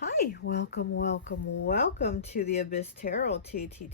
Hi, welcome to the Abyss Tarot T.A.T.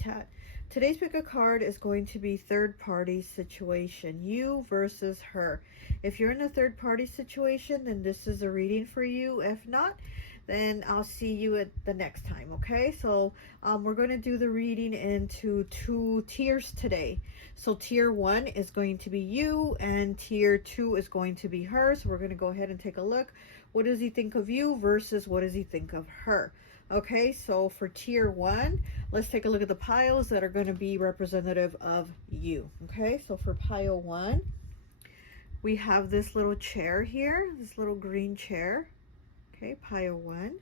Today's pick a card is going to be third party situation, you versus her. If you're in a third party situation, then this is a reading for you. If not, then I'll see you at the next time, okay? So we're going to do the reading into two tiers today. So tier 1 is going to be you and tier 2 is going to be her. So we're going to go ahead and take a look. What does he think of you versus what does he think of her? Okay, so for tier 1, let's take a look at the piles that are going to be representative of you. Okay, so for pile 1, we have this little chair here, this little green chair. Okay, pile 1.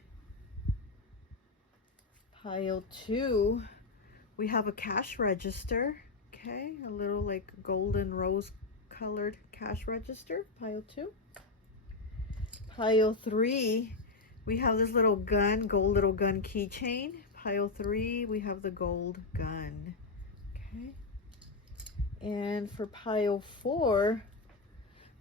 Pile 2, we have a cash register. Okay, a little like golden rose colored cash register, pile 2. Pile 3, we have this little gun, gold little gun keychain. Pile 3, we have the gold gun. Okay. And for pile 4,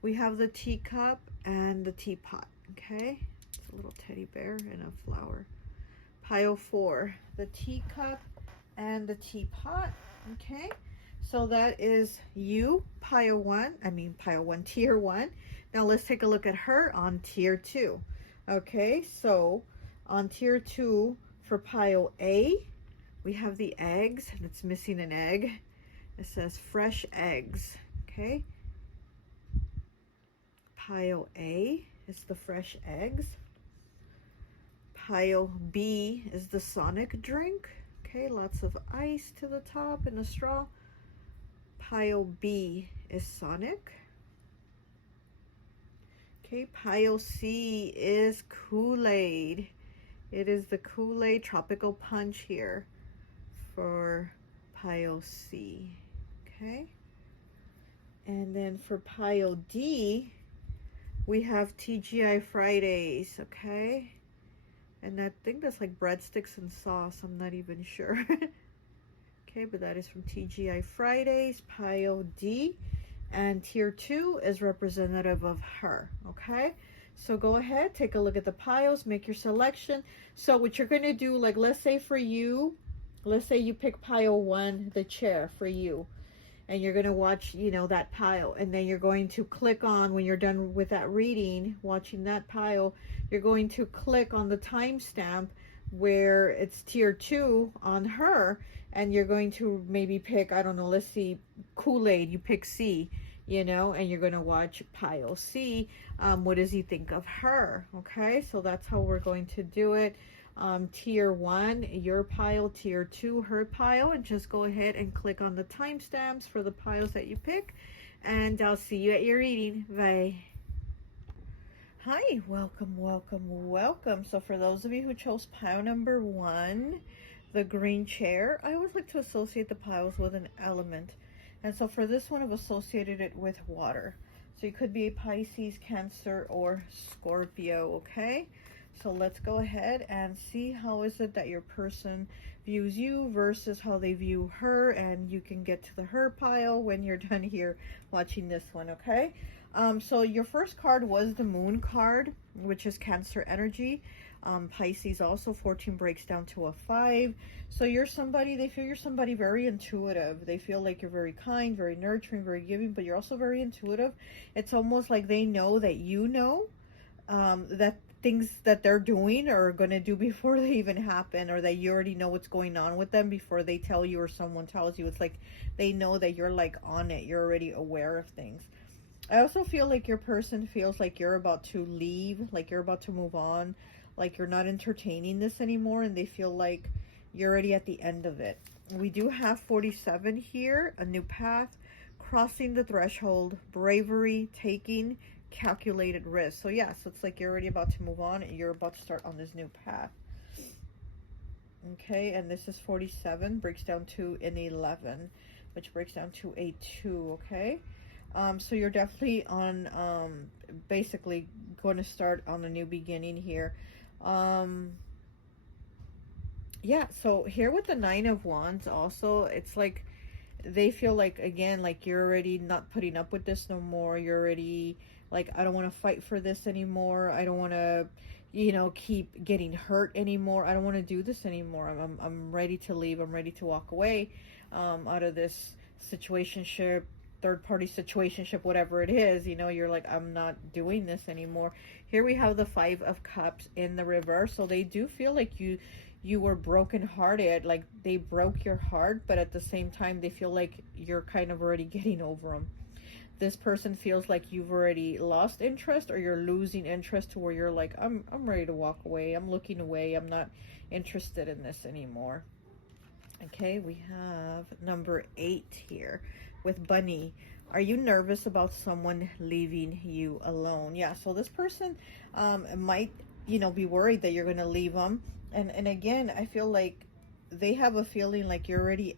we have the teacup and the teapot. Okay. It's a little teddy bear and a flower. Pile 4, the teacup and the teapot. Okay. So that is you, pile 1. Pile 1, tier 1. Now let's take a look at her on tier 2. Okay, so on tier 2 for pile A, we have the eggs, and it's missing an egg. It says fresh eggs. Okay. Pile A is the fresh eggs. Pile B is the Sonic drink. Okay, lots of ice to the top and a straw. Pile B is Sonic. Okay, pile C is Kool-Aid. It is the Kool-Aid Tropical Punch here for pile C. Okay. And then for pile D, we have T.G.I.Fridays. Okay. And I think that's like breadsticks and sauce. I'm not even sure. Okay, but that is from T.G.I.Fridays, pile D. And tier 2 is representative of her. Okay, so go ahead, take a look at the piles, make your selection. So what you're going to do, like let's say for you, let's say you pick pile 1, the chair for you, and you're going to watch, you know, that pile, and then you're going to click on, when you're done with that reading, watching that pile, you're going to click on the timestamp where it's tier 2 on her, and you're going to maybe pick, I don't know, let's see, Kool-Aid, you pick C, you know, and you're going to watch pile C. What does he think of her? Okay, so that's how we're going to do it. Tier 1, your pile, tier 2, her pile, and just go ahead and click on the timestamps for the piles that you pick, and I'll see you at your reading. Bye. Hi, welcome. So for those of you who chose pile number 1, the green chair, I always like to associate the piles with an element. And so for this one, I've associated it with water. So you could be a Pisces, Cancer, or Scorpio, okay? So let's go ahead and see how is it that your person views you versus how they view her, and you can get to the her pile when you're done here watching this one, okay? So your first card was the Moon card, which is Cancer energy. Pisces also, 14 breaks down to a 5. So you're somebody, they feel you're somebody very intuitive. They feel like you're very kind, very nurturing, very giving, but you're also very intuitive. It's almost like they know that you know that things that they're doing are going to do before they even happen, or that you already know what's going on with them before they tell you or someone tells you. It's like they know that you're like on it. You're already aware of things. I also feel like your person feels like you're about to leave, like you're about to move on, like you're not entertaining this anymore, and they feel like you're already at the end of it. We do have 47 here, a new path, crossing the threshold, bravery, taking calculated risk. So yeah, so it's like you're already about to move on and you're about to start on this new path. Okay, and this is 47, breaks down to an 11, which breaks down to a 2, okay? So you're definitely on, basically going to start on a new beginning here. Yeah, so here with the 9 of Wands also, it's like they feel like, again, like you're already not putting up with this no more. You're already like, I don't want to fight for this anymore. I don't want to, you know, keep getting hurt anymore. I don't want to do this anymore. I'm ready to leave. I'm ready to walk away out of this situationship, third party situationship, whatever it is. You know, you're like, I'm not doing this anymore. Here we have the Five of Cups in the reverse. So they do feel like you were brokenhearted, like they broke your heart, but at the same time they feel like you're kind of already getting over them. This person feels like you've already lost interest, or you're losing interest to where you're like, I'm ready to walk away. I'm looking away. I'm not interested in this anymore. Okay, we have number 8 here with Bunny. Are you nervous about someone leaving you alone? Yeah, so this person might, you know, be worried that you're going to leave them. And again, I feel like they have a feeling like you're already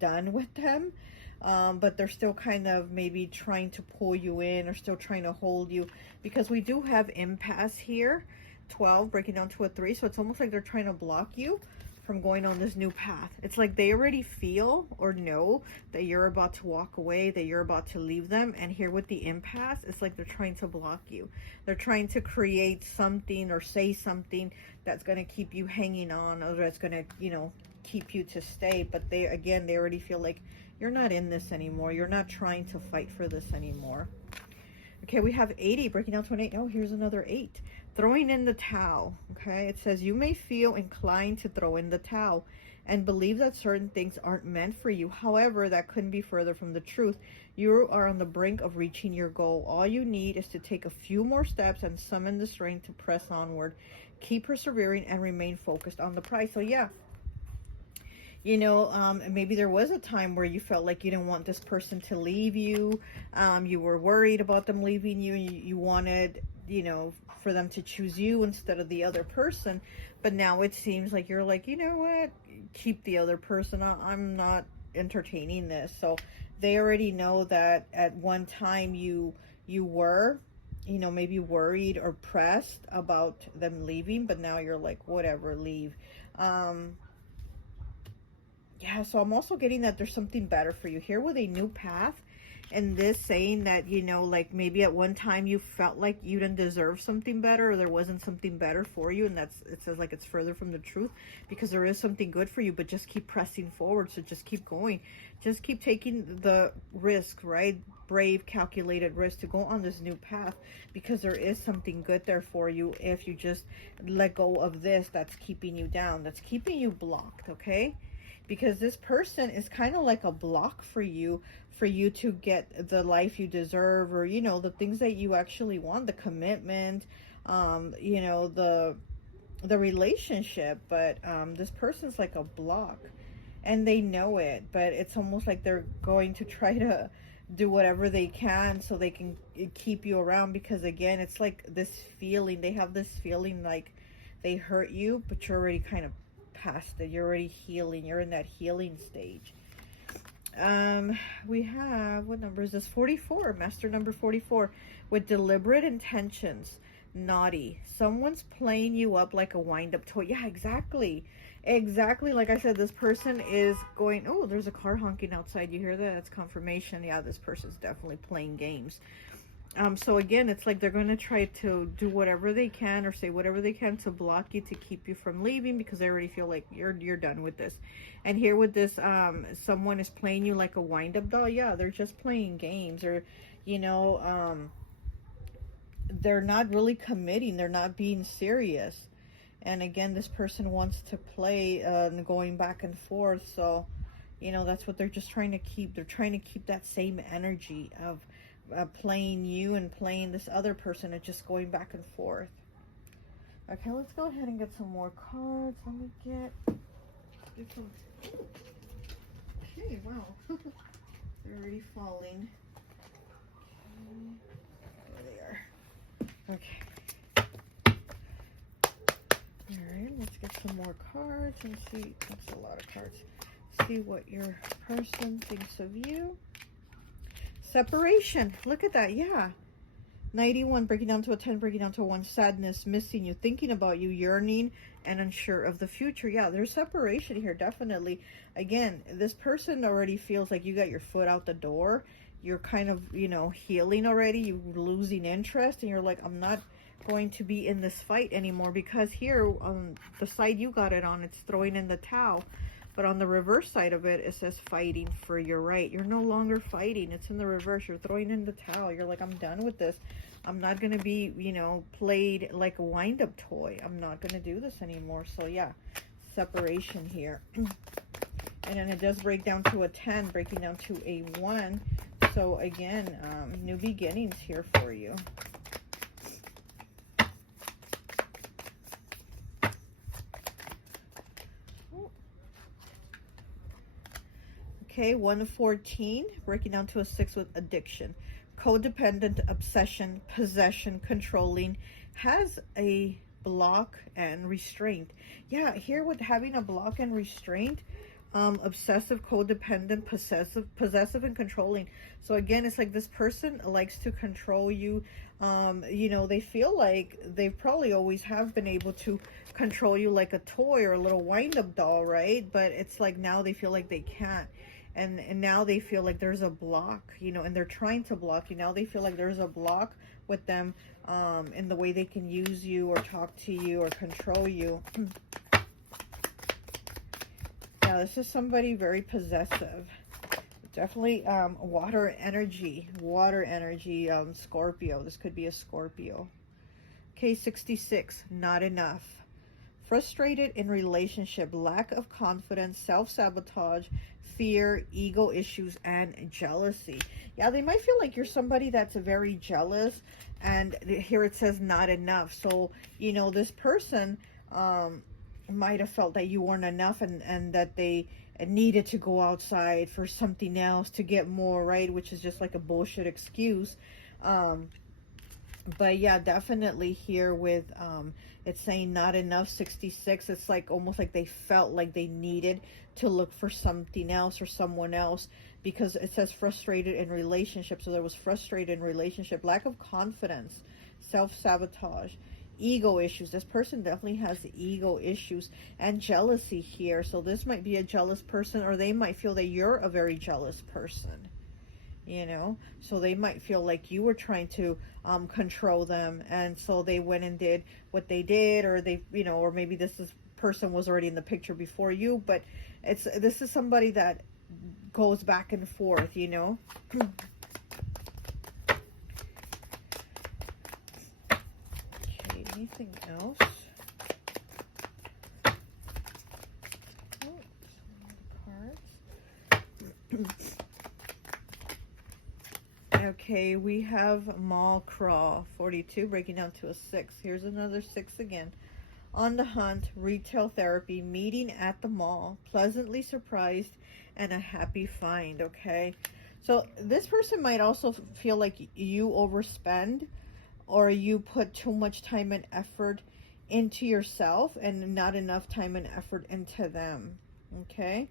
done with them. But they're still kind of maybe trying to pull you in, or still trying to hold you, because we do have impasse here, 12 breaking down to a 3. So it's almost like they're trying to block you from going on this new path. It's like they already feel or know that you're about to walk away, that you're about to leave them. And here with the impasse, it's like they're trying to block you. They're trying to create something or say something that's going to keep you hanging on, or that's going to, you know, keep you to stay. But they, again, they already feel like you're not in this anymore. You're not trying to fight for this anymore. Okay, we have 80 breaking down to an 8. Oh, here's another 8. Throwing in the towel. Okay, it says you may feel inclined to throw in the towel and believe that certain things aren't meant for you. However, that couldn't be further from the truth. You are on the brink of reaching your goal. All you need is to take a few more steps and summon the strength to press onward. Keep persevering and remain focused on the prize. So yeah, you know, maybe there was a time where you felt like you didn't want this person to leave you. You were worried about them leaving you. You wanted, you know, for them to choose you instead of the other person. But now it seems like you're like, you know what, keep the other person. I'm not entertaining this. So they already know that at one time you were, you know, maybe worried or pressed about them leaving, but now you're like, whatever, leave. Yeah, so I'm also getting that there's something better for you here with a new path. And this saying that, you know, like maybe at one time you felt like you didn't deserve something better, or there wasn't something better for you. And that's, it says like it's further from the truth, because there is something good for you, but just keep pressing forward. So just keep going. Just keep taking the risk, right? Brave, calculated risk to go on this new path, because there is something good there for you if you just let go of this that's keeping you down, that's keeping you blocked, okay? Because this person is kind of like a block for you to get the life you deserve, or, you know, the things that you actually want, the commitment, you know, the relationship. But this person's like a block, and they know it, but it's almost like they're going to try to do whatever they can so they can keep you around, because again, it's like this feeling, they have this feeling like they hurt you, but you're already kind of past it. You're already healing. You're in that healing stage. We have, what number is this? 44, master number 44. With deliberate intentions, naughty. Someone's playing you up like a wind-up toy. Yeah, exactly. Exactly. Like I said, this person is going, oh, there's a car honking outside. You hear that? That's confirmation. Yeah, this person's definitely playing games. So again, it's like they're going to try to do whatever they can, or say whatever they can to block you, to keep you from leaving, because they already feel like you're done with this. And here with this, someone is playing you like a wind-up doll. Yeah, they're just playing games, or, you know, they're not really committing. They're not being serious. And again, this person wants to play, going back and forth. So, you know, that's what they're just trying to keep. They're trying to keep that same energy of playing you and playing this other person, and just going back and forth. Okay, let's go ahead and get some more cards. Let me get some. Okay, wow. They're already falling. Okay. There they are. Okay. Alright, let's get some more cards and see. That's a lot of cards. See what your person thinks of you. Separation. Look at that. Yeah. 91, breaking down to a 10, breaking down to a 1. Sadness, missing you, thinking about you, yearning, and unsure of the future. Yeah, there's separation here, definitely. Again, this person already feels like you got your foot out the door. You're kind of, you know, healing already. You're losing interest, and you're like, I'm not going to be in this fight anymore, because here on the side you got it on, it's throwing in the towel. But on the reverse side of it, it says fighting for your right. You're no longer fighting. It's in the reverse. You're throwing in the towel. You're like, I'm done with this. I'm not going to be, you know, played like a wind-up toy. I'm not going to do this anymore. So, yeah, separation here. And then it does break down to a 10, breaking down to a 1. So, again, new beginnings here for you. Okay, 114, breaking down to a 6 with addiction. Codependent, obsession, possession, controlling, has a block and restraint. Yeah, here with having a block and restraint, obsessive, codependent, possessive, and controlling. So again, it's like this person likes to control you. You know, they feel like they probably always have been able to control you like a toy or a little wind-up doll, right? But it's like now they feel like they can't. And now they feel like there's a block, you know, and they're trying to block you. Now they feel like there's a block with them in the way they can use you or talk to you or control you. Now, this is somebody very possessive. Definitely water energy, Scorpio. This could be a Scorpio. Okay, 66, not enough. Frustrated in relationship, lack of confidence, self-sabotage, fear, ego issues, and jealousy. Yeah, they might feel like you're somebody that's very jealous, and here it says not enough. So, you know, this person might have felt that you weren't enough, and that they needed to go outside for something else to get more, right? Which is just like a bullshit excuse. But yeah, definitely here with it's saying not enough, 66. It's like almost like they felt like they needed to look for something else or someone else, because it says frustrated in relationship. So there was frustrated in relationship, lack of confidence, self-sabotage, ego issues. This person definitely has ego issues, and jealousy here. So this might be a jealous person, or they might feel that you're a very jealous person. You know, so they might feel like you were trying to control them, and so they went and did what they did, or they, you know, or maybe person was already in the picture before you. But this is somebody that goes back and forth, you know. Okay, anything else? Oh, cards. Okay, we have Mall Crawl, 42, breaking down to a 6. Here's another 6 again. On the hunt, retail therapy, meeting at the mall, pleasantly surprised, and a happy find, okay? So this person might also feel like you overspend, or you put too much time and effort into yourself and not enough time and effort into them, okay?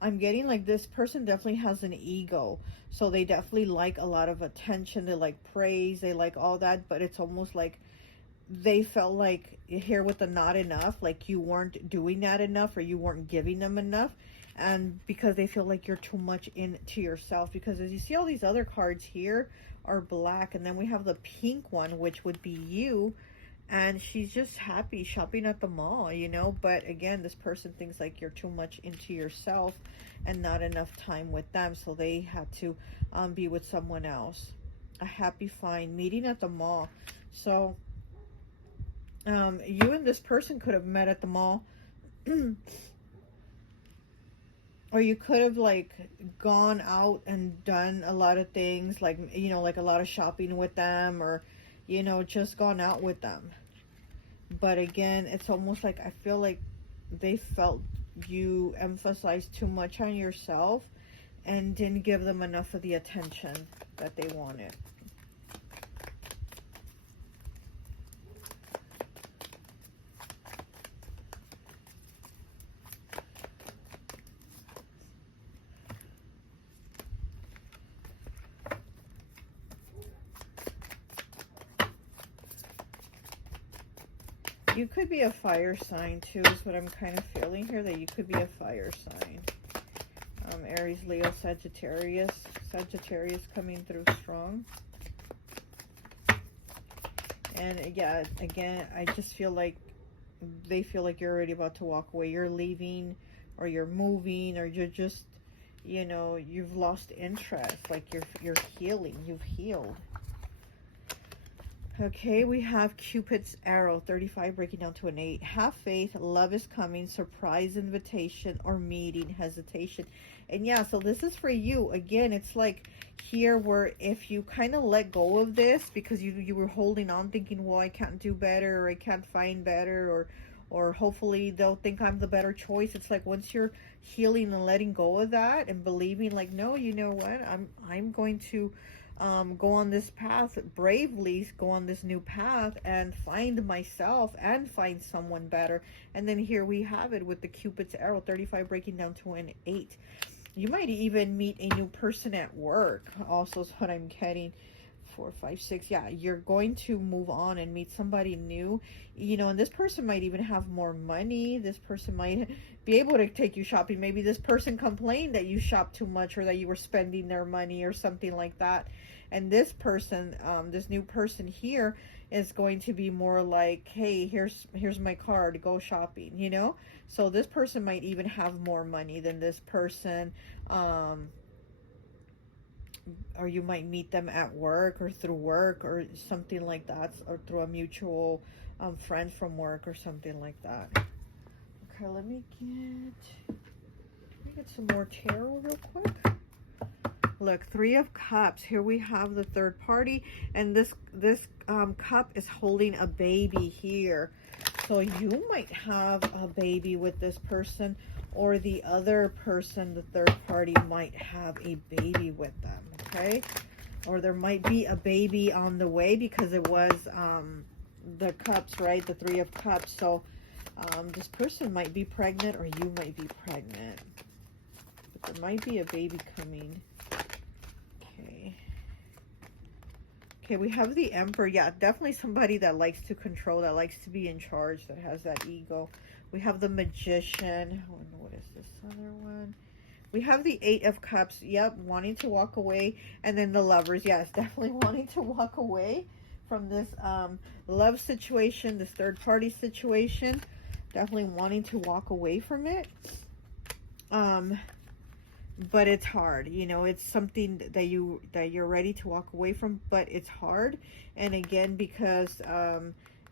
I'm getting like this person definitely has an ego. So they definitely like a lot of attention. They like praise. They like all that. But it's almost like they felt like here with the not enough, like you weren't doing that enough, or you weren't giving them enough. And because they feel like you're too much into yourself. Because as you see, all these other cards here are black. And then we have the pink one, which would be you. And she's just happy shopping at the mall, you know. But again, this person thinks like you're too much into yourself and not enough time with them. So they had to be with someone else. A happy find, meeting at the mall. So you and this person could have met at the mall. Or you could have like gone out and done a lot of things, like, you know, like a lot of shopping with them, or, you know, just gone out with them. But again, it's almost like I feel like they felt you emphasized too much on yourself and didn't give them enough of the attention that they wanted. You could be a fire sign too, is what I'm kind of feeling here, that you could be a fire sign. Aries, Leo, Sagittarius coming through strong. And yeah, again, I just feel like they feel like you're already about to walk away. You're leaving, or you're moving, or you're just, you know, you've lost interest. Like you're healing. You've healed. Okay, we have Cupid's arrow, 35 breaking down to an 8. Have faith, love is coming, surprise invitation or meeting, hesitation. And yeah, so this is for you. Again, it's like here where if you kind of let go of this because you were holding on thinking, well, I can't do better, or I can't find better, or hopefully they'll think I'm the better choice. It's like once you're healing and letting go of that and believing like, no, you know what, I'm going to go on this path, bravely go on this new path and find myself and find someone better. And then here we have it with the Cupid's arrow, 35 breaking down to an 8. You might even meet a new person at work also is what I'm getting. 4, 5, 6. Yeah, you're going to move on and meet somebody new, you know, and this person might even have more money. This person might be able to take you shopping. Maybe this person complained that you shop too much, or that you were spending their money or something like that. And this person, this new person here is going to be more like, hey, here's my card, go shopping, you know. So this person might even have more money than this person, or you might meet them at work or through work or something like that, or through a mutual friend from work or something like that. Okay, let me get some more tarot real quick. Look, 3 of Cups. Here we have the third party, and this cup is holding a baby here. So you might have a baby with this person, or the other person, the third party, might have a baby with them, okay? Or there might be a baby on the way, because it was the cups, right? The 3 of Cups. So this person might be pregnant, or you might be pregnant. But there might be a baby coming. Okay, we have the Emperor. Yeah, definitely somebody that likes to control, that likes to be in charge, that has that ego. We have the Magician. Oh, what is this other one? We have the 8 of Cups. Yep, wanting to walk away. And then the Lovers. Yes, definitely wanting to walk away from this love situation, this third party situation. Definitely wanting to walk away from it. But it's hard, you know, it's something that you're ready to walk away from, but it's hard. And again, because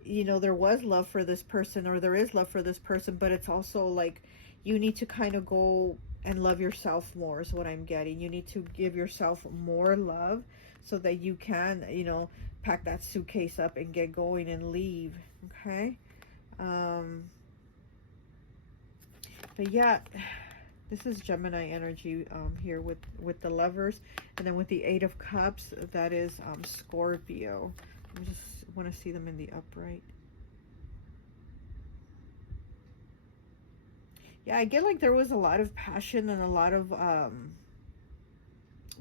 you know, there was love for this person, or there is love for this person, but it's also like you need to kind of go and love yourself more is what I'm getting. You need to give yourself more love so that you can, you know, pack that suitcase up and get going and leave. Okay. But yeah, this is Gemini energy here with the Lovers. And then with the 8 of Cups, that is Scorpio. I just want to see them in the upright. Yeah, I get like there was a lot of passion and a lot of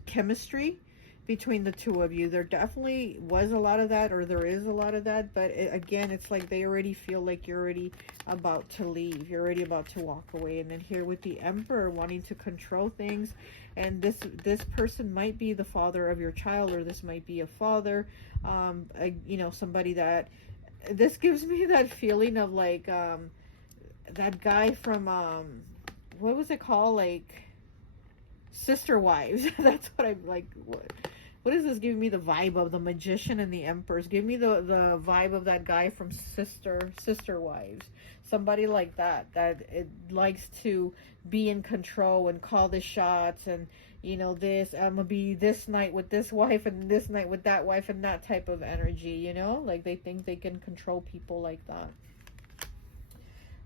chemistry between the two of you. There definitely was a lot of that, or there is a lot of that, but again, it's like they already feel like you're already about to leave. You're already about to walk away. And then here with the Emperor, wanting to control things, and this person might be the father of your child, or this might be a father, you know, somebody that, this gives me that feeling of like that guy from what was it called, like Sister Wives. That's what I'm like, what is this giving me the vibe of? The Magician and the Emperors. Give me the vibe of that guy from Sister Wives. Somebody like that it likes to be in control and call the shots, and you know, this, I'm gonna be this night with this wife and this night with that wife, and that type of energy, you know, like they think they can control people like that.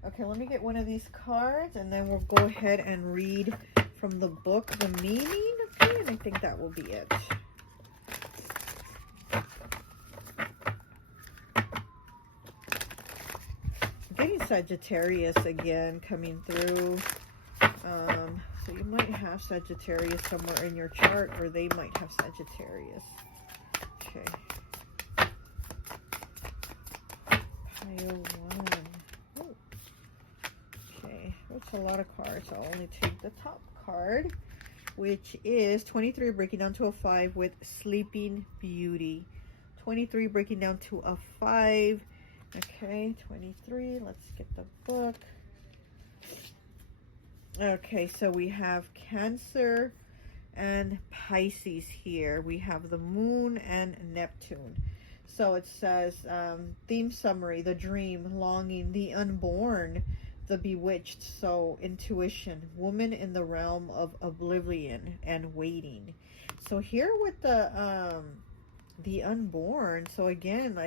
Okay, let me get one of these cards, and then we'll go ahead and read from the book the meaning. Okay, and I think that will be it. Getting Sagittarius again coming through. So you might have Sagittarius somewhere in your chart, or they might have Sagittarius. Okay. Pile 1. Oh. Okay, that's a lot of cards. I'll only take the top card, which is 23 breaking down to a 5 with Sleeping Beauty. 23 breaking down to a 5. Okay, 23. Let's get the book. Okay, so we have Cancer and Pisces here. We have the Moon and Neptune. So it says, theme summary, the dream, longing, the unborn, the bewitched, so intuition, woman in the realm of oblivion and waiting. So here with the unborn, so again,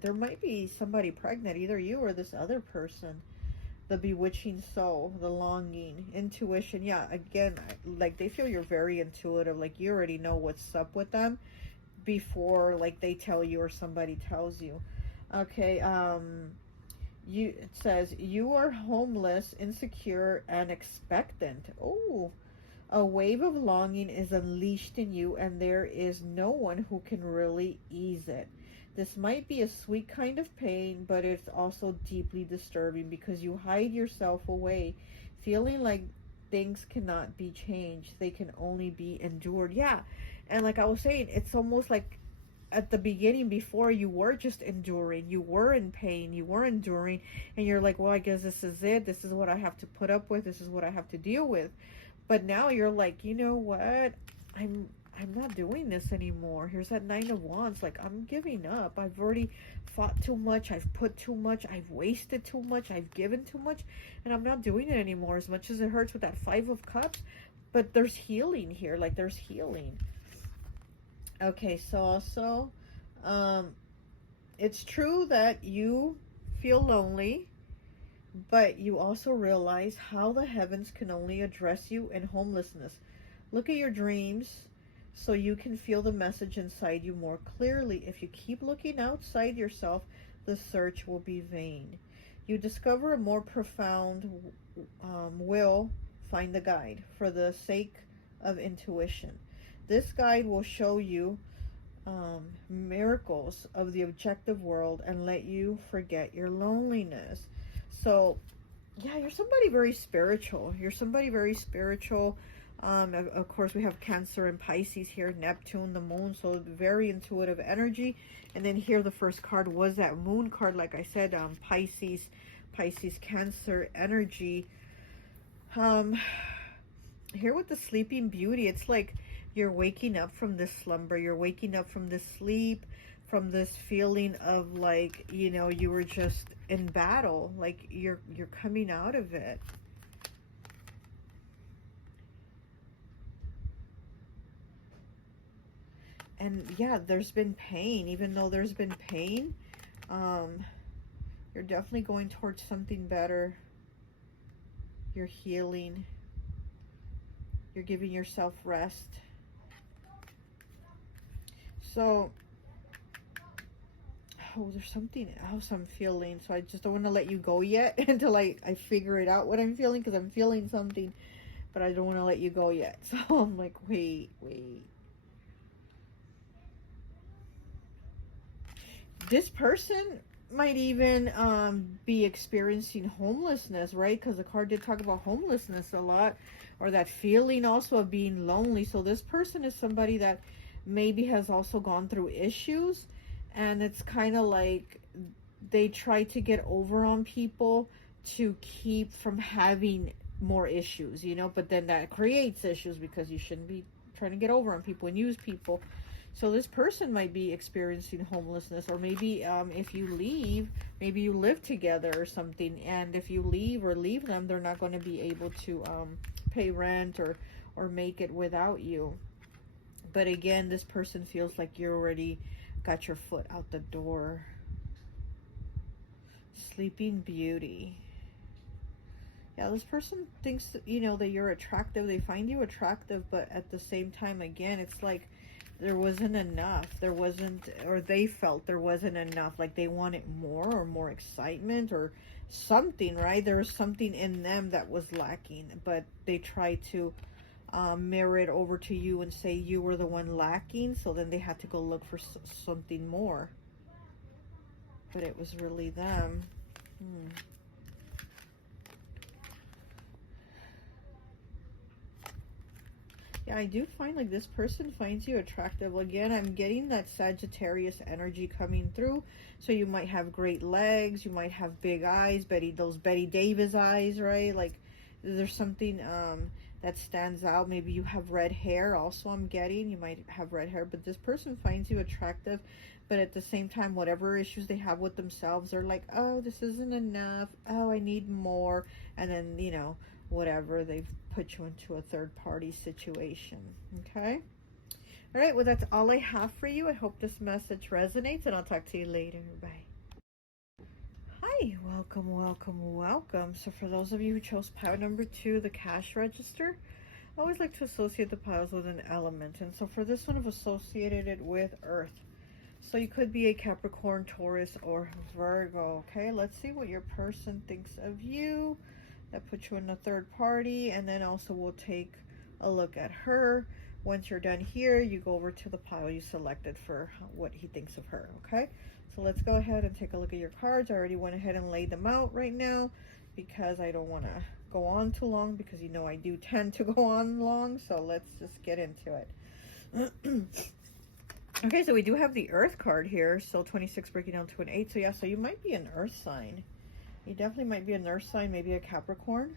there might be somebody pregnant, either you or this other person. The bewitching soul, the longing, intuition. Yeah, again, like they feel you're very intuitive, like you already know what's up with them before like they tell you or somebody tells you. Okay, it says you are homeless, insecure, and expectant. Oh, a wave of longing is unleashed in you, and there is no one who can really ease it. This might be a sweet kind of pain, but it's also deeply disturbing because you hide yourself away, feeling like things cannot be changed. They can only be endured. Yeah, and like I was saying, it's almost like at the beginning, before, you were just enduring. You were in pain. You were enduring. And you're like, well, I guess this is it. This is what I have to put up with. This is what I have to deal with. But now you're like, you know what? I'm not doing this anymore. Here's that 9 of Wands. Like, I'm giving up. I've already fought too much. I've put too much. I've wasted too much. I've given too much. And I'm not doing it anymore, as much as it hurts with that 5 of Cups. But there's healing here. Like, there's healing. Okay, so also, it's true that you feel lonely, but you also realize how the heavens can only address you in homelessness. Look at your dreams so you can feel the message inside you more clearly. If you keep looking outside yourself, the search will be vain. You discover a more profound will find the guide for the sake of intuition. This guide will show you miracles of the objective world and let you forget your loneliness. So, yeah, you're somebody very spiritual. You're somebody very spiritual. Of course, we have Cancer and Pisces here, Neptune, the Moon, so very intuitive energy. And then here the first card was that Moon card, like I said, Pisces, Cancer energy. Here with the Sleeping Beauty, it's like you're waking up from this slumber. You're waking up from this sleep, from this feeling of like, you know, you were just in battle. Like you're coming out of it. And yeah, there's been pain. Even though there's been pain, you're definitely going towards something better. You're healing. You're giving yourself rest. So, oh, there's something else I'm feeling. So I just don't want to let you go yet until I figure it out what I'm feeling, because I'm feeling something, but I don't want to let you go yet. So I'm like, wait. This person might even be experiencing homelessness, right? Because the card did talk about homelessness a lot, or that feeling also of being lonely. So this person is somebody that maybe has also gone through issues, and it's kind of like they try to get over on people to keep from having more issues, you know, but then that creates issues because you shouldn't be trying to get over on people and use people. So this person might be experiencing homelessness, or maybe if you leave, maybe you live together or something, and if you leave them, they're not going to be able to pay rent or make it without you. But again, this person feels like you already got your foot out the door. Sleeping Beauty. Yeah, this person thinks, you know, that you're attractive. They find you attractive, but at the same time, again, it's like there wasn't enough. There wasn't, or they felt there wasn't enough. Like they wanted more, or more excitement or something, right? There was something in them that was lacking, but they tried to mirror it over to you and say you were the one lacking. So then they had to go look for something more. But it was really them. Yeah, I do find like this person finds you attractive. Again, I'm getting that Sagittarius energy coming through. So you might have great legs, you might have big eyes, those Betty Davis eyes, right? Like there's something that stands out. Maybe you have red hair also, I'm getting. You might have red hair, but this person finds you attractive. But at the same time, whatever issues they have with themselves, they're like, oh, this isn't enough. Oh, I need more. And then, you know, whatever, they've put you into a third-party situation. Okay? All right, well, that's all I have for you. I hope this message resonates, and I'll talk to you later. Bye. Hi, welcome, welcome, welcome. So for those of you who chose pile number 2, the cash register, I always like to associate the piles with an element. And so for this one, I've associated it with earth. So you could be a Capricorn, Taurus, or Virgo. Okay, let's see what your person thinks of you. That puts you in a third party, and then also we'll take a look at her. Once you're done here, you go over to the pile you selected for what he thinks of her. Okay, so let's go ahead and take a look at your cards. I already went ahead and laid them out right now because I don't want to go on too long, because you know I do tend to go on long. So let's just get into it. Okay, so we do have the Earth card here. So 26 breaking down to an 8. So yeah, so you might be an Earth sign. You definitely might be an Earth sign, maybe a Capricorn.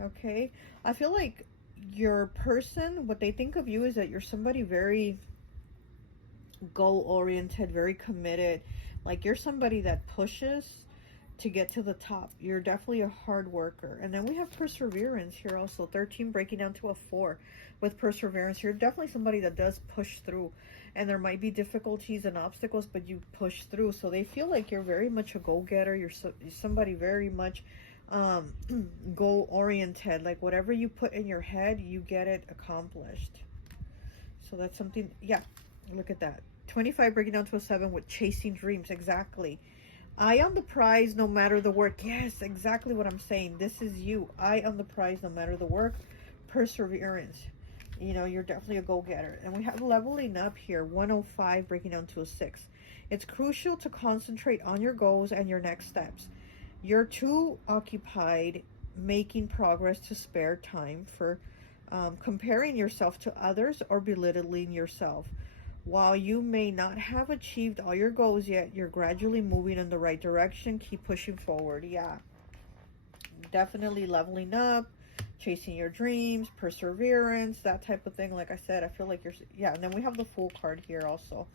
Okay, I feel like your person, what they think of you is that you're somebody very goal-oriented, very committed. Like you're somebody that pushes to get to the top. You're definitely a hard worker. And then we have perseverance here also. 13 breaking down to a 4 with perseverance. You're definitely somebody that does push through. And there might be difficulties and obstacles, but you push through. So they feel like you're very much a go-getter. You're somebody very much goal-oriented. Like whatever you put in your head, you get it accomplished. So that's something, yeah, look at that. 25 breaking down to a 7 with chasing dreams. Exactly. Eye on the prize, no matter the work. Yes, exactly what I'm saying. This is you. Eye on the prize, no matter the work. Perseverance. You know, you're definitely a go-getter. And we have leveling up here. 105 breaking down to a 6. It's crucial to concentrate on your goals and your next steps. You're too occupied making progress to spare time for comparing yourself to others or belittling yourself. While you may not have achieved all your goals yet, you're gradually moving in the right direction. Keep pushing forward. Yeah, definitely leveling up, chasing your dreams, perseverance, that type of thing. Like I said, I feel like you're, yeah. And then we have the Fool card here also.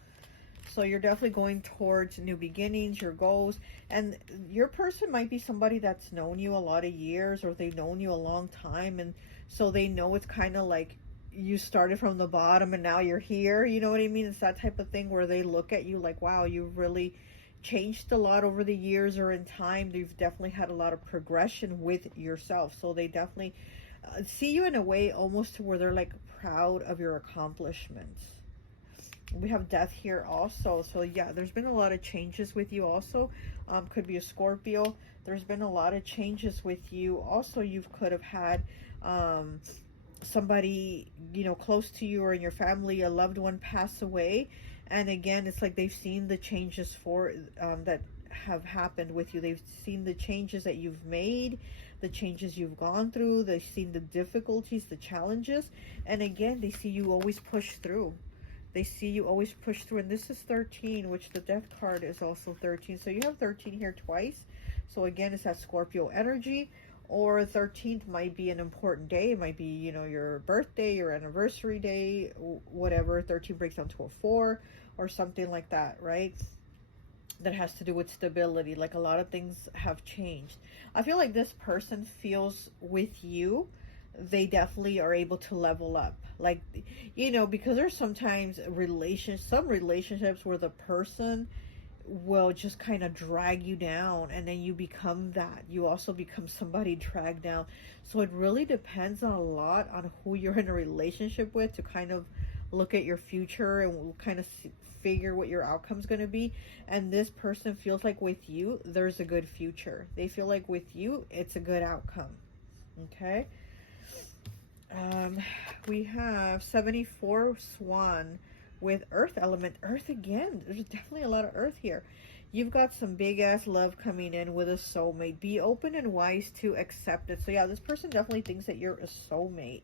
So you're definitely going towards new beginnings, your goals. And your person might be somebody that's known you a lot of years, or they've known you a long time. And so they know it's kind of like you started from the bottom and now you're here. You know what I mean? It's that type of thing where they look at you like, wow, you've really changed a lot over the years or in time. You've definitely had a lot of progression with yourself. So they definitely see you in a way almost to where they're like proud of your accomplishments. We have death here also. So yeah, there's been a lot of changes with you also. Could be a Scorpio. There's been a lot of changes with you also. You could have had somebody, you know, close to you or in your family, a loved one pass away. And again, it's like they've seen the changes for that have happened with you. They've seen the changes that you've made, the changes you've gone through. They've seen the difficulties, the challenges. And again, they see you always push through. They see you always push through. And this is 13, which the death card is also 13. So you have 13 here twice. So again, it's that Scorpio energy. Or 13th might be an important day. It might be, you know, your birthday, your anniversary day, whatever. 13 breaks down to a 4 or something like that, right? That has to do with stability. Like a lot of things have changed. I feel like this person feels with you, they definitely are able to level up. Like, you know, because there's sometimes some relationships where the person will just kind of drag you down, and then you become that. You also become somebody dragged down. So it really depends on a lot on who you're in a relationship with to kind of look at your future and kind of figure what your outcome's going to be. And this person feels like with you, there's a good future. They feel like with you, it's a good outcome. Okay. We have 74 Swan with earth element. Earth again. There's definitely a lot of earth here. You've got some big ass love coming in with a soulmate. Be open and wise to accept it. So yeah, this person definitely thinks that you're a soulmate.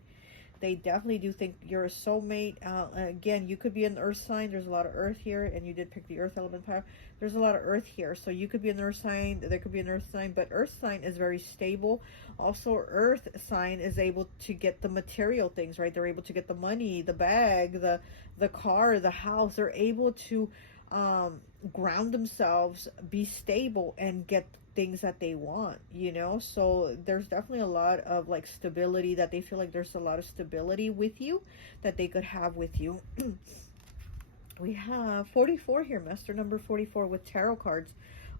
They definitely do think you're a soulmate. Again, you could be an earth sign. There's a lot of earth here, and you did pick the earth element power. There's a lot of earth here, so you could be an earth sign. There could be an earth sign, but earth sign is very stable. Also, earth sign is able to get the material things, right? They're able to get the money, the bag, the car, the house. They're able to ground themselves, be stable, and get things that they want, you know. So there's definitely a lot of like stability, that they feel like there's a lot of stability with you that they could have with you. We have 44 here, master number 44 with tarot cards.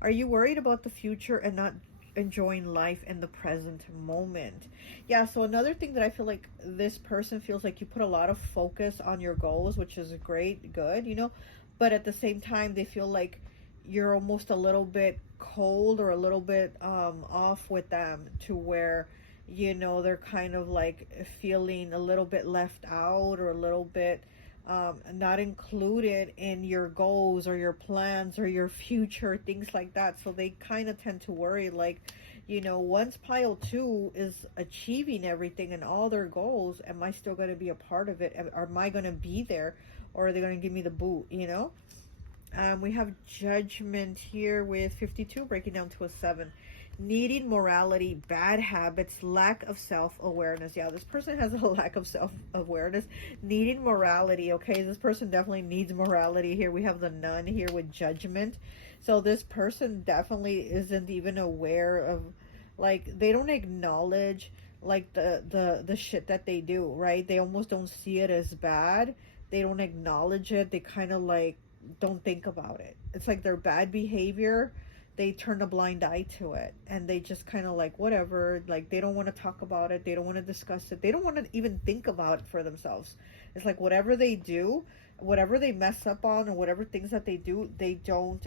Are you worried about the future and not enjoying life in the present moment? Yeah, so another thing that I feel like this person feels like you put a lot of focus on your goals, which is great, good, you know, but at the same time they feel like you're almost a little bit cold or a little bit off with them, to where, you know, they're kind of like feeling a little bit left out, or a little bit not included in your goals or your plans or your future, things like that. So they kind of tend to worry, like, you know, once pile 2 is achieving everything and all their goals, am I still going to be a part of it? Am I going to be there, or are they going to give me the boot, you know? We have judgment here with 52 breaking down to a 7. Needing morality, bad habits, lack of self-awareness. Yeah, this person has a lack of self-awareness. Needing morality, okay? This person definitely needs morality here. We have the nun here with judgment. So this person definitely isn't even aware of, like, they don't acknowledge, like, the shit that they do, right? They almost don't see it as bad. They don't acknowledge it. They kind of, like, don't think about it. It's like their bad behavior, they turn a blind eye to it, and they just kind of like, whatever, like, they don't want to talk about it, they don't want to discuss it, they don't want to even think about it for themselves. It's like whatever they do, whatever they mess up on, or whatever things that they do, they don't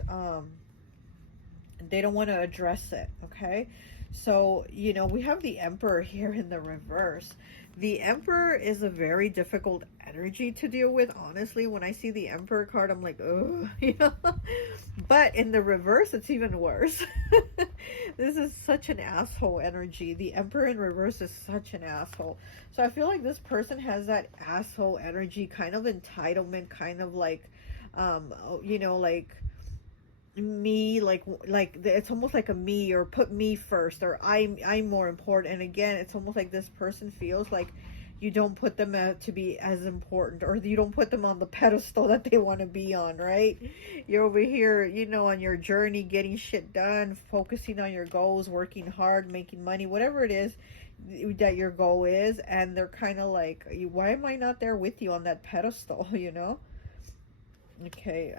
want to address it, okay? So, you know, we have the Emperor here in the reverse. The Emperor is a very difficult energy to deal with. Honestly, when I see the Emperor card, I'm like, oh, you know. But in the reverse, it's even worse. This is such an asshole energy. The Emperor in reverse is such an asshole. So I feel like this person has that asshole energy, kind of entitlement, kind of like, you know, like, me, like it's almost like a me, or put me first, or I'm more important. And again, it's almost like this person feels like you don't put them to be as important, or you don't put them on the pedestal that they want to be on, right? You're over here, you know, on your journey, getting shit done, focusing on your goals, working hard, making money, whatever it is that your goal is, and they're kind of like, why am I not there with you on that pedestal, you know? Okay,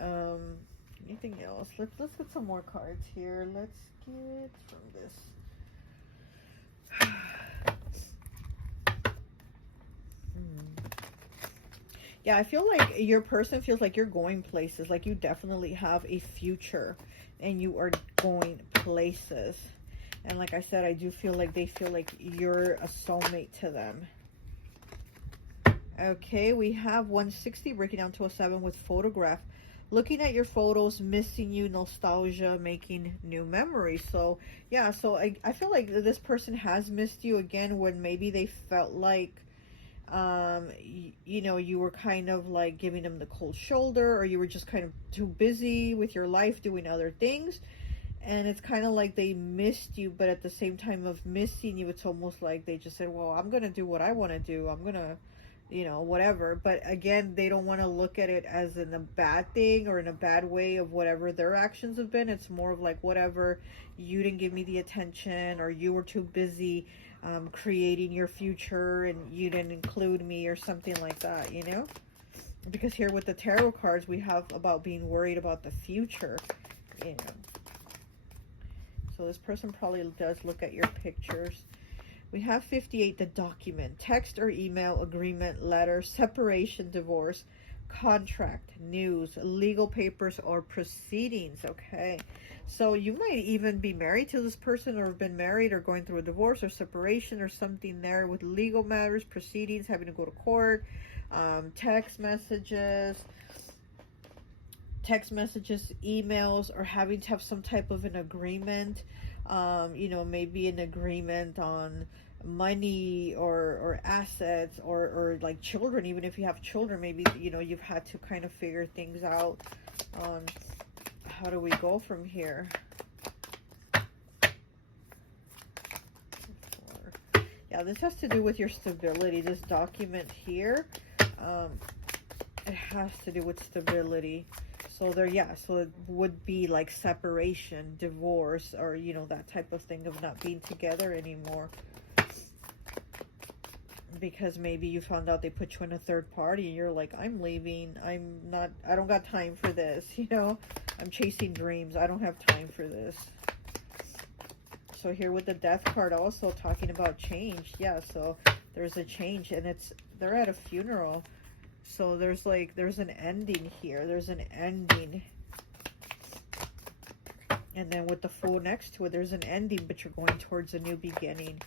anything else? Let's get some more cards here. Let's get from this. Yeah, I feel like your person feels like you're going places, like you definitely have a future and you are going places. And like I said, I do feel like they feel like you're a soulmate to them. Okay, we have 160 breaking down to a 7 with photograph. Looking at your photos, missing you, nostalgia, making new memories. So yeah, so I feel like this person has missed you again, when maybe they felt like you know, you were kind of like giving them the cold shoulder, or you were just kind of too busy with your life doing other things, and it's kind of like they missed you. But at the same time of missing you, it's almost like they just said, well, I'm gonna do what I want to do, I'm gonna, you know, whatever. But again, they don't want to look at it as in a bad thing or in a bad way of whatever their actions have been. It's more of like, whatever, you didn't give me the attention, or you were too busy creating your future and you didn't include me, or something like that, you know? Because here with the tarot cards, we have about being worried about the future, you know. So this person probably does look at your pictures. We have 58, the document, text or email, agreement, letter, separation, divorce, contract, news, legal papers, or proceedings. Okay, so you might even be married to this person, or have been married, or going through a divorce or separation or something there with legal matters, proceedings, having to go to court, text messages, emails, or having to have some type of an agreement, you know, maybe an agreement on money or assets, or like children. Even if you have children, maybe, you know, you've had to kind of figure things out on how do we go from here. Yeah, this has to do with your stability. This document here, it has to do with stability. So there, yeah, so it would be like separation, divorce, or, you know, that type of thing of not being together anymore. Because maybe you found out they put you in a third party and you're like, I'm leaving. I don't got time for this, you know. I'm chasing dreams. I don't have time for this. So here with the death card also talking about change. Yeah, so there's a change, and they're at a funeral. So there's an ending here. There's an ending. And then with the Fool next to it, there's an ending, but you're going towards a new beginning.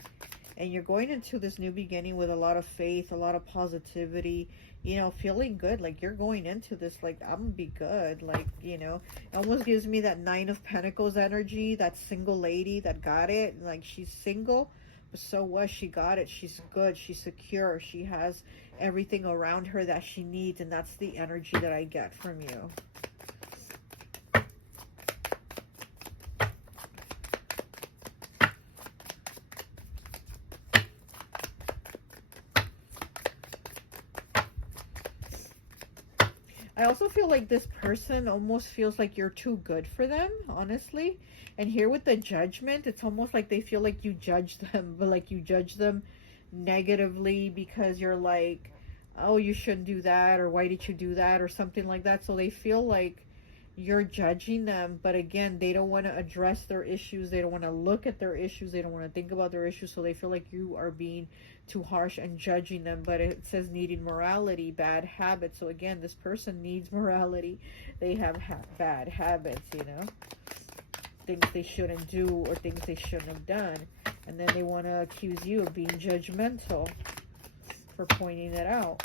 And you're going into this new beginning with a lot of faith, a lot of positivity, you know, feeling good. Like, you're going into this like, I'm gonna be good. Like, you know, it almost gives me that Nine of Pentacles energy, that single lady that got it. Like, she's single, but so what? She got it. She's good. She's secure. She has everything around her that she needs. And that's the energy that I get from you. I also feel like this person almost feels like you're too good for them, honestly. And here with the Judgment, it's almost like they feel like you judge them, but like you judge them negatively because you're like, oh, you shouldn't do that, or why did you do that, or something like that. So they feel like you're judging them, but again, they don't want to address their issues. They don't want to look at their issues. They don't want to think about their issues. So they feel like you are being too harsh and judging them. But it says needing morality, bad habits. So again, this person needs morality. They have bad habits, you know, things they shouldn't do or things they shouldn't have done. And then they want to accuse you of being judgmental for pointing it out.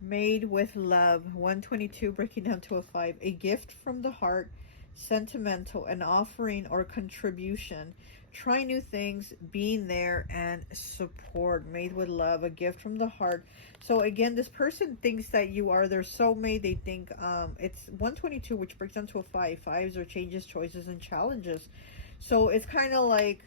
Made with love. 122 breaking down to a 5. A gift from the heart, sentimental, an offering or contribution. Try new things, being there, and support. Made with love, a gift from the heart. So again, this person thinks that you are their soulmate. They think it's 122, which breaks down to a 5. Fives are changes, choices, and challenges. So it's kind of like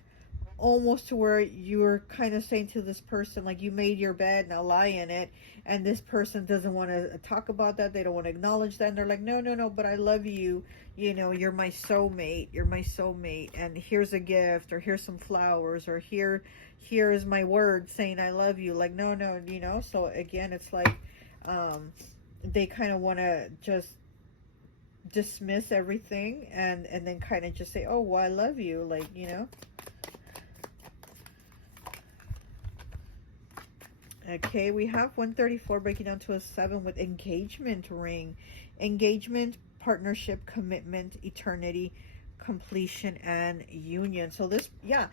almost to where you're kind of saying to this person, like, you made your bed, now lie in it. And this person doesn't want to talk about that. They don't want to acknowledge that. And they're like, no, no, no, but I love you. You know, you're my soulmate. You're my soulmate. And here's a gift, or here's some flowers, or here is my word saying I love you. Like, no, no, you know. So again, it's like they kind of want to just dismiss everything and then kind of just say, oh, well, I love you. Like, you know. Okay, we have 134 breaking down to a 7 with engagement ring. Engagement, partnership, commitment, eternity, completion, and union. So this, yeah,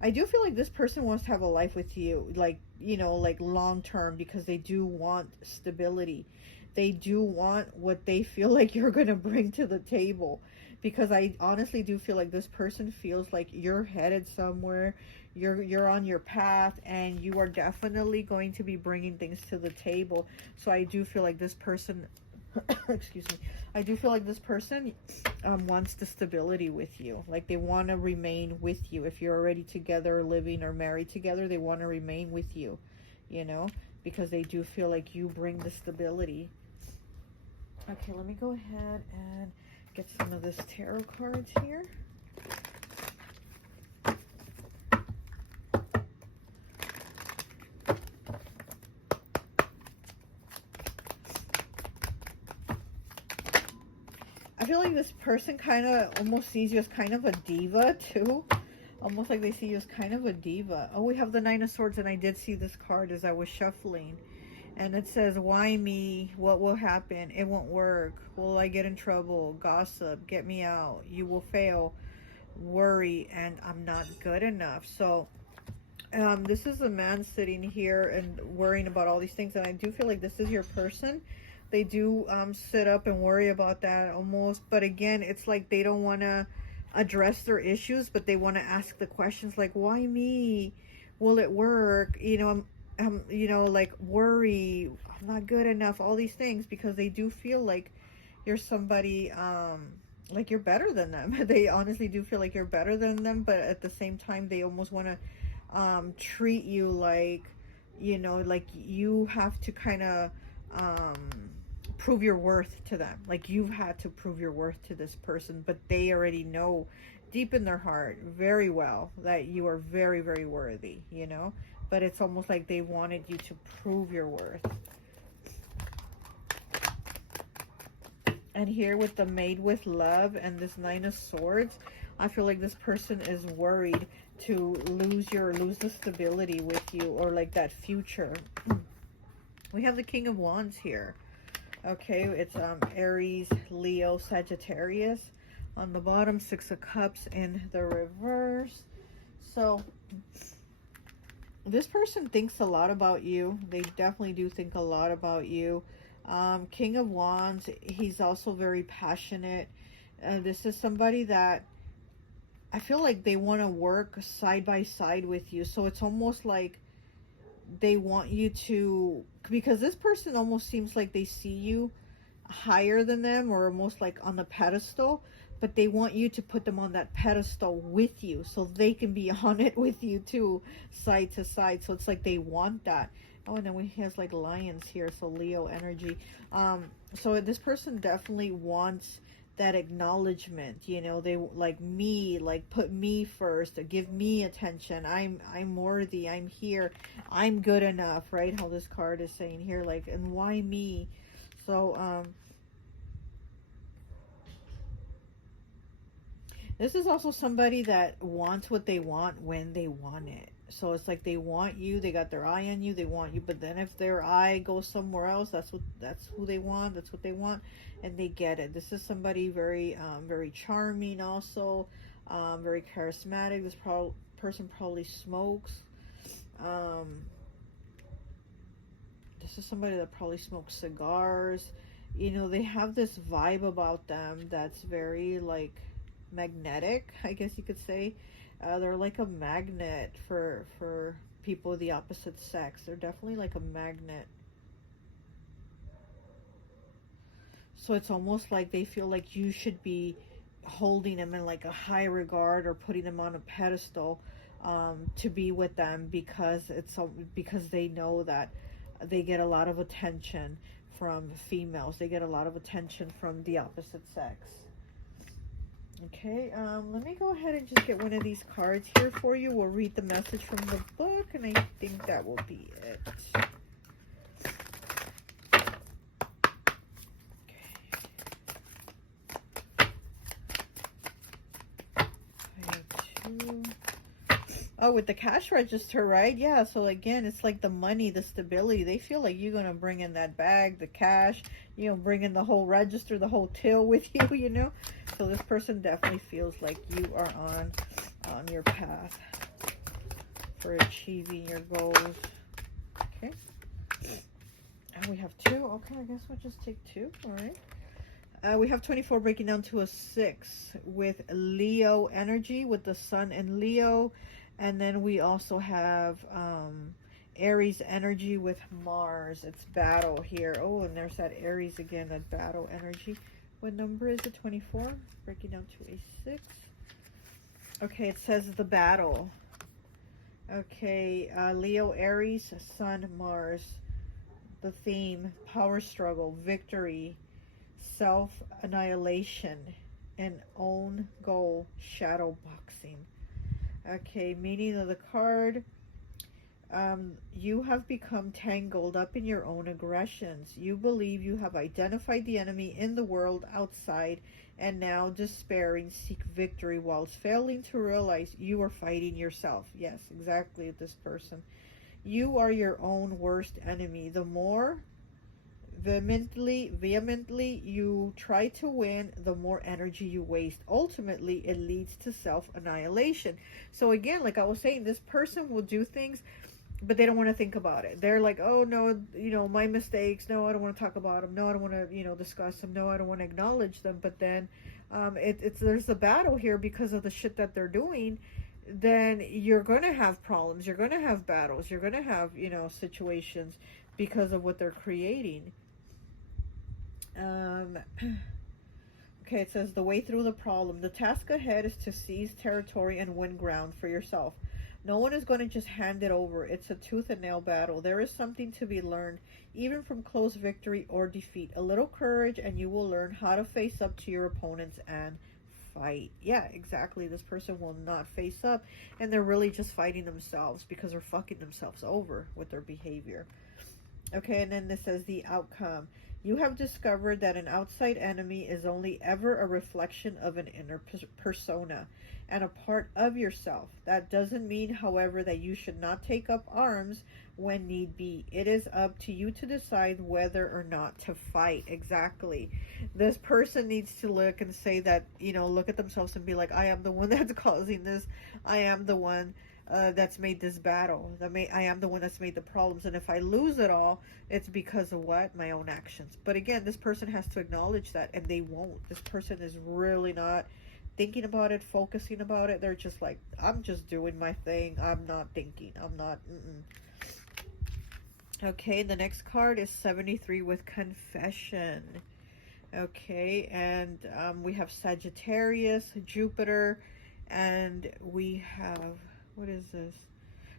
I do feel like this person wants to have a life with you, like, you know, like long term, because they do want stability. They do want what they feel like you're going to bring to the table. Because I honestly do feel like this person feels like you're headed somewhere. You're on your path, and you are definitely going to be bringing things to the table. So I do feel like this person, excuse me, I do feel like this person wants the stability with you. Like, they want to remain with you. If you're already together, living, or married together, they want to remain with you, you know, because they do feel like you bring the stability. Okay, let me go ahead and get some of this tarot cards here. I feel like this person kind of almost sees you as kind of a diva too. Almost like they see you as kind of a diva. Oh, we have the Nine of Swords, and I did see this card as I was shuffling. And it says, why me? What will happen? It won't work. Will I get in trouble? Gossip. Get me out. You will fail. Worry. And I'm not good enough. So This is a man sitting here and worrying about all these things, and I do feel like this is your person. They do sit up and worry about that almost, but again, it's like they don't want to address their issues, but they want to ask the questions like, why me? Will it work? You know, you know, like worry, I'm not good enough, all these things, because they do feel like you're somebody, like you're better than them. They honestly do feel like you're better than them, but at the same time, they almost want to treat you like, you know, like you have to kind of prove your worth to them. Like you've had to prove your worth to this person, but they already know deep in their heart very well that you are very, very worthy, you know, but it's almost like they wanted you to prove your worth. And here with the Made with Love and this Nine of Swords, I feel like this person is worried to lose the stability with you, or like that future. We have the King of Wands here. Okay, it's Aries, Leo, Sagittarius. On the bottom, Six of Cups in the reverse. So this person thinks a lot about you. They definitely do think a lot about you. King of Wands, he's also very passionate. This is somebody that I feel like they want to work side by side with you. So it's almost like they want you to, because this person almost seems like they see you higher than them, or almost like on the pedestal, but they want you to put them on that pedestal with you so they can be on it with you too, side to side. So it's like they want that. Oh, and then we have like lions here, so Leo energy. So this person definitely wants that acknowledgement, you know. They like me, like put me first, give me attention. I'm worthy, I'm here, I'm good enough, right? How this card is saying here, like, and why me? So this is also somebody that wants what they want when they want it. So it's like they want you, they got their eye on you, they want you, but then if their eye goes somewhere else, that's who they want, that's what they want, and they get it. This is somebody very very charming, also very charismatic. This person probably smokes. This is somebody that probably smokes cigars. You know, they have this vibe about them that's very like magnetic, I guess you could say. They're like a magnet for people of the opposite sex. They're definitely like a magnet. So it's almost like they feel like you should be holding them in like a high regard, or putting them on a pedestal to be with them, because because they know that they get a lot of attention from females. They get a lot of attention from the opposite sex. Okay, let me go ahead and just get one of these cards here for you. We'll read the message from the book, and I think that will be it. Oh, with the cash register, right? Yeah, so again, it's like the money, the stability. They feel like you're going to bring in that bag, the cash, you know, bring in the whole register, the whole till with you, you know? So this person definitely feels like you are on your path for achieving your goals. Okay. And we have two. Okay, I guess we'll just take two. All right. We have 24 breaking down to a 6 with Leo energy, with the sun and Leo. And then we also have Aries energy with Mars. It's battle here. Oh, and there's that Aries again, that battle energy. What number is it? 24? Breaking down to a 6. Okay, it says the battle. Okay, Leo, Aries, Sun, Mars. The theme, power struggle, victory, self-annihilation, and own goal, shadow boxing. Okay, meaning of the card, you have become tangled up in your own aggressions. You believe you have identified the enemy in the world outside, and now despairing seek victory whilst failing to realize you are fighting yourself. Yes, exactly, this person. You are your own worst enemy. The more vehemently you try to win, the more energy you waste. Ultimately, it leads to self-annihilation. So again, like I was saying, this person will do things, but they don't want to think about it. They're like, oh no, my mistakes. No, I don't want to talk about them. No, I don't want to, discuss them. No, I don't want to acknowledge them. But then, there's a battle here because of the shit that they're doing. Then you're gonna have problems. You're gonna have battles. You're gonna have, situations because of what they're creating. Okay, it says the way through the problem. The task ahead is to seize territory and win ground for yourself. No one is going to just hand it over. It's a tooth and nail battle. There is something to be learned, even from close victory or defeat. A little courage and you will learn how to face up to your opponents and fight. Yeah, exactly. This person will not face up, and they're really just fighting themselves because they're fucking themselves over with their behavior. Okay, and then this says the outcome. You have discovered that an outside enemy is only ever a reflection of an inner persona and a part of yourself. That doesn't mean, however, that you should not take up arms when need be. It is up to you to decide whether or not to fight. Exactly. This person needs to look and say that, look at themselves and be like, I am the one that's causing this. I am the one that's made this battle. I am the one that's made the problems. And if I lose it all, it's because of what? My own actions. But again, this person has to acknowledge that, and they won't. This person is really not thinking about it, focusing about it. They're just like, I'm just doing my thing. I'm not thinking. I'm not. Okay, the next card is 73 with confession. Okay, and we have Sagittarius, Jupiter, and we have, what is this?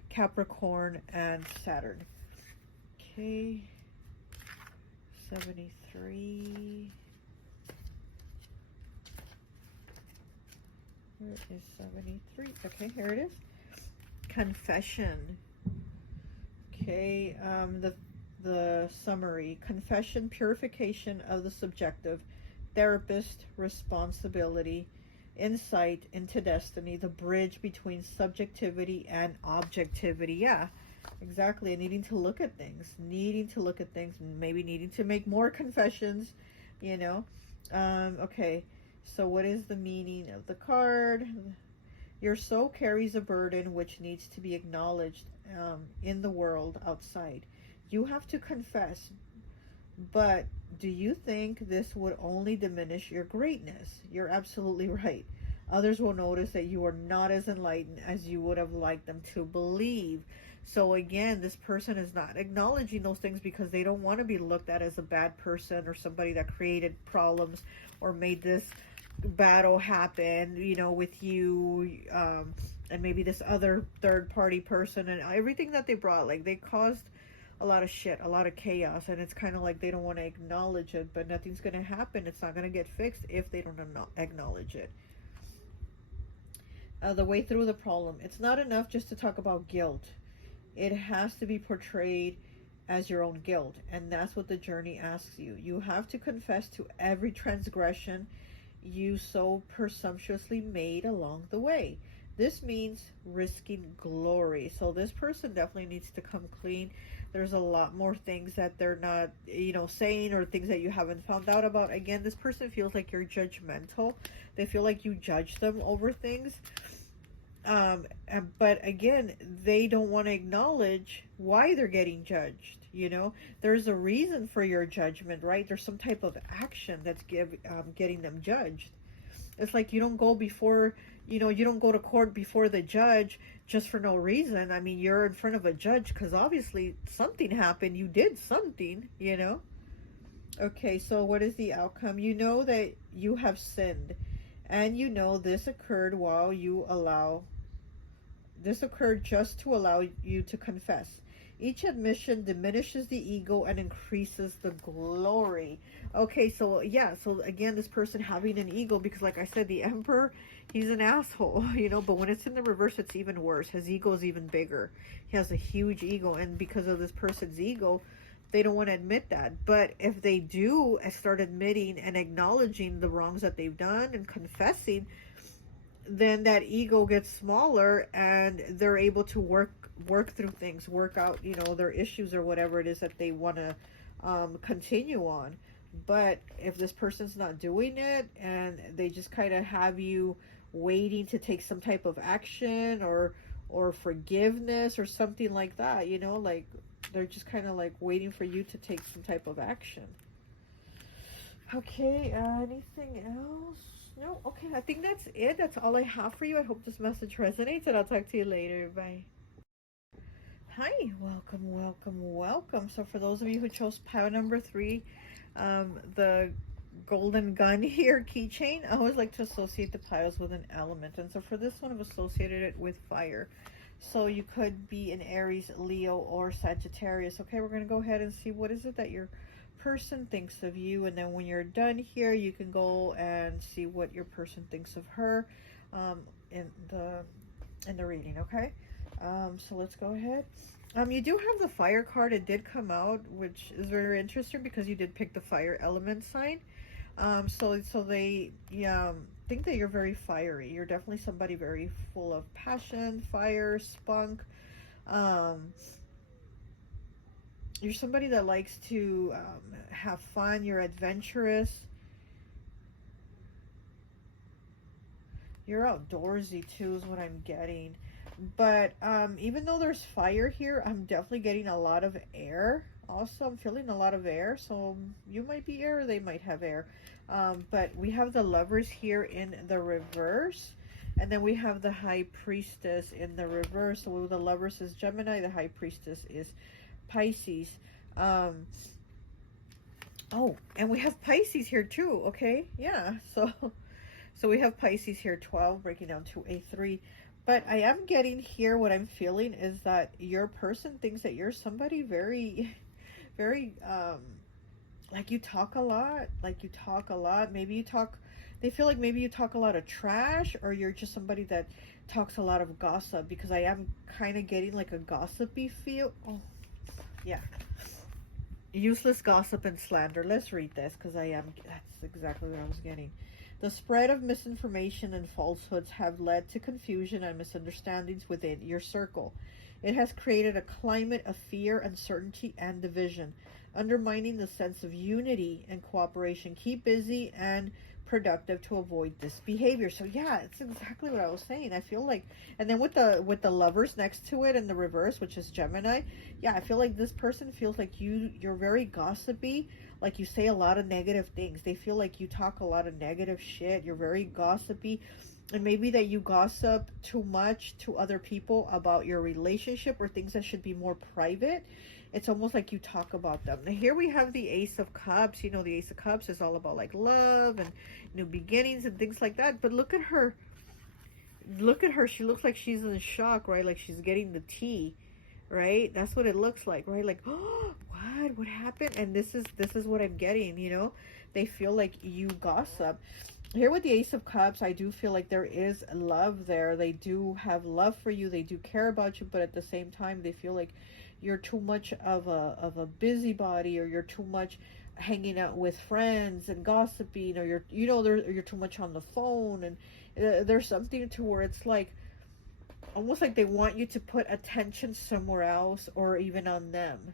Capricorn and Saturn. Okay, 73. Where is 73? Okay, here it is. Confession. Okay, the summary. Confession, purification of the subjective, therapist, responsibility, insight into destiny, the bridge between subjectivity and objectivity. Yeah, exactly. Needing to look at things, maybe needing to make more confessions, okay, so what is the meaning of the card? Your soul carries a burden which needs to be acknowledged in the world outside. You have to confess, but do you think this would only diminish your greatness? You're absolutely right. Others will notice that you are not as enlightened as you would have liked them to believe. So again, this person is not acknowledging those things because they don't want to be looked at as a bad person or somebody that created problems or made this battle happen, with you, and maybe this other third party person, and everything that they brought. Like, they caused a lot of shit, a lot of chaos, and it's kind of like they don't want to acknowledge it, but nothing's going to happen. It's not going to get fixed if they don't acknowledge it. The way through the problem. It's not enough just to talk about guilt. It has to be portrayed as your own guilt, and that's what the journey asks you. You have to confess to every transgression you so presumptuously made along the way. This means risking glory. So this person definitely needs to come clean. There's a lot more things that they're not, saying, or things that you haven't found out about. Again, this person feels like you're judgmental. They feel like you judge them over things. But again, they don't want to acknowledge why they're getting judged. There's a reason for your judgment, right? There's some type of action that's getting them judged. It's like you don't go to court before the judge just for no reason. I mean, you're in front of a judge because obviously something happened. You did something, Okay, so what is the outcome? You know that you have sinned, and this occurred just to allow you to confess. Each admission diminishes the ego and increases the glory. Okay, so yeah, so again, this person having an ego, because like I said, the Emperor, he's an asshole, but when it's in the reverse, it's even worse. His ego is even bigger. He has a huge ego, and because of this person's ego, they don't want to admit that. But if they do start admitting and acknowledging the wrongs that they've done and confessing, then that ego gets smaller and they're able to work work through things, work out, you know, their issues or whatever it is that they want to continue on. But if this person's not doing it and they just kind of have you waiting to take some type of action or forgiveness or something like that, you know, like they're just kind of like waiting for you to take some type of action. Okay, anything else? No? Okay, I think that's it. That's all I have for you. I hope this message resonates, and I'll talk to you later. Bye. Hi, welcome, welcome, welcome. So for those of you who chose pile number 3, the golden gun here, keychain, I always like to associate the piles with an element. And so for this one, I've associated it with fire. So you could be an Aries, Leo, or Sagittarius. Okay, we're going to go ahead and see what is it that your person thinks of you, and then when you're done here, you can go and see what your person thinks of her in the reading. Okay, so let's go ahead. You do have the fire card. It did come out, which is very interesting because you did pick the fire element sign. So they think that you're very fiery. You're definitely somebody very full of passion, fire, spunk. You're somebody that likes to have fun. You're adventurous. You're outdoorsy too is what I'm getting. But even though there's fire here, I'm definitely getting a lot of air. Also, I'm feeling a lot of air. So you might be air, or they might have air. But we have the Lovers here in the reverse. And then we have the High Priestess in the reverse. So the Lovers is Gemini. The High Priestess is Pisces. Oh, and we have Pisces here too. Okay, yeah, so we have Pisces here, 12 breaking down to a 3. But I am getting here, what I'm feeling is that your person thinks that you're somebody very very like you talk a lot, maybe they feel like maybe you talk a lot of trash, or you're just somebody that talks a lot of gossip, because I am kind of getting like a gossipy feel. Oh yeah, useless gossip and slander. Let's read this, because that's exactly what I was getting. The spread of misinformation and falsehoods have led to confusion and misunderstandings within your circle. It has created a climate of fear, uncertainty, and division, undermining the sense of unity and cooperation. Keep busy and productive to avoid this behavior. So yeah, it's exactly what I was saying. I feel like, and then with the Lovers next to it in the reverse, which is Gemini, yeah, I feel like this person feels like you're very gossipy, like you say a lot of negative things. They feel like you talk a lot of negative shit. You're very gossipy, and maybe that you gossip too much to other people about your relationship or things that should be more private. It's almost like you talk about them. Now here we have the Ace of Cups. You know, the Ace of Cups is all about like love and new beginnings and things like that. But look at her. Look at her. She looks like she's in shock, right? Like she's getting the tea, right? That's what it looks like, right? Like, oh, what happened? And this is what I'm getting, you know? They feel like you gossip. Here with the Ace of Cups, I do feel like there is love there. They do have love for you. They do care about you, but at the same time, they feel like you're too much of a busybody, or you're too much hanging out with friends and gossiping, or you're too much on the phone, and there's something to where it's like almost like they want you to put attention somewhere else, or even on them.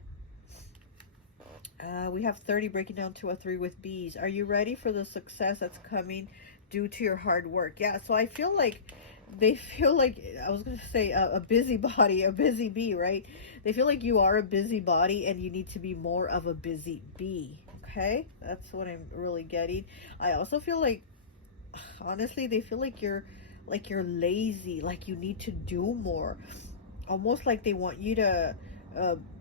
We have 30 breaking down to a 3 with bees. Are you ready for the success that's coming due to your hard work? Yeah, so I feel like they feel like, I was going to say a busybody, a busy bee, right? They feel like you are a busybody and you need to be more of a busy bee. Okay, that's what I'm really getting. I also feel like, honestly, they feel like you're lazy, like you need to do more, almost like they want you to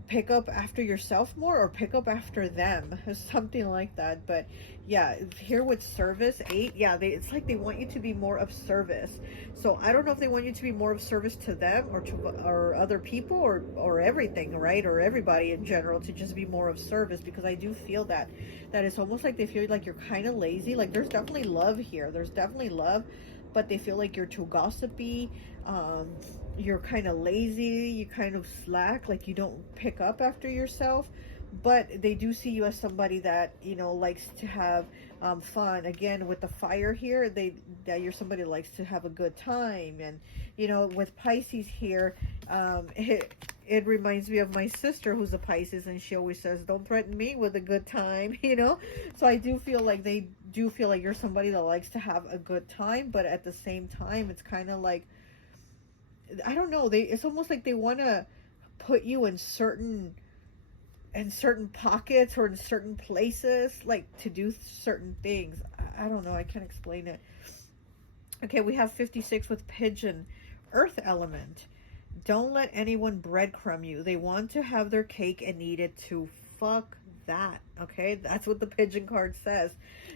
pick up after yourself more, or pick up after them, something like that. But yeah, here with service 8, yeah, it's like they want you to be more of service. So I don't know if they want you to be more of service to them, or other people, or everything, right? Or everybody in general, to just be more of service, because I do feel that it's almost like they feel like you're kind of lazy. Like there's definitely love here. There's definitely love, but they feel like you're too gossipy. You're kind of lazy, you kind of slack, like you don't pick up after yourself. But they do see you as somebody that, you know, likes to have fun. Again, with the fire here, that you're somebody that likes to have a good time. And, you know, with Pisces here, It reminds me of my sister who's a Pisces, and she always says, don't threaten me with a good time, you know? So I do feel like they do feel like you're somebody that likes to have a good time, but at the same time, it's kind of like, I don't know, it's almost like they want to put you in certain pockets or in certain places, like to do certain things. I don't know, I can't explain it. Okay, we have 56 with Pigeon, Earth element. Don't let anyone breadcrumb you. They want to have their cake and eat it too. Fuck that. Okay, that's what the Pigeon card says.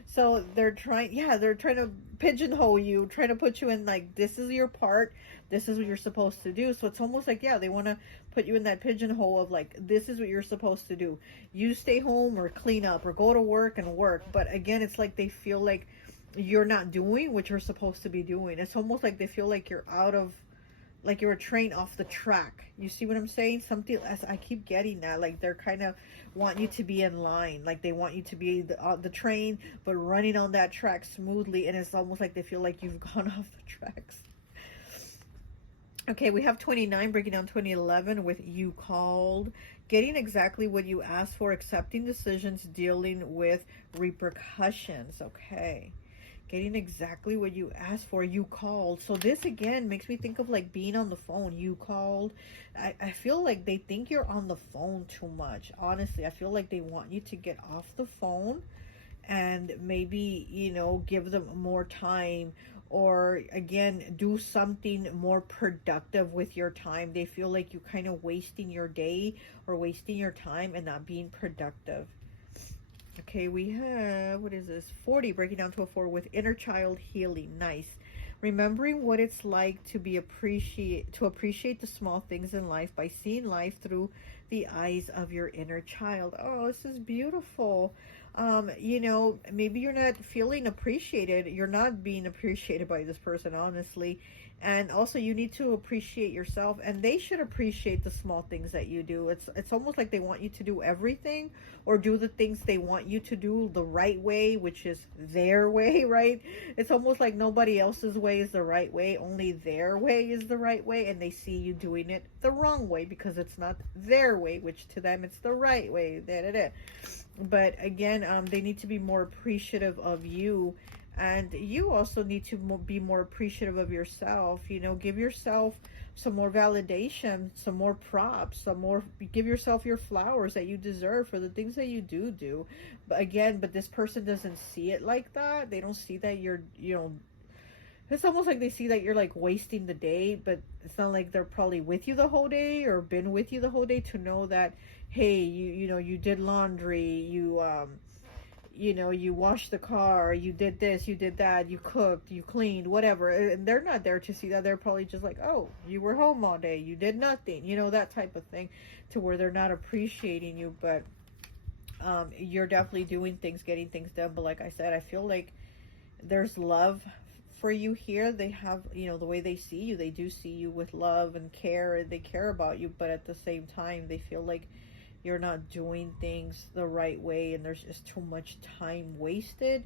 So they're trying to pigeonhole you, trying to put you in like, this is your part, this is what you're supposed to do. So it's almost like, yeah, they want to put you in that pigeonhole of like, this is what you're supposed to do. You stay home or clean up or go to work and work. But again, it's like they feel like you're not doing what you're supposed to be doing. It's almost like they feel like you're out of, like you're a train off the track. You see what I'm saying? Something, as I keep getting that, like they're kind of want you to be in line, like they want you to be the train, but running on that track smoothly, and it's almost like they feel like you've gone off the tracks. Okay, we have 29 breaking down 2011 with You Called, getting exactly what you asked for, accepting decisions, dealing with repercussions. Okay, getting exactly what you asked for, you called. So this again makes me think of like being on the phone. You called. I feel like they think you're on the phone too much. Honestly, I feel like they want you to get off the phone and maybe, you know, give them more time, or again, do something more productive with your time. They feel like you're kind of wasting your day or wasting your time and not being productive. Okay, we have, what is this? 40, breaking down to a 4 with inner child healing. Nice. Remembering what it's like to appreciate the small things in life by seeing life through the eyes of your inner child. Oh, this is beautiful. You know, maybe you're not feeling appreciated. You're not being appreciated by this person, honestly. And also you need to appreciate yourself, and they should appreciate the small things that you do. It's almost like they want you to do everything, or do the things they want you to do the right way, which is their way, right? It's almost like nobody else's way is the right way, only their way is the right way, and they see you doing it the wrong way because it's not their way, which to them it's the right way. But again, they need to be more appreciative of you. And you also need to be more appreciative of yourself. You know, give yourself some more validation, some more props, give yourself your flowers that you deserve for the things that you do. But again, this person doesn't see it like that. They don't see that you're, you know, it's almost like they see that you're like wasting the day, but it's not like they're probably with you the whole day or been with you the whole day to know that, hey, you know, you did laundry, you know, you washed the car, you did this, you did that, you cooked, you cleaned, whatever. And they're not there to see that. They're probably just like, oh, you were home all day, you did nothing, you know, that type of thing, to where they're not appreciating you. But you're definitely doing things, getting things done. But like I said, I feel like there's love for you here. They have, you know, the way they see you, they do see you with love and care, and they care about you. But at the same time, they feel like you're not doing things the right way, and there's just too much time wasted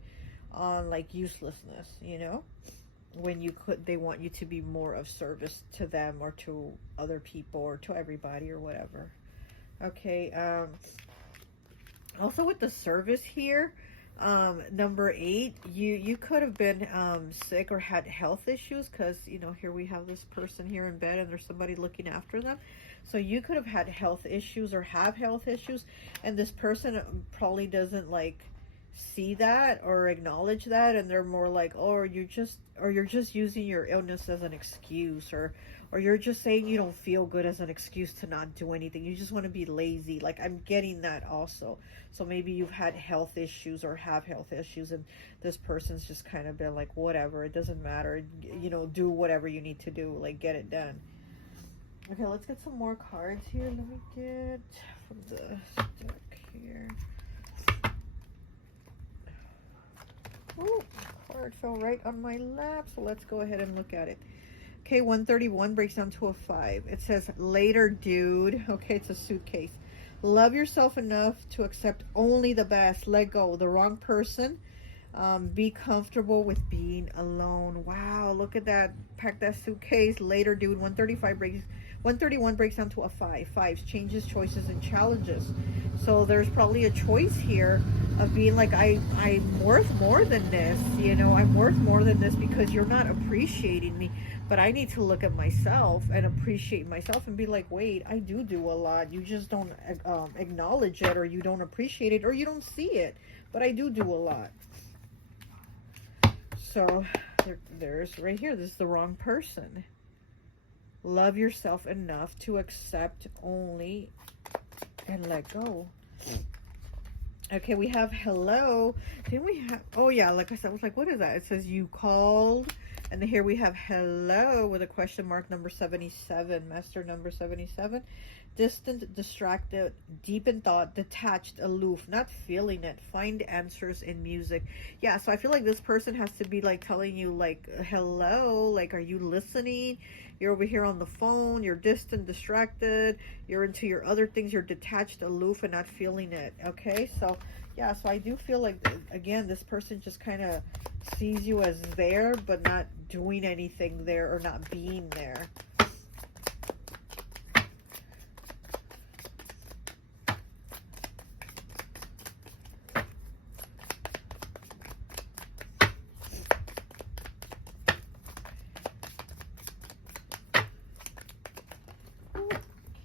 on like uselessness, you know, when they want you to be more of service to them or to other people or to everybody or whatever. Okay, also with the service here, number 8, you could have been sick or had health issues, because, you know, here we have this person here in bed and there's somebody looking after them. So you could have had health issues or have health issues, and this person probably doesn't like see that or acknowledge that, and they're more like, oh, you're just using your illness as an excuse, or you're just saying you don't feel good as an excuse to not do anything. You just want to be lazy. Like, I'm getting that also. So maybe you've had health issues or have health issues, and this person's just kind of been like, whatever, it doesn't matter, you know, do whatever you need to do, like get it done. Okay, let's get some more cards here. Let me get from the deck here. Oh, card fell right on my lap, so let's go ahead and look at it. Okay, 131 breaks down to a 5. It says, later, dude. Okay, it's a suitcase. Love yourself enough to accept only the best. Let go. The wrong person. Be comfortable with being alone. Wow, look at that. Pack that suitcase. Later, dude. 135 131 breaks down to a 5. Fives, changes, choices, and challenges. So there's probably a choice here of being like, I'm worth more than this, you know, I'm worth more than this because you're not appreciating me. But I need to look at myself and appreciate myself and be like, wait, I do a lot. You just don't acknowledge it, or you don't appreciate it, or you don't see it. But I do a lot. So there's right here, this is the wrong person. Love yourself enough to accept only and let go. Okay, we have hello. Didn't we have, oh yeah, like I said, I was like, what is that? It says you called. And here we have hello with a question mark, number 77, master number 77. Distant, distracted, deep in thought, detached, aloof, not feeling it. Find answers in music. Yeah, so I feel like this person has to be like telling you like, hello, like, are you listening? You're over here on the phone, you're distant, distracted, you're into your other things, you're detached, aloof, and not feeling it. Okay, so yeah, so I do feel like, again, this person just kind of sees you as there, but not doing anything there, or not being there.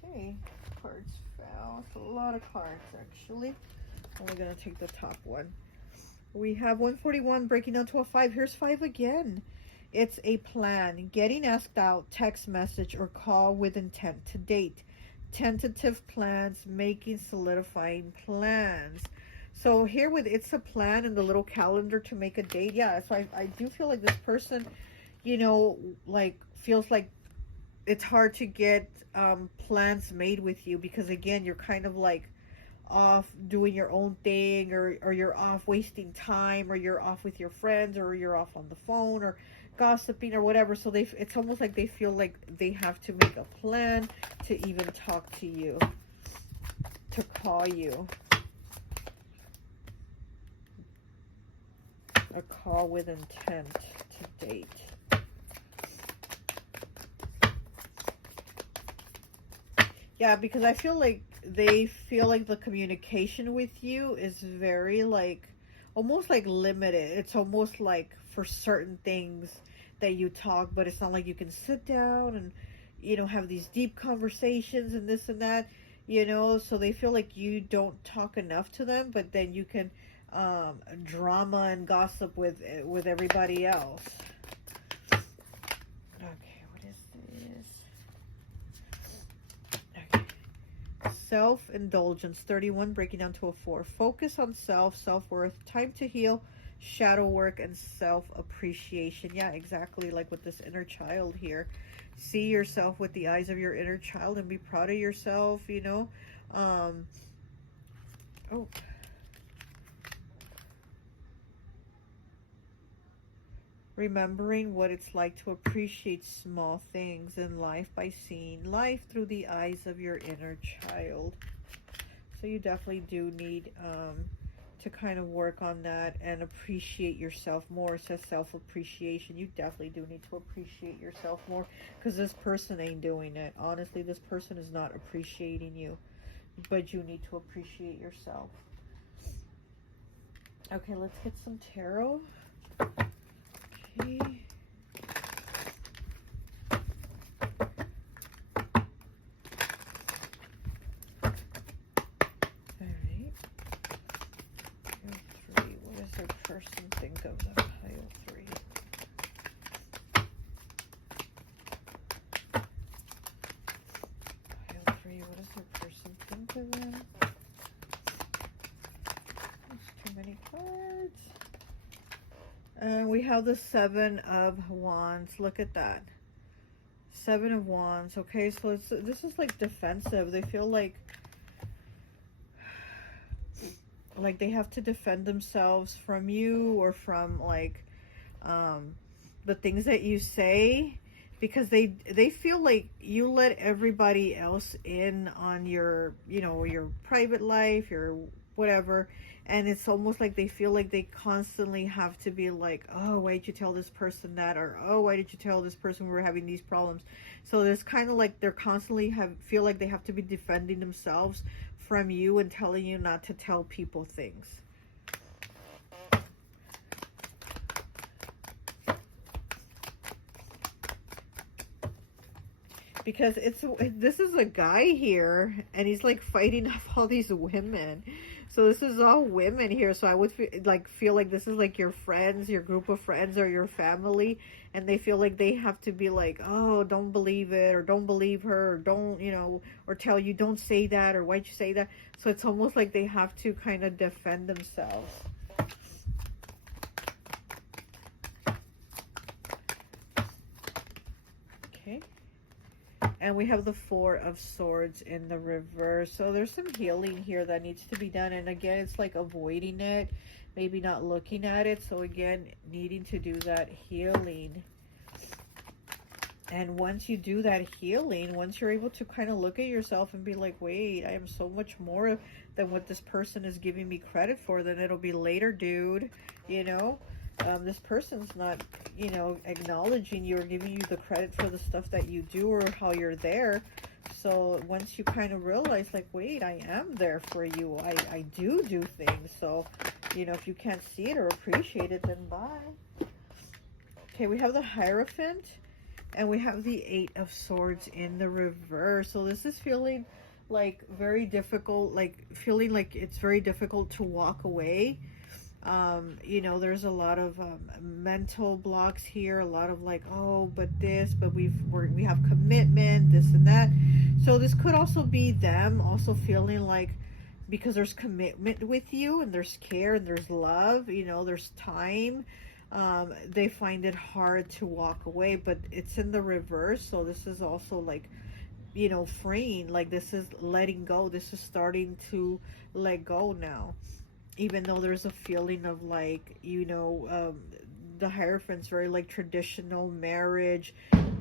Okay, cards fell. It's a lot of cards, actually. Only gonna take the top one. We have 141 breaking down to a 5. Here's 5 again. It's a plan. Getting asked out, text message, or call with intent to date. Tentative plans, making, solidifying plans. So here with it's a plan in the little calendar to make a date. Yeah, so I do feel like this person, you know, like feels like it's hard to get plans made with you because, again, you're kind of like off doing your own thing, or you're off wasting time, or you're off with your friends, or you're off on the phone, or gossiping, or whatever. So it's almost like they feel like they have to make a plan to even talk to you, to call you. A call with intent to date. Yeah, because I feel like they feel like the communication with you is very like, almost like limited. It's almost like for certain things that you talk, but it's not like you can sit down and, you know, have these deep conversations and this and that, you know. So they feel like you don't talk enough to them, but then you can drama and gossip with everybody else. Okay, what is this? Okay. Self-indulgence, 31, breaking down to a 4. Focus on self, self-worth, time to heal, shadow work, and self-appreciation. Yeah, exactly, like with this inner child here. See yourself with the eyes of your inner child and be proud of yourself, you know. Oh. Remembering what it's like to appreciate small things in life by seeing life through the eyes of your inner child. So you definitely do need to kind of work on that and appreciate yourself more. It says self-appreciation. You definitely do need to appreciate yourself more, because this person ain't doing it. Honestly, this person is not appreciating you, but you need to appreciate yourself. Okay, let's get some tarot. Okay. Alright. Pile 3. What does their person think of them? Pile 3. Pile 3. What does their person think of them? There's too many cards. And we have the 7 of Wands. Look at that. 7 of Wands. Okay, so this is like defensive. They feel like they have to defend themselves from you, or from like the things that you say, because they feel like you let everybody else in on your, you know, your private life, your whatever. And it's almost like they feel like they constantly have to be like, oh, why did you tell this person that? Or, oh, why did you tell this person we were having these problems? So there's kind of like they're constantly feel like they have to be defending themselves from you and telling you not to tell people things. Because this is a guy here, and he's like fighting off all these women. So this is all women here. So I would feel like this is like your friends, your group of friends, or your family, and they feel like they have to be like, oh, don't believe it, or don't believe her, or don't, you know, or tell you don't say that, or why'd you say that. So it's almost like they have to kind of defend themselves. Okay. And we have the Four of Swords in the reverse. So there's some healing here that needs to be done. And again, it's like avoiding it, maybe not looking at it. So again, needing to do that healing. And once you do that healing, once you're able to kind of look at yourself and be like, wait, I am so much more than what this person is giving me credit for, then it'll be later, dude, you know? This person's not, you know, acknowledging you or giving you the credit for the stuff that you do or how you're there. So once you kind of realize, like, wait, I am there for you. I do things. So, you know, if you can't see it or appreciate it, then bye. Okay, we have the Hierophant, and we have the Eight of Swords in the reverse. So this is feeling like very difficult, like feeling like it's very difficult to walk away. You know, there's a lot of mental blocks here, a lot of like, oh, but this, but we have commitment, this and that. So this could also be them also feeling like, because there's commitment with you and there's care and there's love, you know, there's time, they find it hard to walk away, but it's in the reverse. So this is also like, you know, freeing, like this is letting go. This is starting to let go now. Even though there's a feeling of like, you know, the Hierophant's very like traditional marriage,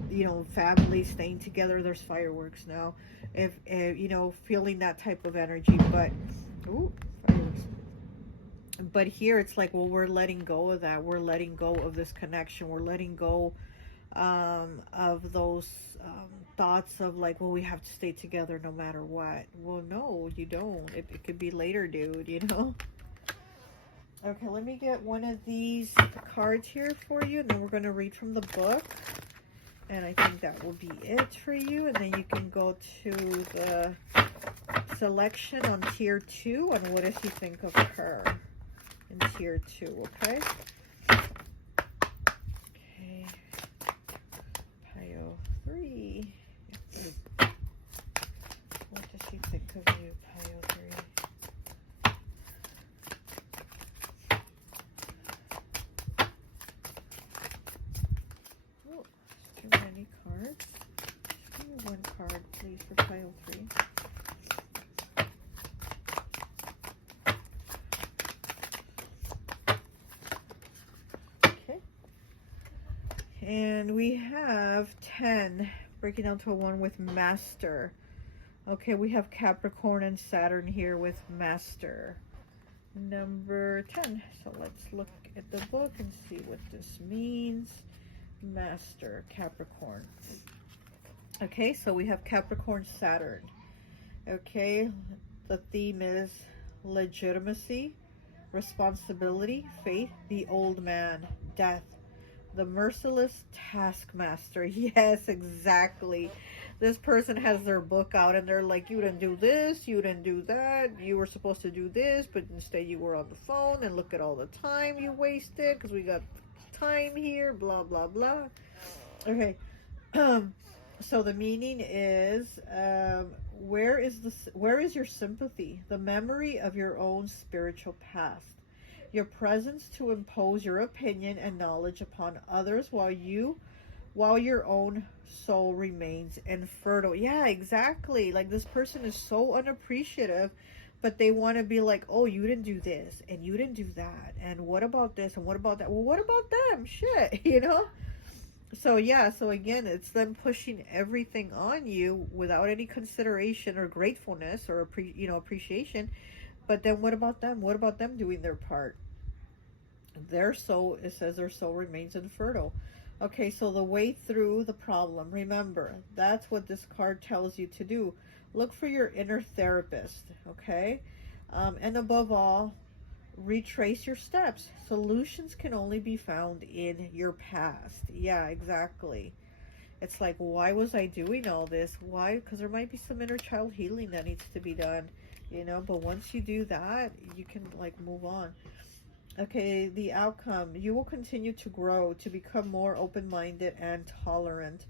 you know, family staying together. There's fireworks now. If you know, feeling that type of energy, but ooh, fireworks. But here it's like, well, we're letting go of that. We're letting go of this connection. We're letting go of those thoughts of like, well, we have to stay together no matter what. Well, no, you don't. It could be later, dude, you know. Okay, let me get one of these cards here for you, and then we're going to read from the book. And I think that will be it for you. And then you can go to the selection on tier 2, and what does he think of her in tier 2, okay? Okay. Pile 3. What does he think of you, Pile 3? Too many cards. Just give me one card, please, for pile 3. Okay. And we have 10, breaking down to a 1 with Master. Okay, we have Capricorn and Saturn here with Master. Number 10. So let's look at the book and see what this means. Master, Capricorn. Okay, so we have Capricorn, Saturn. Okay, the theme is legitimacy, responsibility, faith, the old man, death, the merciless taskmaster. Yes, exactly. This person has their book out and they're like, you didn't do this, you didn't do that, you were supposed to do this, but instead you were on the phone, and look at all the time you wasted because we got time here, blah blah blah. Okay. So the meaning is, where is your sympathy, the memory of your own spiritual past, your presence to impose your opinion and knowledge upon others while your own soul remains infertile. Yeah, exactly. Like, this person is so unappreciative, but they want to be like, oh, you didn't do this, and you didn't do that, and what about this, and what about that? Well, what about them? Shit, you know? So, yeah, so again, it's them pushing everything on you without any consideration or gratefulness or, appreciation, But then what about them? What about them doing their part? Their soul, it says their soul remains infertile. Okay, so the way through the problem, remember, that's what this card tells you to do. Look for your inner therapist, okay? And above all, retrace your steps. Solutions can only be found in your past. Yeah, exactly. It's like, why was I doing all this? Why? Because there might be some inner child healing that needs to be done, you know? But once you do that, you can, like, move on. Okay, the outcome. You will continue to grow, to become more open-minded and tolerant.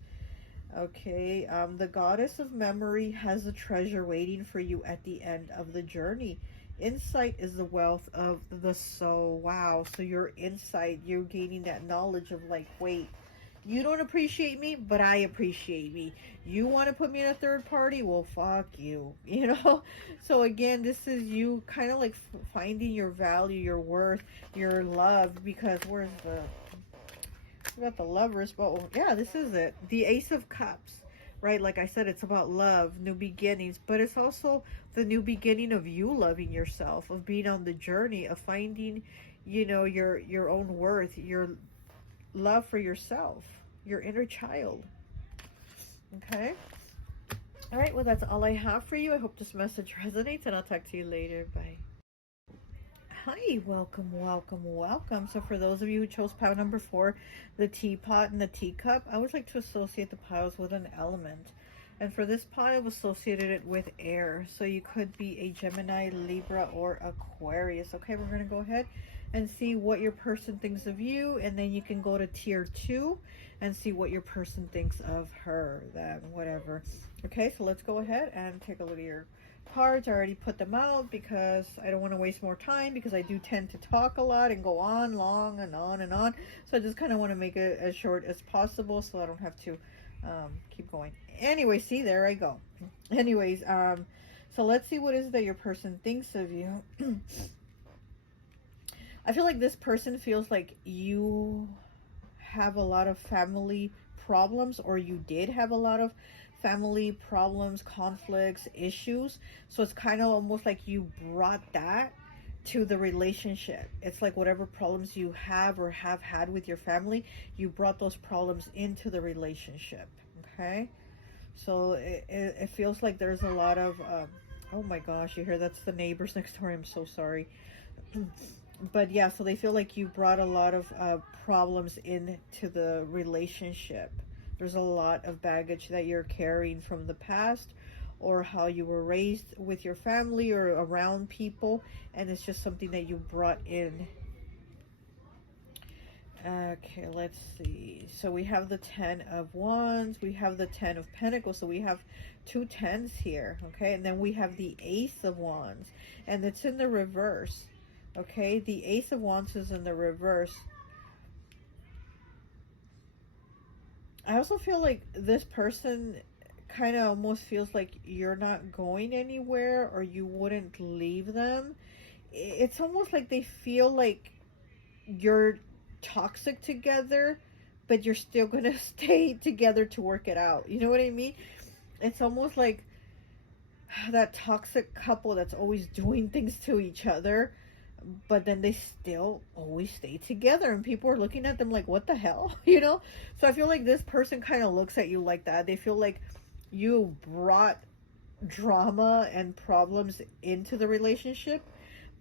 Okay, the goddess of memory has a treasure waiting for you at the end of the journey. Insight is the wealth of the soul. Wow, so your insight, you're gaining that knowledge of like, wait, you don't appreciate me, but I appreciate me. You want to put me in a third party? Well, fuck you, you know? So again, this is you kind of like finding your value, your worth, your love, because where's the... We got the Lovers, but yeah, this is it. The Ace of Cups, right? Like I said, it's about love, new beginnings, but it's also the new beginning of you loving yourself, of being on the journey of finding, you know, your own worth, your love for yourself, your inner child. Okay? All right, well, that's all I have for you. I hope this message resonates, and I'll talk to you later. Bye. Hi, welcome, welcome, welcome. So for those of you who chose pile number 4, the teapot and the teacup, I would like to associate the piles with an element. And for this pile, I've associated it with air. So you could be a Gemini, Libra, or Aquarius. Okay, we're going to go ahead and see what your person thinks of you. And then you can go to tier 2 and see what your person thinks of her, that whatever. Okay, so let's go ahead and take a look at your cards. I already put them out because I don't want to waste more time, because I do tend to talk a lot and go on long and on and on. So I just kind of want to make it as short as possible so I don't have to keep going. Anyway, see, there I go. Anyways, so let's see what is it that your person thinks of you. I feel like this person feels like you have a lot of family problems, or you did have a lot of family problems, conflicts, issues. So it's kind of almost like you brought that to the relationship. It's like whatever problems you have or have had with your family, you brought those problems into the relationship. Okay, so it feels like there's a lot of oh my gosh, you hear that's the neighbors next door. I'm so sorry. But yeah, so they feel like you brought a lot of problems into the relationship. There's a lot of baggage that you're carrying from the past, or how you were raised with your family or around people, and it's just something that you brought in. Okay, let's see. So we have the 10 of Wands, we have the 10 of Pentacles, so we have 2 10s here, okay? And then we have the Ace of Wands, and it's in the reverse, okay? The Ace of Wands is in the reverse. I also feel like this person kind of almost feels like you're not going anywhere, or you wouldn't leave them. It's almost like they feel like you're toxic together, but you're still going to stay together to work it out. You know what I mean? It's almost like that toxic couple that's always doing things to each other, but then they still always stay together, and people are looking at them like, what the hell, you know? So I feel like this person kind of looks at you like that. They feel like you brought drama and problems into the relationship,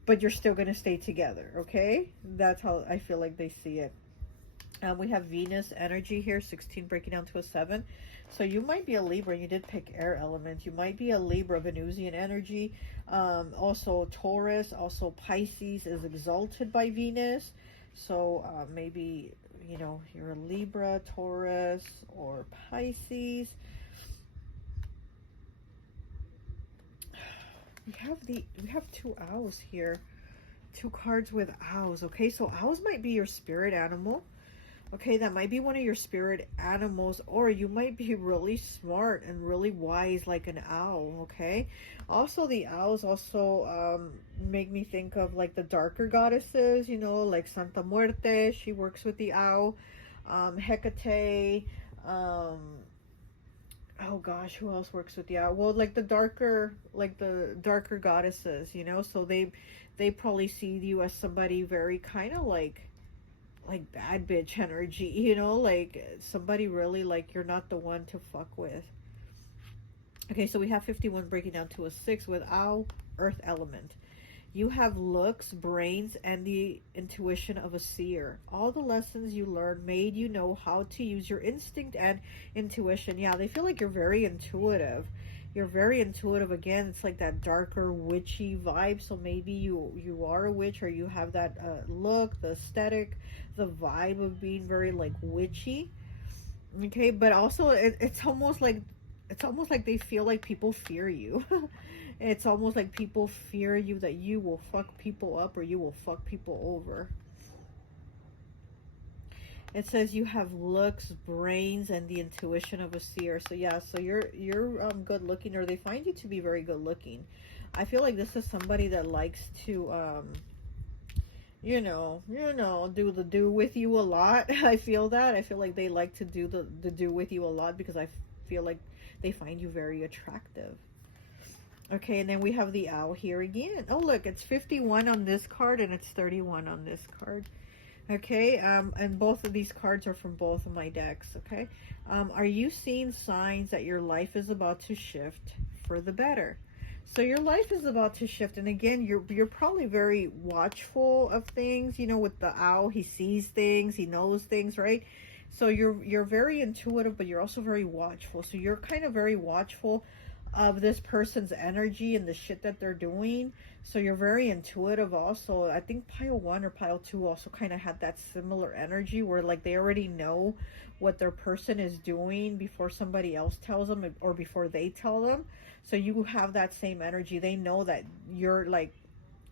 but you're still going to stay together, okay? That's how I feel like they see it. We have Venus energy here, 16 breaking down to a 7. So you might be a Libra, and you did pick air element. You might be a Libra, Venusian energy. Also Taurus, also Pisces is exalted by Venus. So maybe, you know, you're a Libra, Taurus, or Pisces. We have 2 owls here. 2 cards with owls. Okay, so owls might be your spirit animal. Okay, that might be one of your spirit animals, or you might be really smart and really wise like an owl, okay? Also, the owls also make me think of like the darker goddesses, you know, like Santa Muerte, she works with the owl. Hecate, oh gosh, who else works with the owl? Well, like the darker goddesses, you know, so they probably see you as somebody very kind of like bad bitch energy, you know, like somebody really like you're not the one to fuck with. Okay, so we have 51 breaking down to a 6 with owl, earth element. You have looks, brains, and the intuition of a seer. All the lessons you learned made you know how to use your instinct and intuition. Yeah, they feel like you're very intuitive. You're very intuitive. Again, it's like that darker witchy vibe. So maybe you are a witch, or you have that look, the aesthetic, the vibe of being very like witchy. Okay, but also it's almost like they feel like people fear you. It's almost like people fear you, that you will fuck people up or you will fuck people over. It says you have looks, brains, and the intuition of a seer. So yeah, so you're good looking, or they find you to be very good looking. I feel like this is somebody that likes to you know, do with you a lot. I feel that. I feel like they like to do the do with you a lot, because I feel like they find you very attractive. Okay, and then we have the owl here again. Oh, look, it's 51 on this card and it's 31 on this card. Okay, and both of these cards are from both of my decks, okay? Are you seeing signs that your life is about to shift for the better? So your life is about to shift, and again, you're probably very watchful of things. You know, with the owl, he sees things, he knows things, right? So you're very intuitive, but you're also very watchful. So you're kind of very watchful of this person's energy and the shit that they're doing. So you're very intuitive also. I think pile 1 or pile 2 also kind of had that similar energy, where like they already know what their person is doing before somebody else tells them, or before they tell them. So you have that same energy. They know that you're like,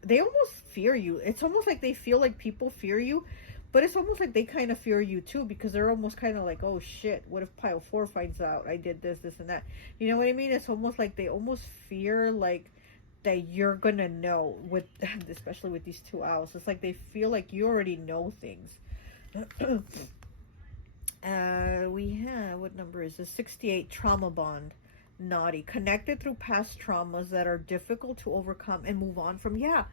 they almost fear you. It's almost like they feel like people fear you, but it's almost like they kind of fear you too, because they're almost kind of like, oh shit, what if pile 4 finds out I did this, and that? You know what I mean? It's almost like they almost fear like that you're gonna know, with especially with these two owls. It's like they feel like you already know things. We have, what number is this? 68, trauma bond. Naughty. Connected through past traumas that are difficult to overcome and move on from. Yeah.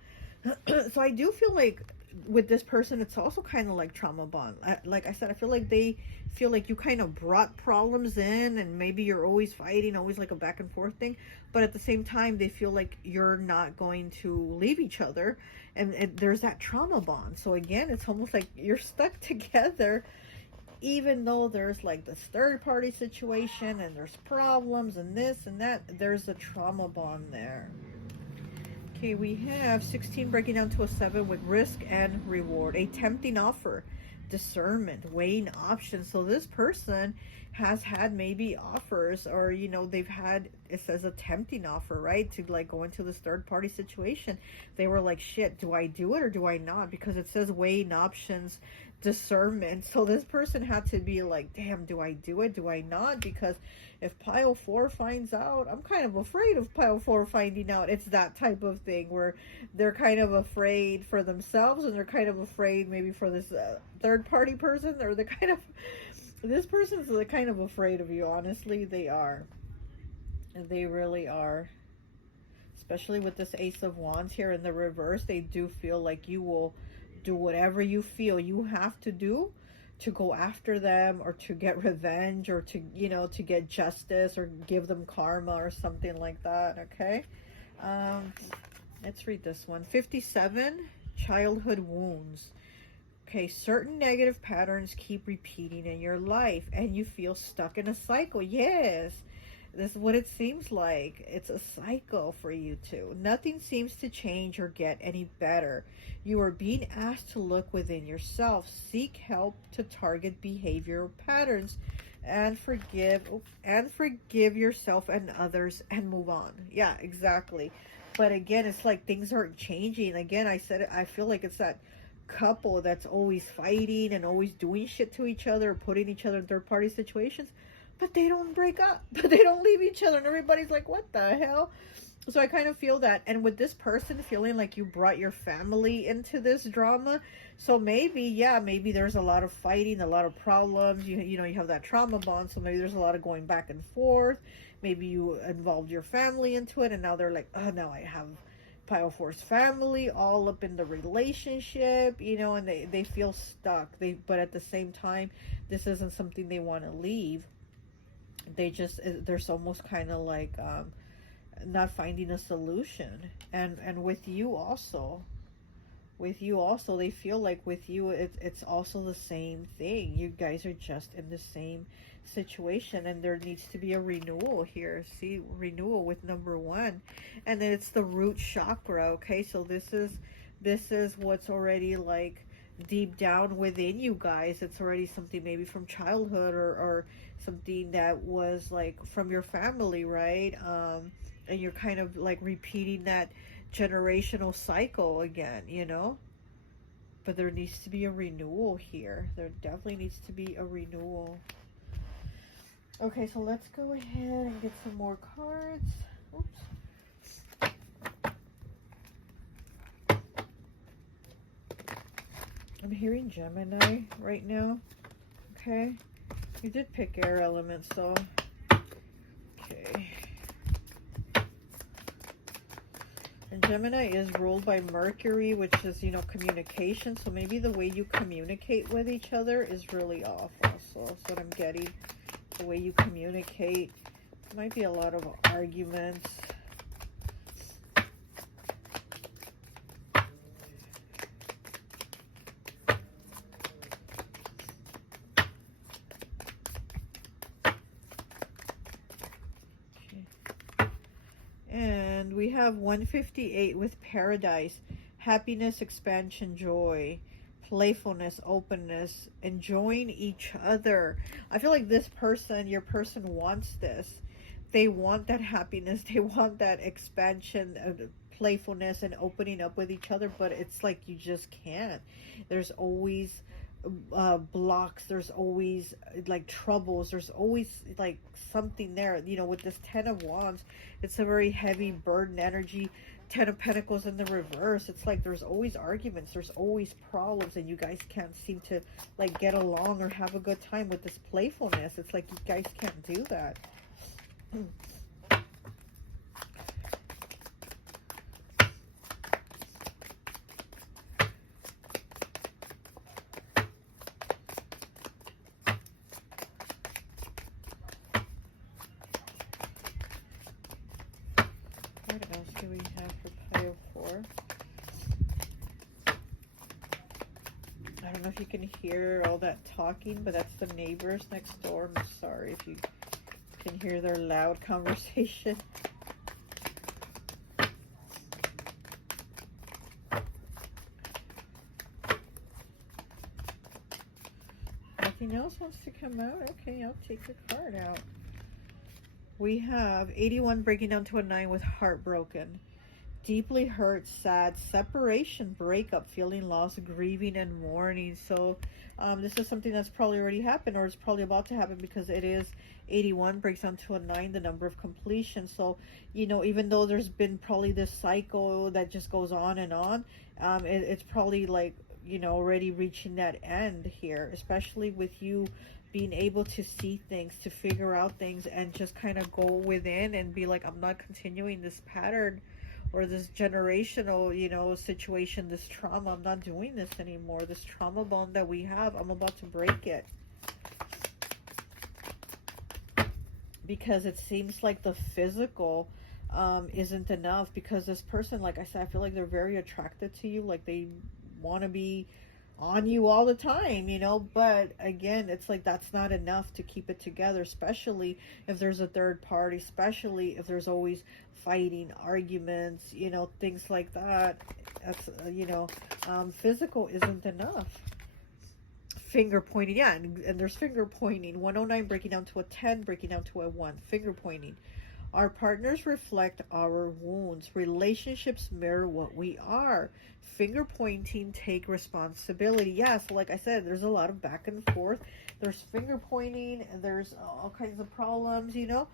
So I do feel like with this person, it's also kind of like trauma bond. Like I said, I feel like they feel like you kind of brought problems in, and maybe you're always fighting, always like a back and forth thing, but at the same time they feel like you're not going to leave each other, and there's that trauma bond. So again, it's almost like you're stuck together, even though there's like this third party situation and there's problems and this and that. There's a trauma bond there. Okay, we have 16 breaking down to a 7 with risk and reward. A tempting offer, discernment, weighing options. So this person has had maybe offers, or you know, they've had, it says a tempting offer, right, to like go into this third party situation. They were like, shit, do I do it or do I not? Because it says weighing options, discernment. So this person had to be like, damn, do I do it, do I not? Because if pile 4 finds out, I'm kind of afraid of pile 4 finding out. It's that type of thing where they're kind of afraid for themselves, and they're kind of afraid maybe for this third party person, or they're kind of, this person's kind of afraid of you. Honestly, they are. They really are. Especially with this Ace of Wands here in the reverse, they do feel like you will do whatever you feel you have to do to go after them, or to get revenge, or to, you know, to get justice, or give them karma or something like that. Okay, let's read this one. 57, childhood wounds. Okay, certain negative patterns keep repeating in your life and you feel stuck in a cycle. Yes, this is what it seems like. It's a cycle for you two. Nothing seems to change or get any better. You are being asked to look within yourself, seek help to target behavior patterns, and forgive yourself and others, and move on. Yeah, exactly. But again, it's like things aren't changing. Again, I said it, I feel like it's that couple that's always fighting and always doing shit to each other, putting each other in third party situations, but they don't break up, but they don't leave each other, and everybody's like, what the hell? So I kind of feel that. And with this person feeling like you brought your family into this drama, so maybe, yeah, maybe there's a lot of fighting, a lot of problems. You know, you have that trauma bond, so maybe there's a lot of going back and forth. Maybe you involved your family into it, and now they're like, oh, now I have Pile Force family all up in the relationship, you know, and they feel stuck. But at the same time, this isn't something they want to leave. They just, there's almost kind of like, not finding a solution. And with you also, they feel like with you it's also the same thing. You guys are just in the same situation, and there needs to be a renewal here. See, renewal with number 1. And then it's the root chakra. Okay, so this is what's already like deep down within you guys. It's already something maybe from childhood, or something that was like from your family, right? And you're kind of like repeating that generational cycle again, you know. But there needs to be a renewal here. There definitely needs to be a renewal. Okay, so let's go ahead and get some more cards. Oops. I'm hearing Gemini right now. Okay, you did pick air element, so okay. And Gemini is ruled by Mercury, which is, you know, communication. So maybe the way you communicate with each other is really off also. That's what I'm getting. The way you communicate. Might be a lot of arguments. And we have 158 with Paradise. Happiness, expansion, joy, playfulness, openness, enjoying each other. I feel like this person, your person, wants this. They want that happiness. They want that expansion, playfulness, and opening up with each other. But it's like you just can't. There's always blocks. There's always like troubles. There's always like something there, you know. With this 10 of Wands, it's a very heavy burden energy. 10 of Pentacles in the reverse, it's like there's always arguments, there's always problems, and you guys can't seem to like get along or have a good time with this playfulness. It's like you guys can't do that. What else do we have for pile 4? I don't know if you can hear all that talking, but that's the neighbors next door. I'm sorry if you can hear their loud conversation. Nothing else wants to come out? Okay, I'll take the card out. We have 81 breaking down to a 9 with heartbroken. Deeply hurt, sad, separation, breakup, feeling lost, grieving, and mourning. So this is something that's probably already happened, or is probably about to happen, because it is 81 breaks down to a 9, the number of completion. So, you know, even though there's been probably this cycle that just goes on and on, it's probably like, you know, already reaching that end here, especially with you being able to see things, to figure out things, and just kind of go within and be like, I'm not continuing this pattern or this generational, you know, situation, this trauma. I'm not doing this anymore. This trauma bond that we have, I'm about to break it. Because it seems like the physical isn't enough, because this person, like I said, I feel like they're very attracted to you, like they want to be on you all the time, you know. But again, it's like that's not enough to keep it together, especially if there's a third party, especially if there's always fighting, arguments, you know, things like that. That's you know, physical isn't enough. Finger pointing, yeah, and there's finger pointing. 109 breaking down to a 10, breaking down to a 1. Finger pointing. Our partners reflect our wounds. Relationships mirror what we are. Finger pointing, take responsibility. Yeah, so like I said, there's a lot of back and forth. There's finger pointing, and there's all kinds of problems, you know.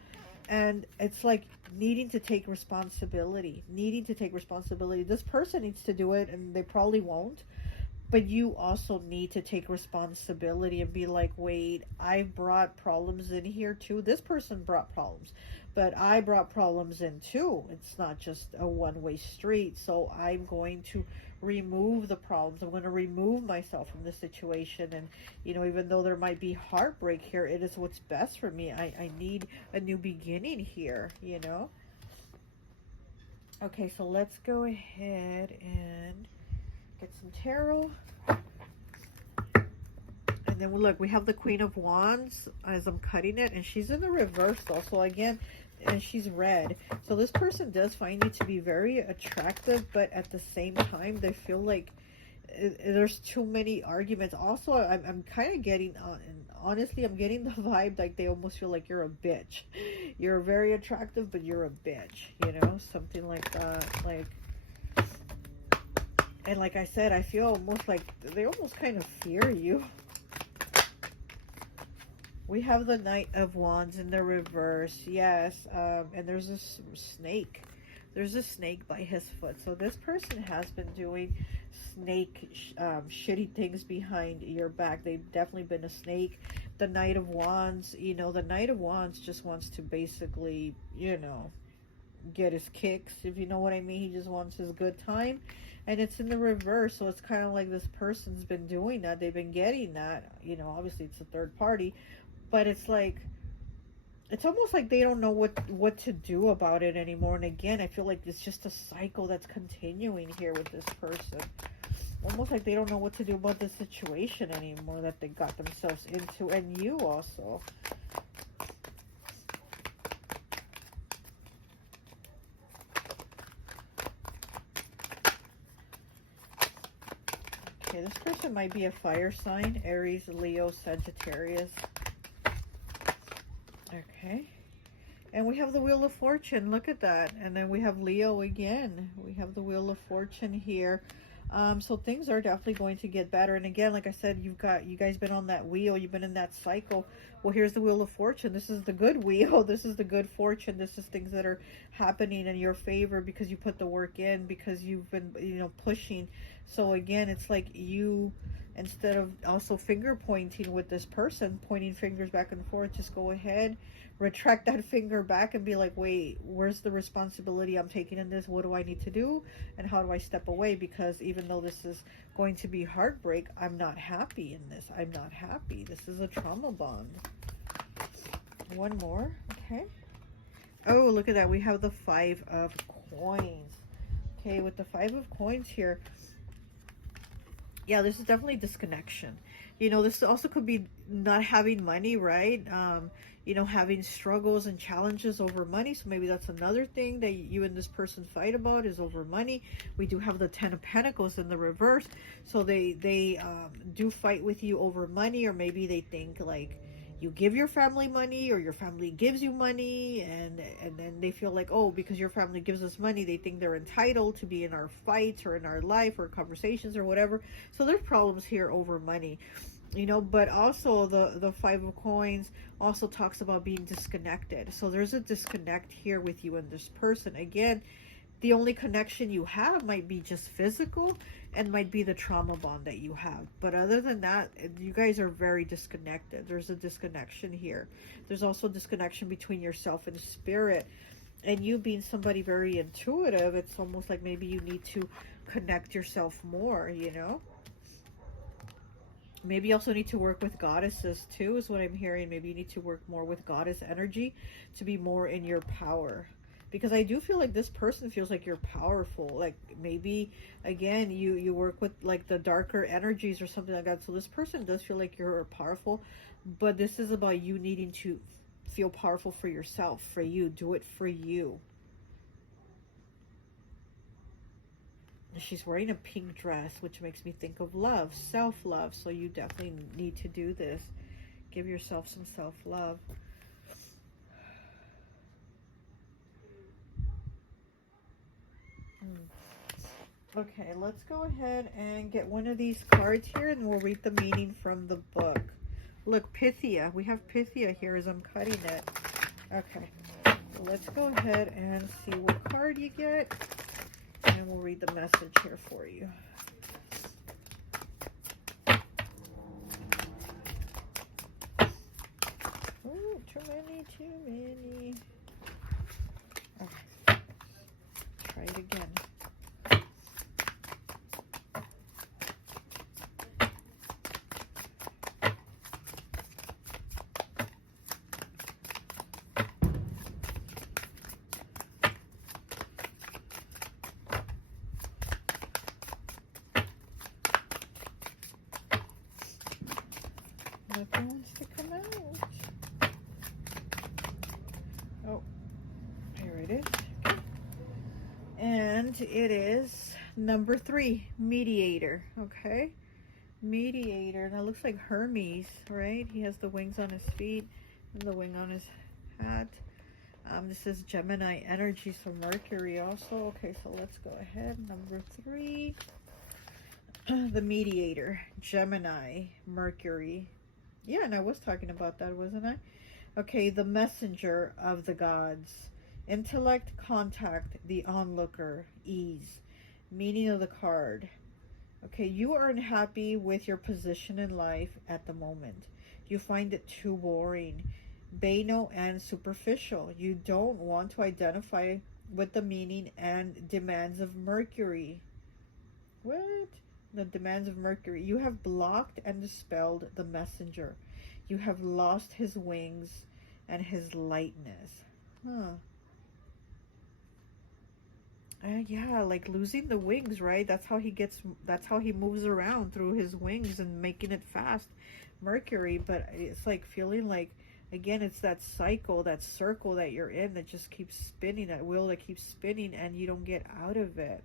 And it's like needing to take responsibility, This person needs to do it, and they probably won't. But you also need to take responsibility and be like, wait, I brought problems in here too. This person brought problems, but I brought problems in too. It's not just a one-way street. So I'm going to remove the problems. I'm going to remove myself from the situation. And, you know, even though there might be heartbreak here, it is what's best for me. I need a new beginning here, you know? Okay, so let's go ahead and get some tarot. And then look, we have the Queen of Wands as I'm cutting it, and she's in the reverse also again, and she's red. So this person does find you to be very attractive, but at the same time they feel like there's too many arguments. Also, I'm kind of getting honestly, I'm getting the vibe like they almost feel like you're a bitch. You're very attractive, but you're a bitch, you know, something like that. Like, and like I said, I feel almost like they almost kind of fear you. We have the Knight of Wands in the reverse. Yes. And there's this snake. There's a snake by his foot. So this person has been doing snake shitty things behind your back. They've definitely been a snake. The Knight of Wands, you know, the Knight of Wands just wants to basically, you know, get his kicks, if you know what I mean. He just wants his good time. And it's in the reverse, so it's kind of like this person's been doing that. They've been getting that, you know, obviously it's a third party, but it's like, it's almost like they don't know what to do about it anymore. And again, I feel like it's just a cycle that's continuing here with this person. Almost like they don't know what to do about the situation anymore that they got themselves into, and you also. Okay, this person might be a fire sign, Aries, Leo, Sagittarius. Okay. And we have the Wheel of Fortune. Look at that. And then we have Leo again. We have the Wheel of Fortune here. So things are definitely going to get better. And again, like I said, you guys been on that wheel. You've been in that cycle. Well, here's the Wheel of Fortune. This is the good wheel. This is the good fortune. This is things that are happening in your favor because you put the work in, because you've been, you know, pushing. So again, it's like you, instead of also finger pointing with this person, pointing fingers back and forth, just go ahead, retract that finger back and be like, wait, where's the responsibility I'm taking in this? What do I need to do? And how do I step away? Because even though this is going to be heartbreak, I'm not happy in this. I'm not happy. This is a trauma bond. One more. Okay. Oh, look at that. We have the 5 of Coins. Okay, with the 5 of Coins here, yeah, this is definitely disconnection. You know, this also could be not having money, right? You know, having struggles and challenges over money. So maybe that's another thing that you and this person fight about, is over money. We do have the 10 of Pentacles in the reverse. So they do fight with you over money, or maybe they think like you give your family money, or your family gives you money, and then they feel like, oh, because your family gives us money, they think they're entitled to be in our fights or in our life or conversations or whatever. So there's problems here over money, you know. But also the 5 of Coins also talks about being disconnected. So there's a disconnect here with you and this person. Again, the only connection you have might be just physical, and might be the trauma bond that you have. But other than that, you guys are very disconnected. There's a disconnection here. There's also disconnection between yourself and spirit. And you being somebody very intuitive, it's almost like maybe you need to connect yourself more, you know? Maybe you also need to work with goddesses too, is what I'm hearing. Maybe you need to work more with goddess energy to be more in your power. Because I do feel like this person feels like you're powerful. Like maybe, again, you work with like the darker energies or something like that. So this person does feel like you're powerful. But this is about you needing to feel powerful for yourself, for you. Do it for you. She's wearing a pink dress, which makes me think of love, self-love. So you definitely need to do this. Give yourself some self-love. Okay, let's go ahead and get one of these cards here, and we'll read the meaning from the book. Look, Pythia. We have Pythia here as I'm cutting it. Okay. So let's go ahead and see what card you get. And we'll read the message here for you. Ooh, too many. Okay. Try it again. Nothing wants to come out. Oh, here it is. Okay. And it is number 3, mediator. Okay, mediator. That looks like Hermes, right? He has the wings on his feet and the wing on his hat. This is Gemini energy, so Mercury also. Okay, so let's go ahead. Number 3, the mediator, Gemini, Mercury. Yeah, and I was talking about that, wasn't I? Okay, the messenger of the gods. Intellect, contact, the onlooker, ease. Meaning of the card. Okay, you are unhappy with your position in life at the moment. You find it too boring, banal, and superficial. You don't want to identify with the meaning and demands of Mercury. What? The demands of Mercury. You have blocked and dispelled the messenger. You have lost his wings and his lightness. Yeah, like losing the wings, right? That's how he moves around through his wings and making it fast. Mercury, but it's like feeling like, again, it's that cycle, that circle that you're in that just keeps spinning, that wheel that keeps spinning and you don't get out of it.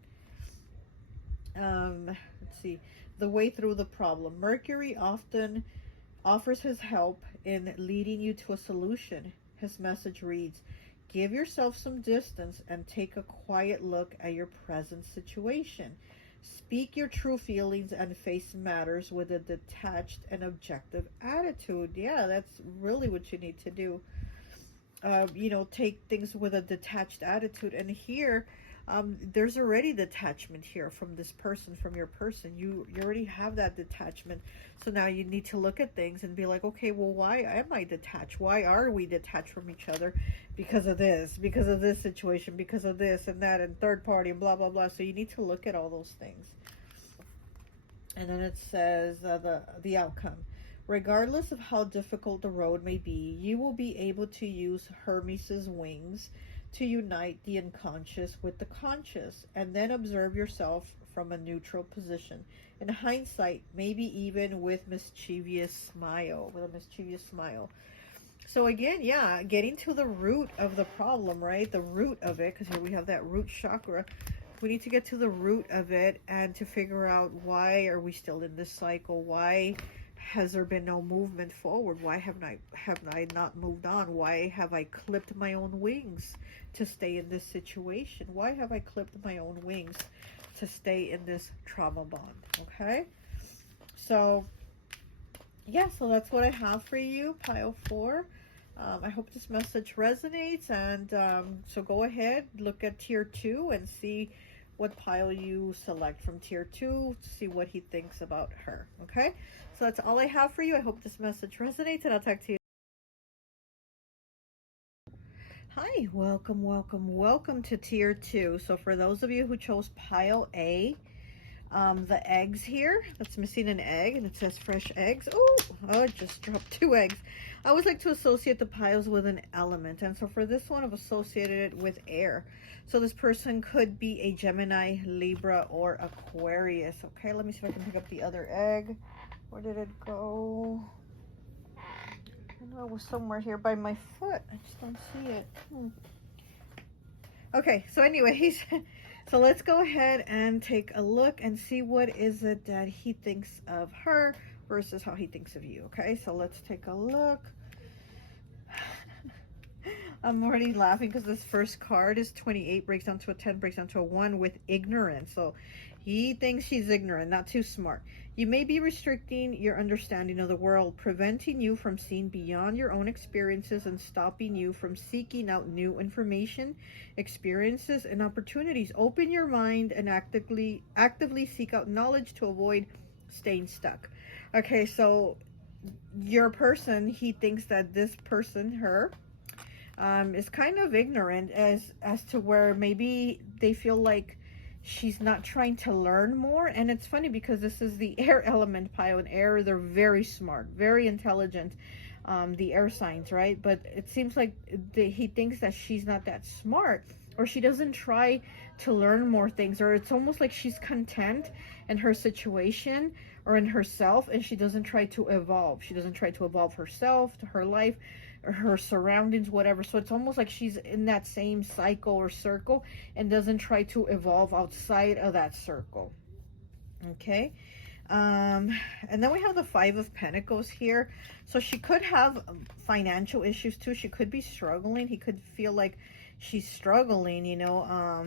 Let's see, the way through the problem. Mercury often offers his help in leading you to a solution. His message reads, give yourself some distance and take a quiet look at your present situation. Speak your true feelings and face matters with a detached and objective attitude. Yeah, that's really what you need to do. You know, take things with a detached attitude. And here, there's already detachment here from this person, from your person. You already have that detachment. So now you need to look at things and be like, okay, well, why am I detached? Why are we detached from each other? Because of this situation, because of this and that and third party and blah, blah, blah. So you need to look at all those things. And then it says the outcome. Regardless of how difficult the road may be, you will be able to use Hermes's wings to unite the unconscious with the conscious, and then observe yourself from a neutral position. In hindsight, maybe even with a mischievous smile. So again, yeah, getting to the root of the problem, right? The root of it, because here we have that root chakra. We need to get to the root of it and to figure out, why are we still in this cycle? Why has there been no movement forward? Why have I not moved on? Why have I clipped my own wings to stay in this situation? Why have I clipped my own wings to stay in this trauma bond? Okay, so yeah, so that's what I have for you, pile 4. I hope this message resonates, and so go ahead, look at tier 2 and see what pile you select from tier 2 to see what he thinks about her. Okay, so that's all I have for you. I hope this message resonates, and I'll talk to you. Hi, welcome to tier 2. So for those of you who chose pile A, the eggs here, that's missing an egg, and it says fresh eggs. Oh, I just dropped 2 eggs. I always like to associate the piles with an element, and so for this one, I've associated it with air. So this person could be a Gemini, Libra, or Aquarius. Okay, let me see if I can pick up the other egg. Where did it go? I know it was somewhere here by my foot. I just don't see it. Okay, so anyways, so let's go ahead and take a look and see what is it that he thinks of her versus how he thinks of you. Okay, so let's take a look. I'm already laughing because this first card is 28, breaks down to a 10, breaks down to a 1 with ignorance. So He thinks she's ignorant, not too smart. You may be restricting your understanding of the world, preventing you from seeing beyond your own experiences and stopping you from seeking out new information, experiences, and opportunities. Open your mind and actively seek out knowledge to avoid staying stuck. Okay, so your person, he thinks that this person, her, is kind of ignorant as to where maybe they feel like she's not trying to learn more. And it's funny because this is the air element pile, and air, they're very smart, very intelligent, the air signs, right? But it seems like he thinks that she's not that smart, or she doesn't try to learn more things, or it's almost like she's content in her situation or in herself, and she doesn't try to evolve. She doesn't try to evolve herself, to her life, or her surroundings, whatever. So it's almost like she's in that same cycle or circle and doesn't try to evolve outside of that circle. Okay. And then we have the Five of Pentacles here. So she could have financial issues too. She could be struggling. He could feel like she's struggling, you know.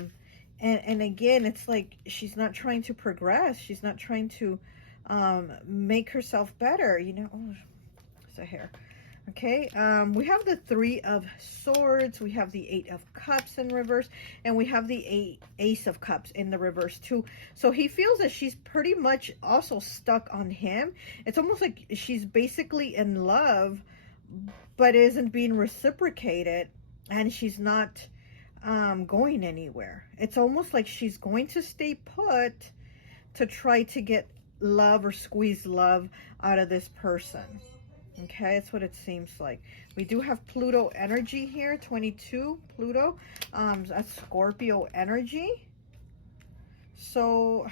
And again, it's like she's not trying to progress. She's not trying to make herself better, you know. Oh, it's a hair. Okay, we have the Three of Swords, we have the Eight of Cups in reverse, and we have the Ace of Cups in the reverse too. So he feels that she's pretty much also stuck on him. It's almost like she's basically in love, but isn't being reciprocated, and she's not going anywhere. It's almost like she's going to stay put to try to get love or squeeze love out of this person. Okay, that's what it seems like. We do have Pluto energy here, 22, Pluto. That's Scorpio energy. So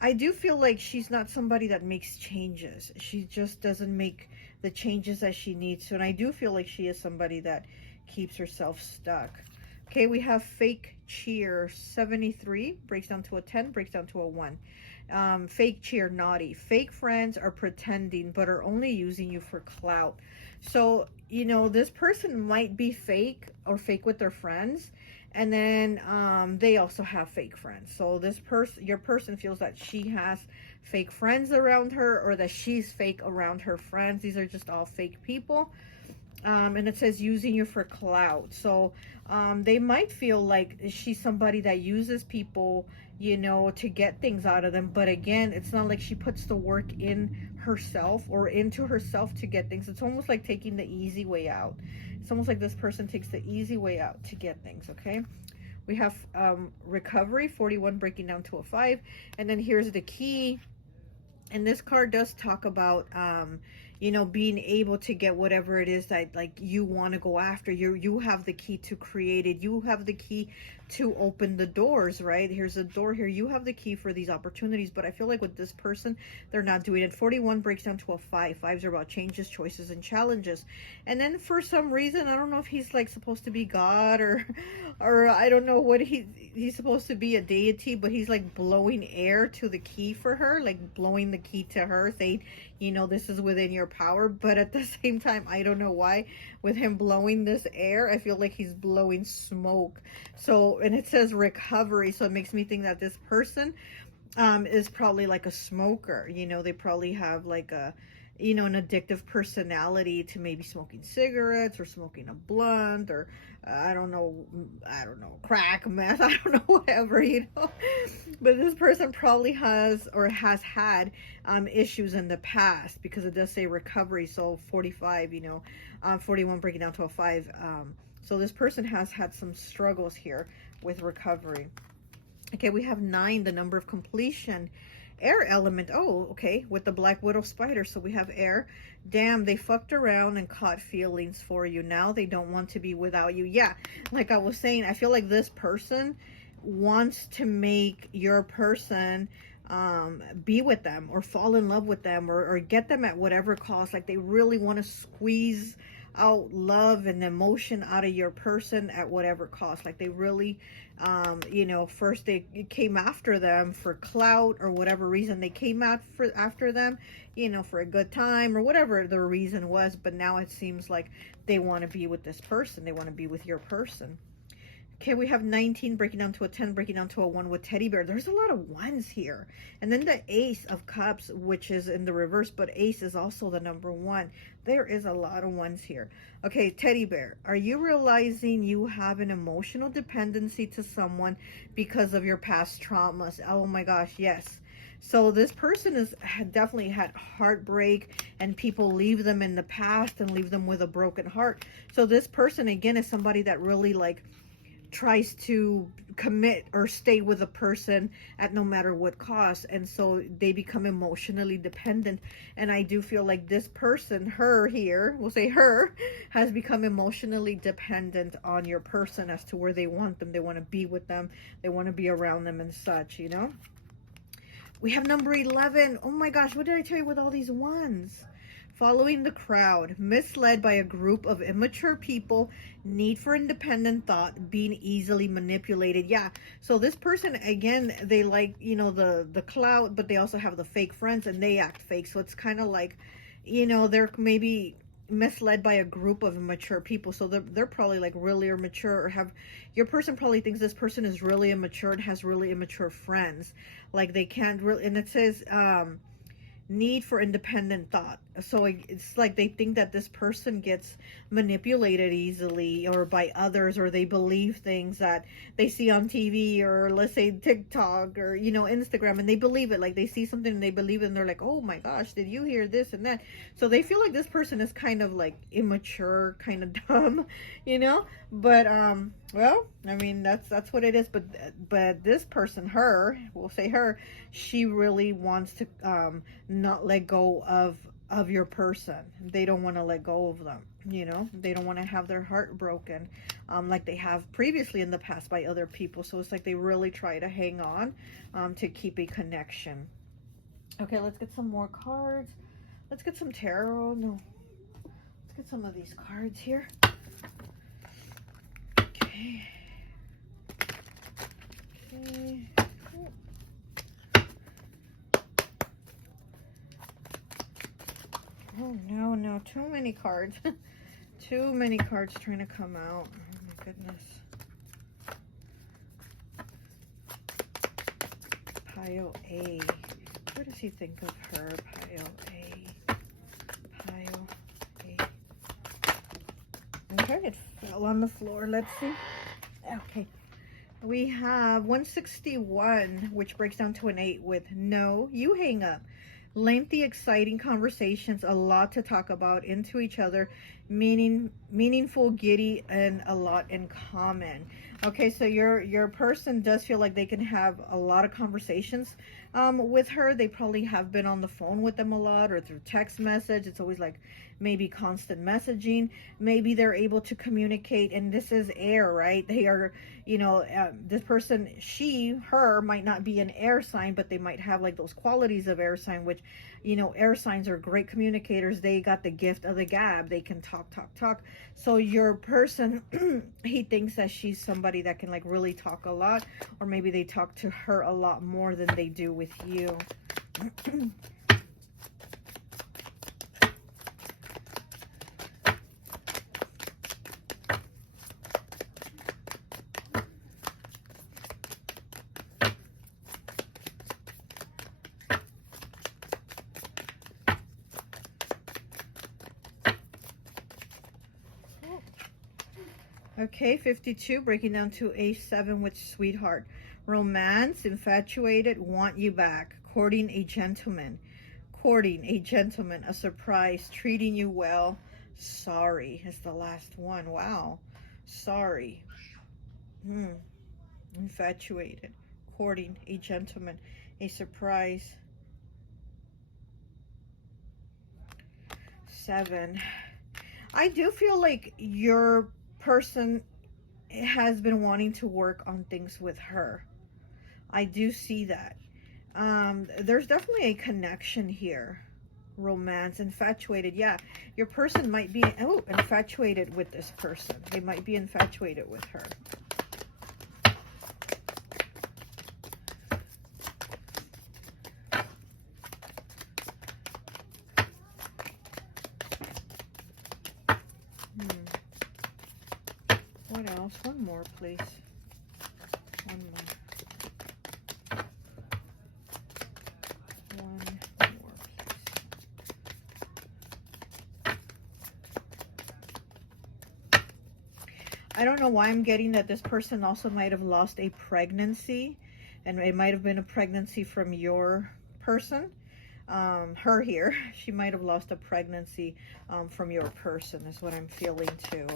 I do feel like she's not somebody that makes changes. She just doesn't make the changes that she needs to. And I do feel like she is somebody that keeps herself stuck. Okay, we have Fake Cheer, 73, breaks down to a 10, breaks down to a 1. Fake cheer, naughty. Fake friends are pretending but are only using you for clout. So, you know, this person might be fake or fake with their friends, and then they also have fake friends. So this person, your person, feels that she has fake friends around her, or that she's fake around her friends. These are just all fake people. And it says using you for clout. So they might feel like she's somebody that uses people, you know, to get things out of them. But again, it's not like she puts the work in herself or into herself to get things. It's almost like taking the easy way out. It's almost like this person takes the easy way out to get things. Okay, we have recovery, 41, breaking down to a 5. And then here's the key. And this card does talk about you know, being able to get whatever it is that like you want to go after. You have the key to create it. You have the key to open the doors, right? Here's a door here. You have the key for these opportunities, but I feel like with this person, they're not doing it. 41 breaks down to a 5. 5s are about changes, choices, and challenges. And then for some reason, I don't know if he's like supposed to be God or I don't know what he's supposed to be, a deity, but he's like blowing air to the key for her, like blowing the key to her, saying, you know, this is within your power. But at the same time, I don't know why with him blowing this air, I feel like he's blowing smoke. So, and it says recovery, so it makes me think that this person is probably like a smoker. You know, they probably have like a, you know, an addictive personality to maybe smoking cigarettes or smoking a blunt, or I don't know, crack, meth, I don't know, whatever, you know. But this person probably has or has had issues in the past, because it does say recovery. So 45, you know, 41 breaking down to a 5. So this person has had some struggles here with recovery. Okay, we have 9, the number of completion. Air element. Oh, okay, with the Black Widow spider. So we have air. Damn, they fucked around and caught feelings for you. Now they don't want to be without you. Yeah, like I was saying, I feel like this person wants to make your person be with them or fall in love with them, or get them at whatever cost. Like they really want to squeeze out love and emotion out of your person at whatever cost. Like they really you know, first they came after them for clout or whatever reason they came out after them, you know, for a good time or whatever the reason was. But now it seems like they want to be with this person. They want to be with your person. Okay, we have 19 breaking down to a 10, breaking down to a 1 with teddy bear. There's a lot of ones here. And then the Ace of Cups, which is in the reverse, but Ace is also the number 1. There is a lot of ones here. Okay, teddy bear, are you realizing you have an emotional dependency to someone because of your past traumas? Oh my gosh, yes. So this person has definitely had heartbreak, and people leave them in the past and leave them with a broken heart. So this person, again, is somebody that really like tries to commit or stay with a person at no matter what cost, and so they become emotionally dependent. And I do feel like this person, her here, we'll say her, has become emotionally dependent on your person as to where they want them. They want to be with them, they want to be around them and such, you know. We have number 11. Oh my gosh, what did I tell you with all these ones? Following the crowd, misled by a group of immature people, need for independent thought, being easily manipulated. Yeah, so this person, again, they like, you know, the clout, but they also have the fake friends, and they act fake. So it's kind of like, you know, they're maybe misled by a group of immature people. So they're probably like really immature, or have, your person probably thinks this person is really immature and has really immature friends. Like they can't really, and it says, need for independent thought. So it's like they think that this person gets manipulated easily, or by others, or they believe things that they see on TV, or let's say TikTok, or, you know, Instagram, and they believe it. Like they see something and they believe it, and they're like, oh my gosh, did you hear this and that? So they feel like this person is kind of like immature, kind of dumb, you know. But well, I mean, that's what it is. But this person, her, we'll say her, she really wants to not let go of your person. They don't want to let go of them, you know. They don't want to have their heart broken like they have previously in the past by other people. So it's like they really try to hang on to keep a connection. Okay, let's get some more cards. Let's get some tarot. No, let's get some of these cards here. Okay. Okay. Oh no, too many cards. Too many cards trying to come out. Oh my goodness. Pile A. What does he think of her? Pile A. Pile A. Okay, it fell on the floor. Let's see. Okay. We have 161, which breaks down to an 8 with no, you hang up. Lengthy, exciting conversations, a lot to talk about, into each other, meaningful, giddy, and a lot in common. Okay, so your person does feel like they can have a lot of conversations with her. They probably have been on the phone with them a lot, or through text message. It's always like maybe constant messaging. Maybe they're able to communicate, and this is air, right? They are, you know, this person, her might not be an air sign, but they might have like those qualities of air sign, which, you know, air signs are great communicators. They got the gift of the gab. They can talk. So your person, he thinks that she's somebody that can like really talk a lot, or maybe they talk to her a lot more than they do with you. Okay, 52, breaking down to a 7 with sweetheart. Romance, infatuated, want you back. Courting a gentleman. Courting a gentleman, a surprise, treating you well. Sorry is the last one. Wow. Sorry. Infatuated, courting a gentleman, a surprise. 7. I do feel like your person has been wanting to work on things with her. I do see that. There's definitely a connection here. Romance, infatuated. Yeah, your person might be infatuated with this person. They might be infatuated with her. What else? One more, please. One more, please. I don't know why I'm getting that this person also might have lost a pregnancy, and it might have been a pregnancy from your person. Her here, she might have lost a pregnancy from your person is what I'm feeling too.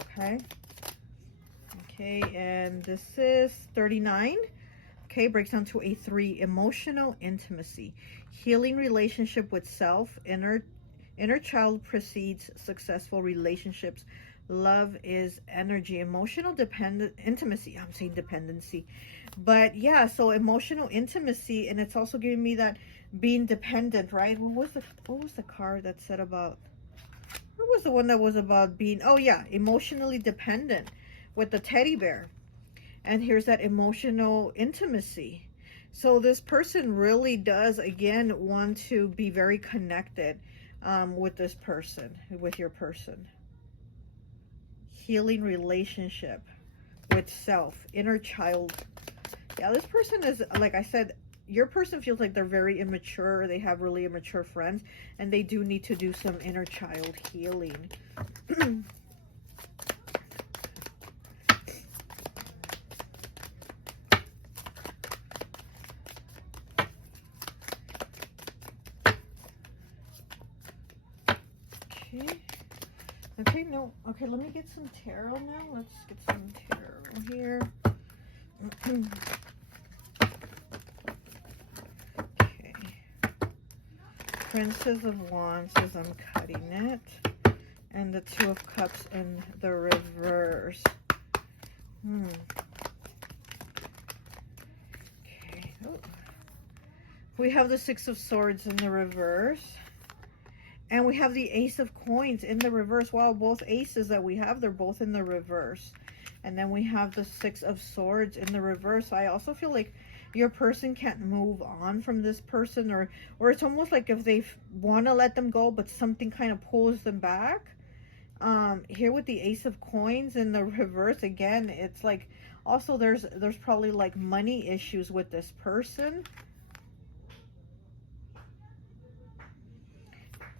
Okay, and this is 39. Okay, breaks down to a 3. Emotional intimacy, healing relationship with self, inner child precedes successful relationships. Love is energy. Emotional intimacy. I'm saying dependency, but yeah, so emotional intimacy, and it's also giving me that being dependent, right? What was the card that said about, what was the one that was about being, oh yeah, emotionally dependent with the teddy bear. And here's that emotional intimacy. So this person really does, again, want to be very connected with this person, with your person. Healing relationship with self, inner child. Yeah, this person is, like I said, your person feels like they're very immature. They have really immature friends, and they do need to do some inner child healing. Okay, no. Okay, let me get some tarot now. Let's get some tarot here. Okay. Princess of Wands as I'm cutting it. And the Two of Cups in the reverse. Okay. Oh. We have the Six of Swords in the reverse. And we have the Ace of Coins in the reverse. Wow, both aces that we have, they're both in the reverse. And then we have the Six of Swords in the reverse. I also feel like your person can't move on from this person, or it's almost like if they want to let them go, but something kind of pulls them back. Here with the Ace of Coins in the reverse, again, it's like also there's probably like money issues with this person.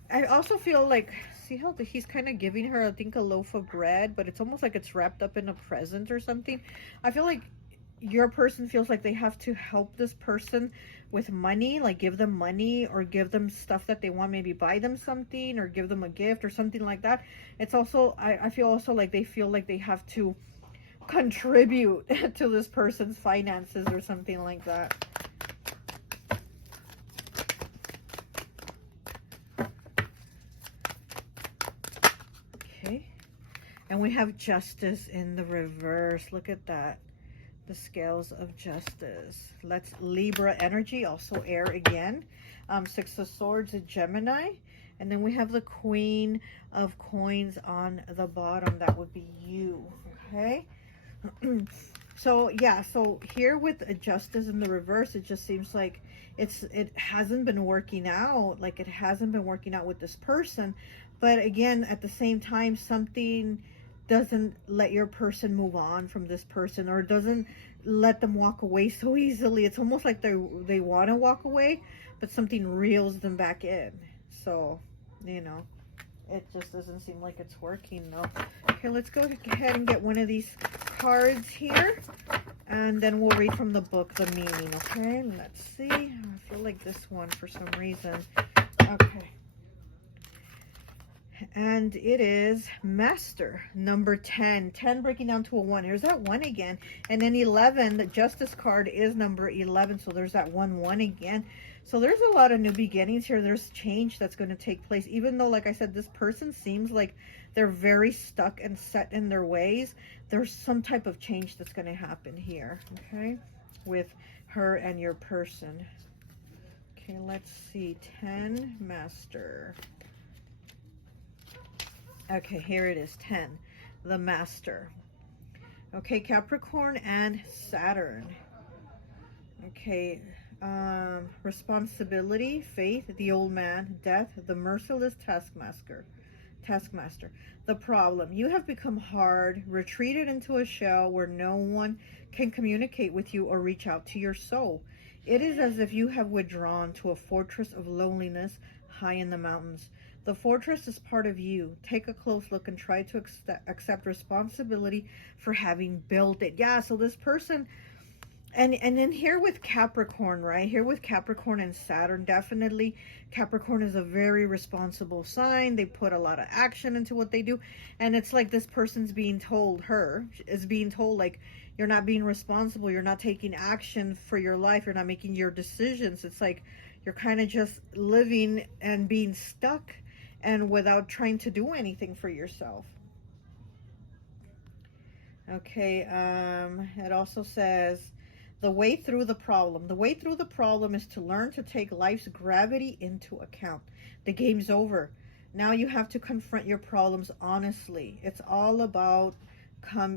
I also feel like, see how he's kind of giving her, I think, a loaf of bread, but it's almost like it's wrapped up in a present or something. I feel like your person feels like they have to help this person with money, like give them money or give them stuff that they want, maybe buy them something or give them a gift or something like that. It's also, I feel also like they feel like they have to contribute to this person's finances or something like that. And we have Justice in the reverse. Look at that. The Scales of Justice. Let's Libra energy, also air again. Six of Swords, a Gemini. And then we have the Queen of Coins on the bottom. That would be you. Okay. So yeah, so here with Justice in the reverse, it just seems like it hasn't been working out. Like it hasn't been working out with this person. But again, at the same time, something doesn't let your person move on from this person, or doesn't let them walk away so easily. It's almost like they want to walk away, but something reels them back in. So, you know, it just doesn't seem like it's working though. Okay, let's go ahead and get one of these cards here, and then we'll read from the book the meaning. Okay, let's see. I feel like this one for some reason. Okay. And it is Master, number 10. 10 breaking down to a 1. Here's that 1 again. And then 11, the Justice card is number 11. So there's that 1 again. So there's a lot of new beginnings here. There's change that's going to take place. Even though, like I said, this person seems like they're very stuck and set in their ways, there's some type of change that's going to happen here. Okay, with her and your person. Okay, let's see. 10, Master. Okay, here it is, 10, the Master. Okay, Capricorn and Saturn. Okay, responsibility, faith, the old man, death, the merciless Taskmaster. The problem, you have become hard, retreated into a shell where no one can communicate with you or reach out to your soul. It is as if you have withdrawn to a fortress of loneliness high in the mountains. The fortress is part of you. Take a close look and try to accept responsibility for having built it. Yeah, so this person, and then here with Capricorn, right? Here with Capricorn and Saturn, definitely Capricorn is a very responsible sign. They put a lot of action into what they do. And it's like this person's being told, her is being told, like, you're not being responsible. You're not taking action for your life. You're not making your decisions. It's like you're kind of just living and being stuck and without trying to do anything for yourself. Okay, it also says, the way through the problem. The way through the problem is to learn to take life's gravity into account. The game's over. Now you have to confront your problems honestly. It's all about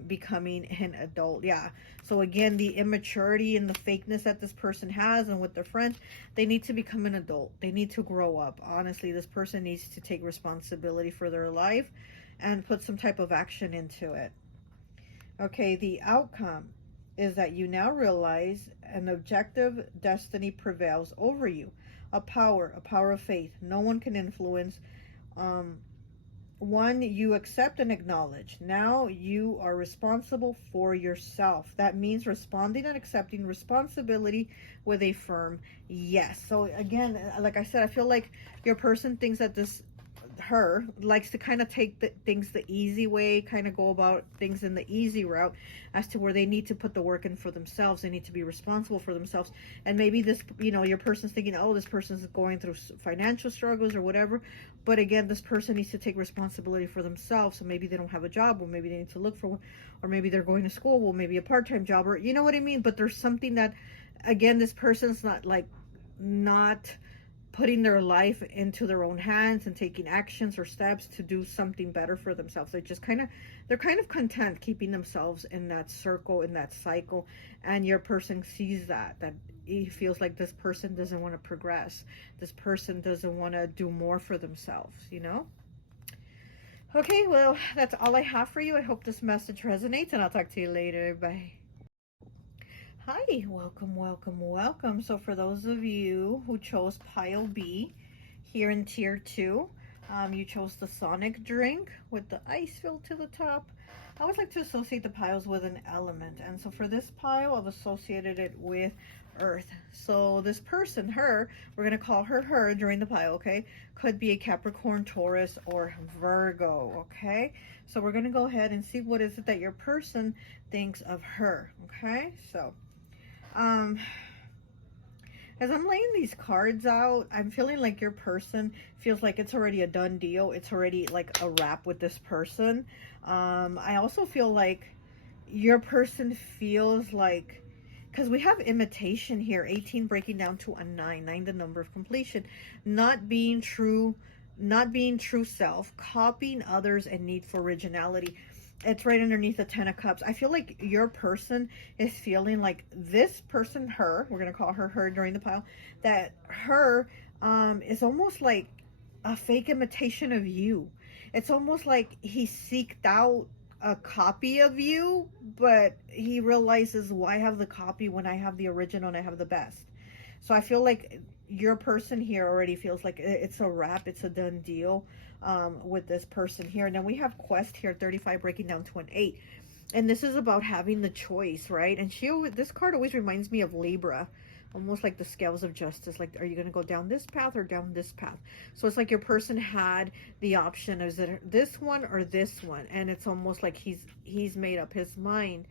becoming an adult. Yeah. So again, the immaturity and the fakeness that this person has and with their friends, they need to become an adult. They need to grow up. Honestly, this person needs to take responsibility for their life and put some type of action into it. Okay, the outcome is that you now realize an objective destiny prevails over you. A power of faith. No one can influence. One you accept and acknowledge. Now you are responsible for yourself. That means responding and accepting responsibility with a firm yes. So again, like I said, I feel like your person thinks that her likes to kind of take things the easy way, kind of go about things in the easy route, as to where they need to put the work in for themselves. They need to be responsible for themselves. And maybe this, your person's thinking, oh, this person's going through financial struggles or whatever. But again, this person needs to take responsibility for themselves. So maybe they don't have a job, or maybe they need to look for one, or maybe they're going to school, well, maybe a part-time job, or you know what I mean? But there's something that, again, this person's not putting their life into their own hands and taking actions or steps to do something better for themselves. They're kind of content keeping themselves in that circle, in that cycle. And your person sees that he feels like this person doesn't want to progress. This person doesn't want to do more for themselves, Okay, well, that's all I have for you. I hope this message resonates, and I'll talk to you later. Bye. Hi, welcome. So for those of you who chose pile B here in tier 2, you chose the Sonic drink with the ice filled to the top. I would like to associate the piles with an element, and so for this pile, I've associated it with earth. So this person, her, we're going to call her during the pile, okay? Could be a Capricorn, Taurus, or Virgo, okay? So we're going to go ahead and see what is it that your person thinks of her, okay? So as I'm laying these cards out, I'm feeling like your person feels like it's already a done deal. It's already like a wrap with this person. I also feel like your person feels like, because we have imitation here, 18 breaking down to a 9 the number of completion, not being true self, copying others, and need for originality. It's right underneath the 10 of Cups. I feel like your person is feeling like this person, her, we're going to call her during the pile, that her is almost like a fake imitation of you. It's almost like he seeked out a copy of you, but he realizes, why have the copy when I have the original and I have the best? So I feel like your person here already feels like it's a wrap, it's a done deal with this person here. And then we have Quest here, 35 breaking down to an 8, and this is about having the choice, right? And this card always reminds me of Libra, almost like the scales of justice. Like, are you going to go down this path or down this path? So it's like your person had the option, is it this one or this one? And it's almost like he's made up his mind,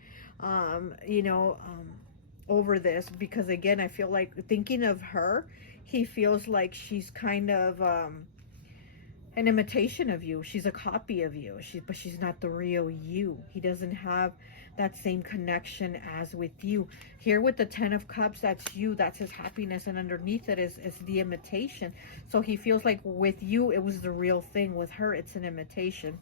over this, because again, I feel like, thinking of her, he feels like she's kind of an imitation of you. She's a copy of you, but she's not the real you. He doesn't have that same connection as with you. Here with the 10 of Cups, that's you, that's his happiness, and underneath it is the imitation. So he feels like with you, it was the real thing. With her, it's an imitation.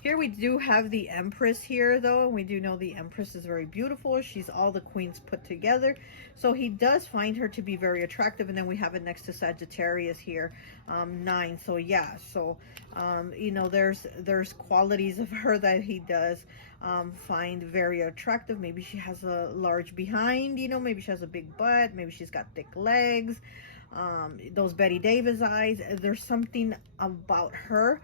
Here we do have the Empress here, though. We do know the Empress is very beautiful. She's all the queens put together. So he does find her to be very attractive. And then we have it next to Sagittarius here, 9. So yeah, so, you know, there's qualities of her that he does find very attractive. Maybe she has a large behind, you know, maybe she has a big butt. Maybe she's got thick legs. Those Betty Davis eyes. There's something about her,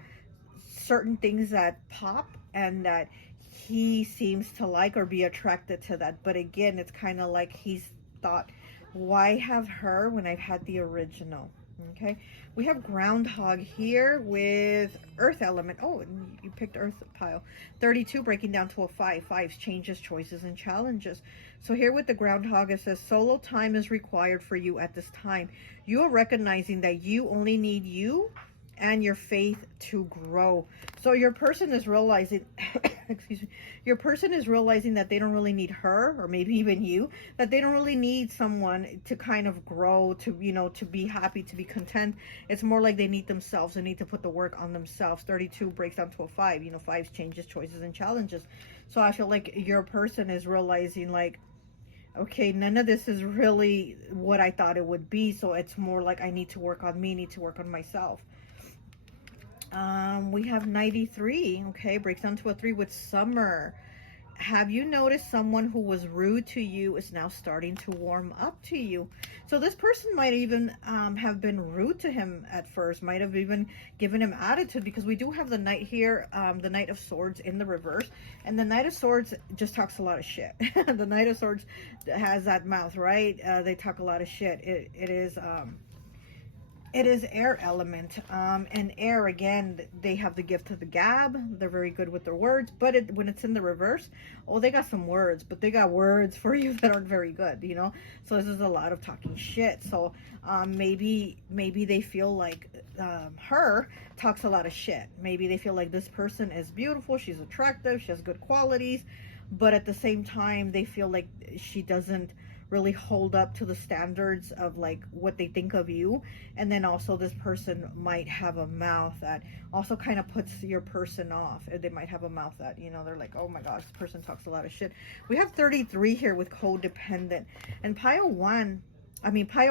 certain things that pop, and that he seems to like or be attracted to that. But again, it's kind of like he's thought, why have her when I've had the original? Okay, we have Groundhog here with Earth element. Oh, you picked Earth pile. 32 breaking down to a 5. 5s, changes, choices, and challenges. So here with the Groundhog, it says solo time is required for you at this time. You are recognizing that you only need you and your faith to grow. So your person is realizing, excuse me, your person is realizing that they don't really need her, or maybe even you, that they don't really need someone to kind of grow, to, you know, to be happy, to be content. It's more like they need themselves. They need to put the work on themselves. 32 breaks down to a 5. You know, 5s, changes, choices, and challenges. So I feel like your person is realizing, like, okay, none of this is really what I thought it would be. So it's more like I need to work on me, need to work on myself. We have 93, okay, breaks down to a 3 with Summer. Have you noticed someone who was rude to you is now starting to warm up to you? So this person might even have been rude to him at first, might have even given him attitude, because we do have the Knight here, the Knight of Swords in the reverse, and the Knight of Swords just talks a lot of shit. The Knight of Swords has that mouth, right? They talk a lot of shit. It is air element, and air, again, they have the gift of the gab. They're very good with their words, but when it's in the reverse, oh, they got some words, but they got words for you that aren't very good, you know. So this is a lot of talking shit. So maybe they feel like her talks a lot of shit. Maybe they feel like this person is beautiful, she's attractive, she has good qualities, but at the same time they feel like she doesn't really hold up to the standards of like what they think of you. And then also this person might have a mouth that also kind of puts your person off. They might have a mouth that, you know, they're like, oh my gosh, this person talks a lot of shit. We have 33 here with codependent, and pile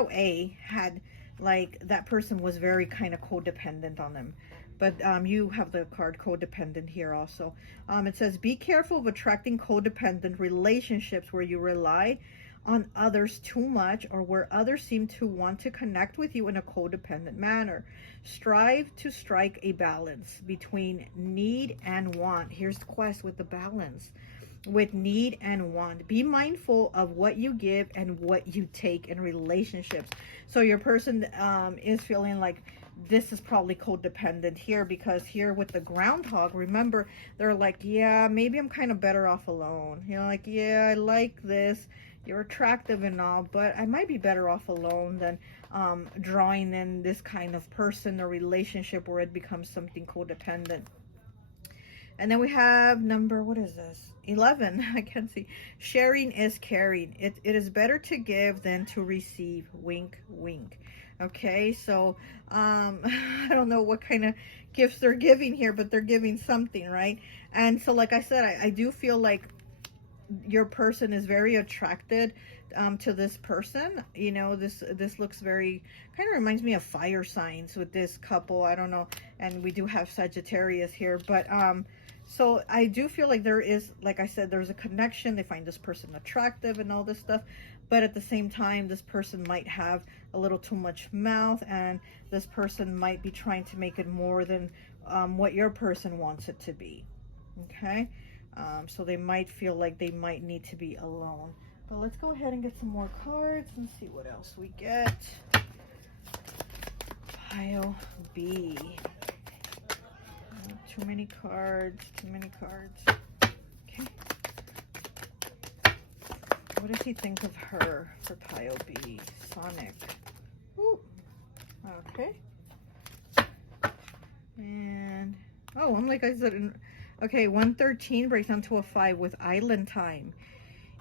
A had, like, that person was very kind of codependent on them. But you have the card codependent here also. It says, be careful of attracting codependent relationships where you rely on others too much, or where others seem to want to connect with you in a codependent manner. Strive to strike a balance between need and want. Here's the quest with the balance with need and want. Be mindful of what you give and what you take in relationships. So your person is feeling like this is probably codependent here, because here with the Groundhog, remember, they're like, yeah, maybe I'm kind of better off alone. You know, like, yeah, I like this, you're attractive and all, but I might be better off alone than drawing in this kind of person or relationship where it becomes something codependent. And then we have number, what is this? 11. I can't see. Sharing is caring. It is better to give than to receive. Wink, wink. Okay, so I don't know what kind of gifts they're giving here, but they're giving something, right? And so, like I said, I do feel like your person is very attracted to this person. You know, this looks very, kind of reminds me of fire signs with this couple. I don't know. And we do have Sagittarius here, but so I do feel like there is, like I said, there's a connection. They find this person attractive and all this stuff, but at the same time, this person might have a little too much mouth, and this person might be trying to make it more than what your person wants it to be. Okay, so they might feel like they might need to be alone. But let's go ahead and get some more cards and see what else we get. Pile B. Too many cards, too many cards. Okay. What does he think of her for pile B? Sonic. Ooh. Okay. And, oh, I'm like I said, okay, 113 breaks down to a 5 with Island Time.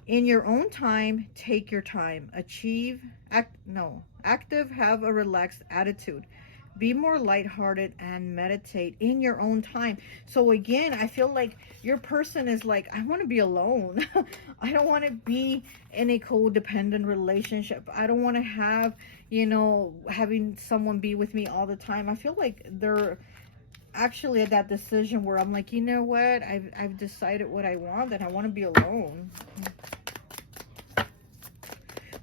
In your own time, take your time. Active, have a relaxed attitude. Be more lighthearted and meditate in your own time. So again, I feel like your person is like, I want to be alone. I don't want to be in a codependent relationship. I don't want to have, you know, having someone be with me all the time. I feel like they're actually at that decision where I'm like, you know what? I've decided what I want, and I want to be alone.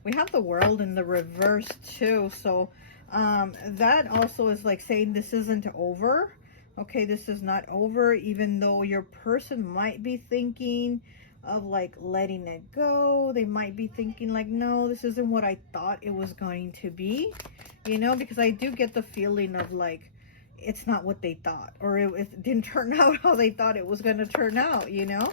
We have the World in the reverse too. So that also is like saying this isn't over. Okay, this is not over, even though your person might be thinking of like letting it go. They might be thinking like, no, this isn't what I thought it was going to be, you know, because I do get the feeling of like, it's not what they thought, or it didn't turn out how they thought it was going to turn out, you know.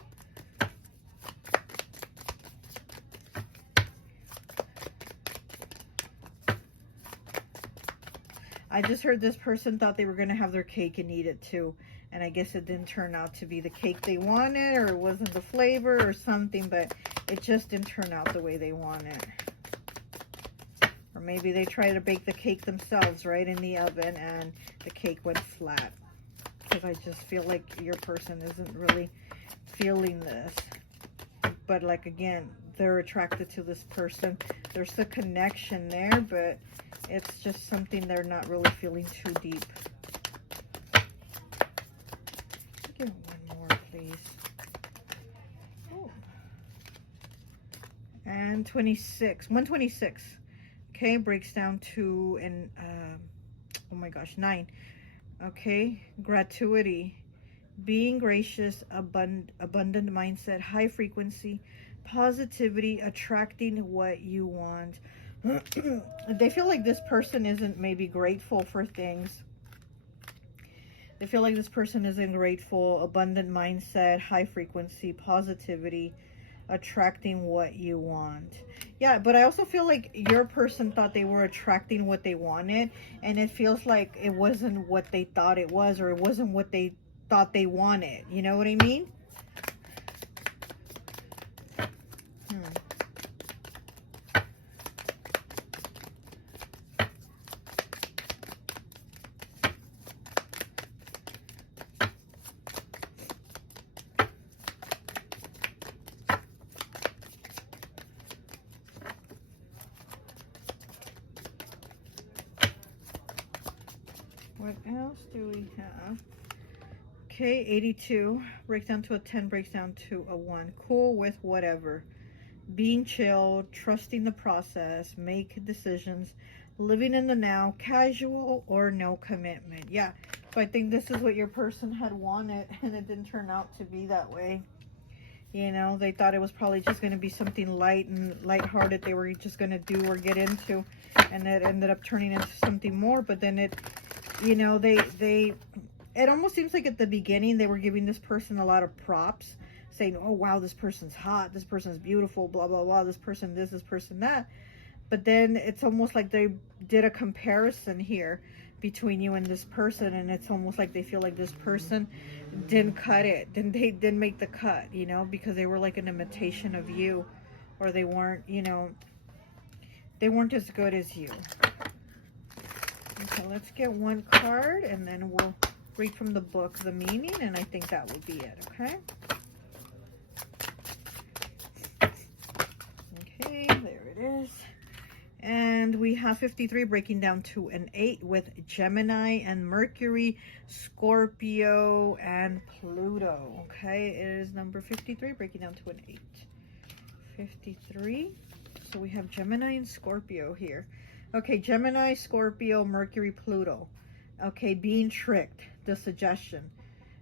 I just heard this person thought they were going to have their cake and eat it too. And I guess it didn't turn out to be the cake they wanted, or it wasn't the flavor or something, but it just didn't turn out the way they wanted. Or maybe they tried to bake the cake themselves right in the oven and the cake went flat. Because I just feel like your person isn't really feeling this. But like, again, they're attracted to this person. There's a connection there, but it's just something they're not really feeling too deep. Give one more, please. Oh. And 26. 126. Okay, breaks down to an, oh my gosh, 9. Okay, gratuity. Being gracious, abundant mindset, high frequency, positivity, attracting what you want. They feel like this person isn't maybe grateful for things. They feel like this person isn't grateful, abundant mindset, high frequency, positivity, attracting what you want. Yeah, but I also feel like your person thought they were attracting what they wanted, and it feels like it wasn't what they thought it was, or it wasn't what they thought they wanted. You know what I mean? What else do we have? Okay, 82 breaks down to a 10, breaks down to a 1. Cool with whatever. Being chill, trusting the process, make decisions, living in the now, casual or no commitment. Yeah, so I think this is what your person had wanted, and it didn't turn out to be that way. You know, they thought it was probably just going to be something light and lighthearted they were just going to do or get into, and it ended up turning into something more. But then it, you know, it almost seems like at the beginning they were giving this person a lot of props, saying, oh wow, this person's hot, this person's beautiful, blah blah blah, this person this person that. But then it's almost like they did a comparison here between you and this person, and it's almost like they feel like this person didn't cut it, they didn't make the cut, you know, because they were like an imitation of you, or they weren't, you know, they weren't as good as you. Okay, let's get one card, and then we'll read from the book the meaning, and I think that will be it. Okay. Okay, there it is. And we have 53 breaking down to an 8 with Gemini and Mercury, Scorpio, and Pluto. Okay, it is number 53 breaking down to an 8. 53. So we have Gemini and Scorpio here. Okay, Gemini, Scorpio, Mercury, Pluto. Okay, being tricked, the suggestion.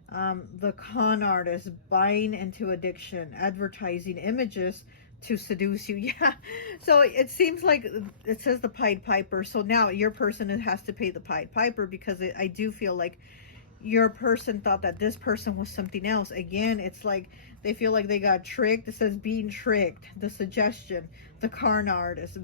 The con artist, buying into addiction, advertising images to seduce you. Yeah, so it seems like it says the Pied Piper. So now your person has to pay the Pied Piper, because I do feel like your person thought that this person was something else. Again, it's like they feel like they got tricked. It says being tricked, the suggestion, the con artist,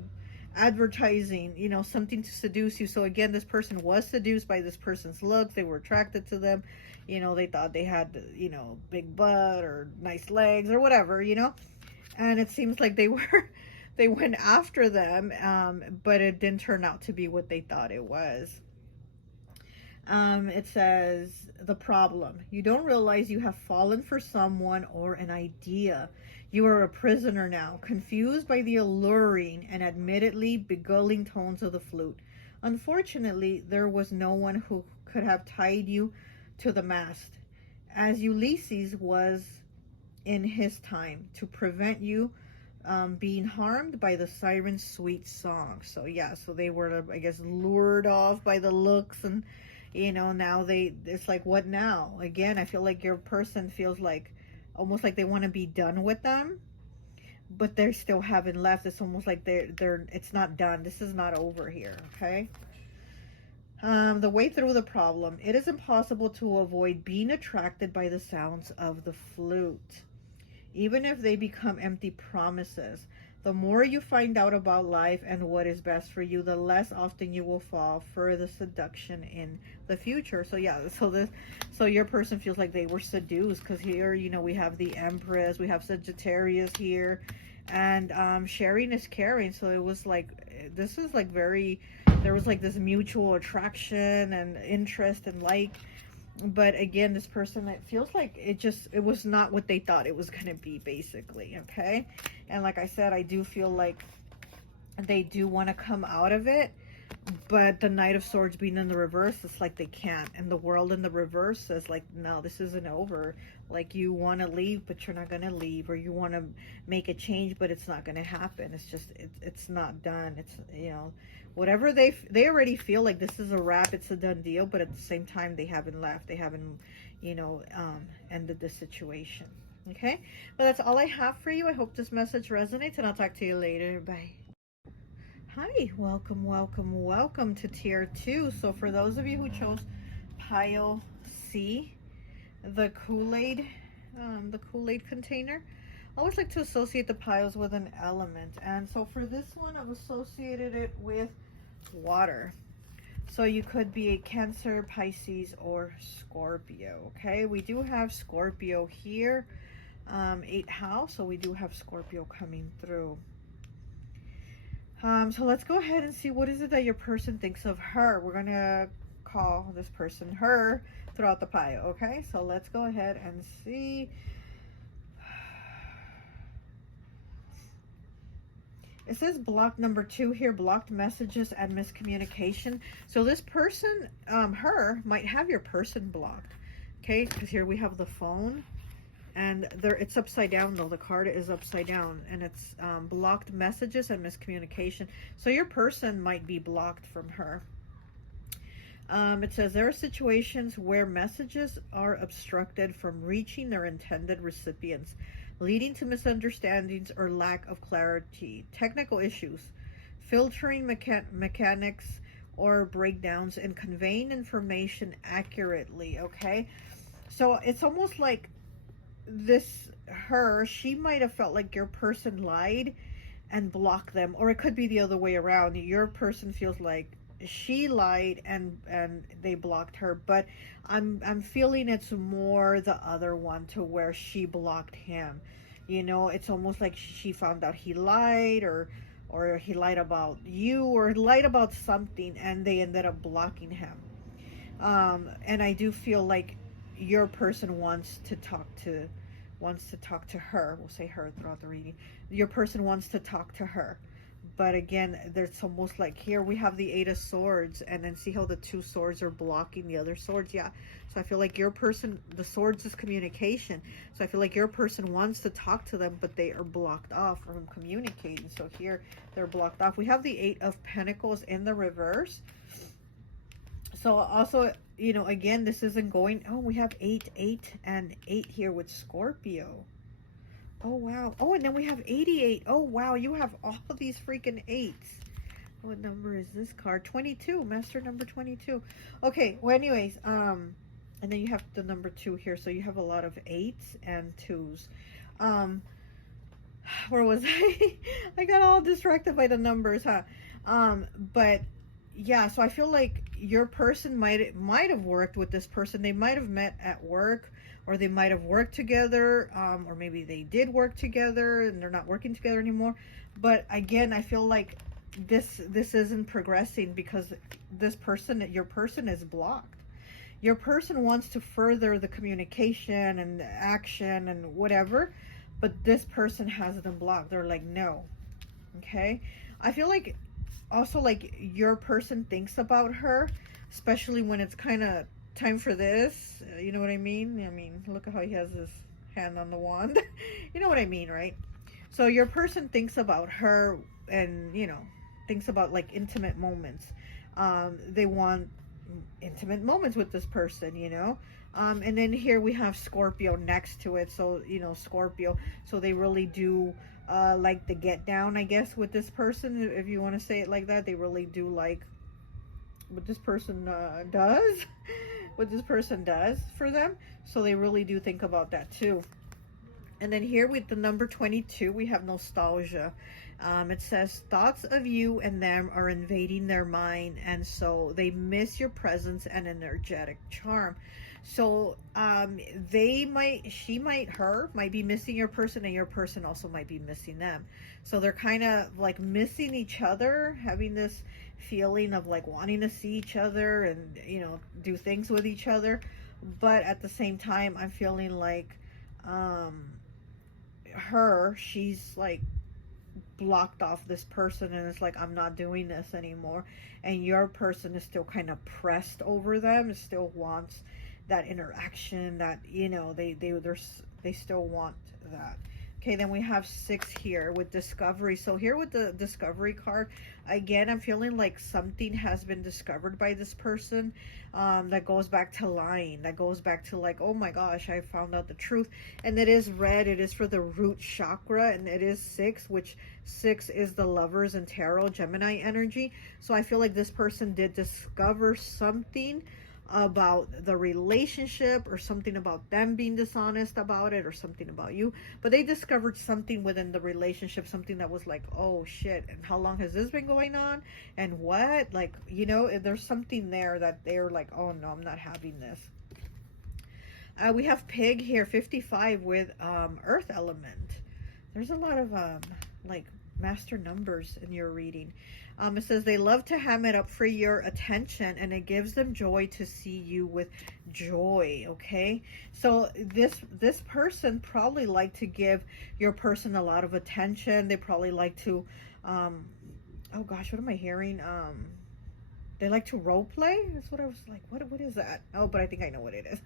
advertising, you know, something to seduce you. So again, this person was seduced by this person's looks. They were attracted to them. You know, they thought they had, you know, big butt or nice legs or whatever, you know. And it seems like they went after them, but it didn't turn out to be what they thought it was. It says, the problem. You don't realize you have fallen for someone or an idea. You are a prisoner now, confused by the alluring and admittedly beguiling tones of the flute. Unfortunately, there was no one who could have tied you to the mast, as Ulysses was in his time, to prevent you being harmed by the siren's sweet song. So yeah, so they were, I guess, lured off by the looks, and now it's like, what now? Again, I feel like your person feels like almost like they want to be done with them, but they still haven't left. It's almost like it's not done. This is not over here. Okay. The way through the problem. It is impossible to avoid being attracted by the sounds of the flute, even if they become empty promises. The more you find out about life and what is best for you, the less often you will fall for the seduction in the future. So yeah, so your person feels like they were seduced, because here, we have the Empress, we have Sagittarius here, and sharing is caring. So it was like, this is like there was like this mutual attraction and interest and like. But again, this person, it feels like it was not what they thought it was going to be, basically. Okay. And like I said, I do feel like they do want to come out of it, but the Knight of Swords being in the reverse, it's like they can't. And the World in the reverse says like, no, this isn't over. Like, you want to leave, but you're not going to leave, or you want to make a change, but it's not going to happen. It's just, it's not done. It's, whatever they already feel like this is a wrap, it's a done deal, but at the same time, they haven't left. They haven't, ended the situation. Okay. But that's all I have for you. I hope this message resonates, and I'll talk to you later. Bye. Hi, welcome to tier 2. So for those of you who chose pile C, the Kool-Aid container, I always like to associate the piles with an element. And so for this one, I've associated it with water. So you could be a Cancer, Pisces, or Scorpio. Okay, we do have Scorpio here, 8th house, so we do have Scorpio coming through. So let's go ahead and see, what is it that your person thinks of her. We're gonna call this person her throughout the pile. Okay, so let's go ahead and see. It says block number 2 here, blocked messages and miscommunication. So this person, her, might have your person blocked. Okay, because here we have the phone, and it's upside down though. The card is upside down, and it's blocked messages and miscommunication. So your person might be blocked from her. It says there are situations where messages are obstructed from reaching their intended recipients, leading to misunderstandings or lack of clarity, technical issues, filtering mechanics, or breakdowns in conveying information accurately. Okay, so it's almost like she might have felt like your person lied and blocked them, or it could be the other way around. Your person feels like she lied and they blocked her, but I'm feeling it's more the other one, to where she blocked him. It's almost like she found out he lied, or he lied about you, or lied about something, and they ended up blocking him. And I do feel like your person wants to talk to her. We'll say her throughout the reading. Your person wants to talk to her, but again, there's almost like, here we have the 8 of Swords, and then see how the 2 swords are blocking the other swords. Yeah, so I feel like your person, the swords is communication, so I feel like your person wants to talk to them, but they are blocked off from communicating. So here they're blocked off. We have the 8 of Pentacles in the reverse. So also, again, this isn't going, oh, we have 8 and 8 here with Scorpio. Oh, wow. Oh, and then we have 88. Oh, wow. You have all of these freaking 8s. What number is this card? 22. Master number 22. Okay. Well, anyways, and then you have the number 2 here. So you have a lot of 8s and 2s. Where was I? I got all distracted by the numbers, huh? But yeah, so I feel like your person might have worked with this person. They might have met at work, or they might have worked together, or maybe they did work together and they're not working together anymore. But again, I feel like this isn't progressing, because this person, your person, is blocked. your person wants to further the communication and the action and whatever, but this person has them blocked. They're like, no. Okay. I feel like also like your person thinks about her, especially when it's kind of time for this. You know what I mean? I mean, look at how he has his hand on the wand. You know what I mean, right? So your person thinks about her and, you know, thinks about like intimate moments. They want intimate moments with this person, you know. And then here we have Scorpio next to it. So, you know, Scorpio. So they really do like the get down, I guess, with this person, if you want to say it like that. They really do like what this person does. What this person does for them. So they really do think about that too. And then here with the number 22, we have nostalgia. It says thoughts of you and them are invading their mind, and so they miss your presence and energetic charm. So her might be missing your person, and your person also might be missing them. So they're kind of like missing each other, having this feeling of like wanting to see each other and, you know, do things with each other. But at the same time, I'm feeling like she's like blocked off this person, and it's like, I'm not doing this anymore. And your person is still kind of pressed over them. It still wants that interaction, that, you know, they still want that. Okay, then we have 6 here with discovery. So here with the discovery card, again, I'm feeling like something has been discovered by this person that goes back to lying. That goes back to like, oh my gosh, I found out the truth. And it is red. It is for the root chakra, and it is 6, which 6 is the Lovers and Tarot Gemini energy. So I feel like this person did discover something about the relationship, or something about them being dishonest about it, or something about you, but they discovered something within the relationship, something that was like, oh shit, and how long has this been going on, and what, like, you know, there's something there that they're like, oh no, I'm not having this. We have Pig here, 55, with earth element. There's a lot of like master numbers in your reading. It says they love to ham it up for your attention, and it gives them joy to see you with joy. Okay, so this person probably like to give your person a lot of attention. They probably like to oh gosh, what am I hearing? They like to role play. That's what I was like, what is that? Oh, but I think I know what it is.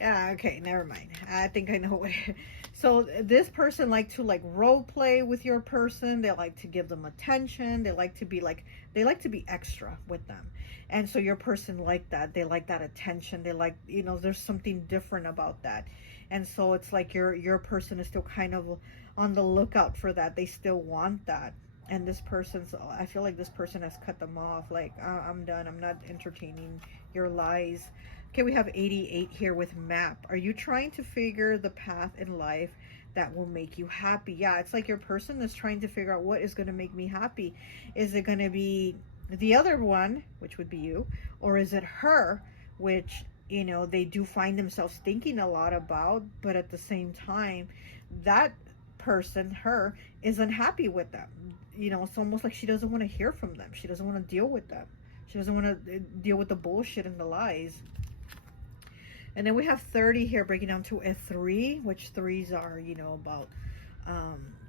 Yeah, okay, never mind. I think I know what it is. So this person like to like role play with your person. They like to give them attention. They like to be extra with them. And so your person like that. They like that attention. They like, you know, there's something different about that. And so it's like your person is still kind of on the lookout for that. They still want that. And this person's, I feel like this person has cut them off. Like, I'm done. I'm not entertaining your lies. Okay, we have 88 here with map. Are you trying to figure the path in life that will make you happy? Yeah, it's like your person is trying to figure out what is going to make me happy. Is it going to be the other one, which would be you, or is it her, which, you know, they do find themselves thinking a lot about, but at the same time, that person, her, is unhappy with them. You know, it's almost like she doesn't want to hear from them. She doesn't want to deal with them. She doesn't want to deal with the bullshit and the lies. And then we have 30 here, breaking down to a 3, which 3s are, you know, about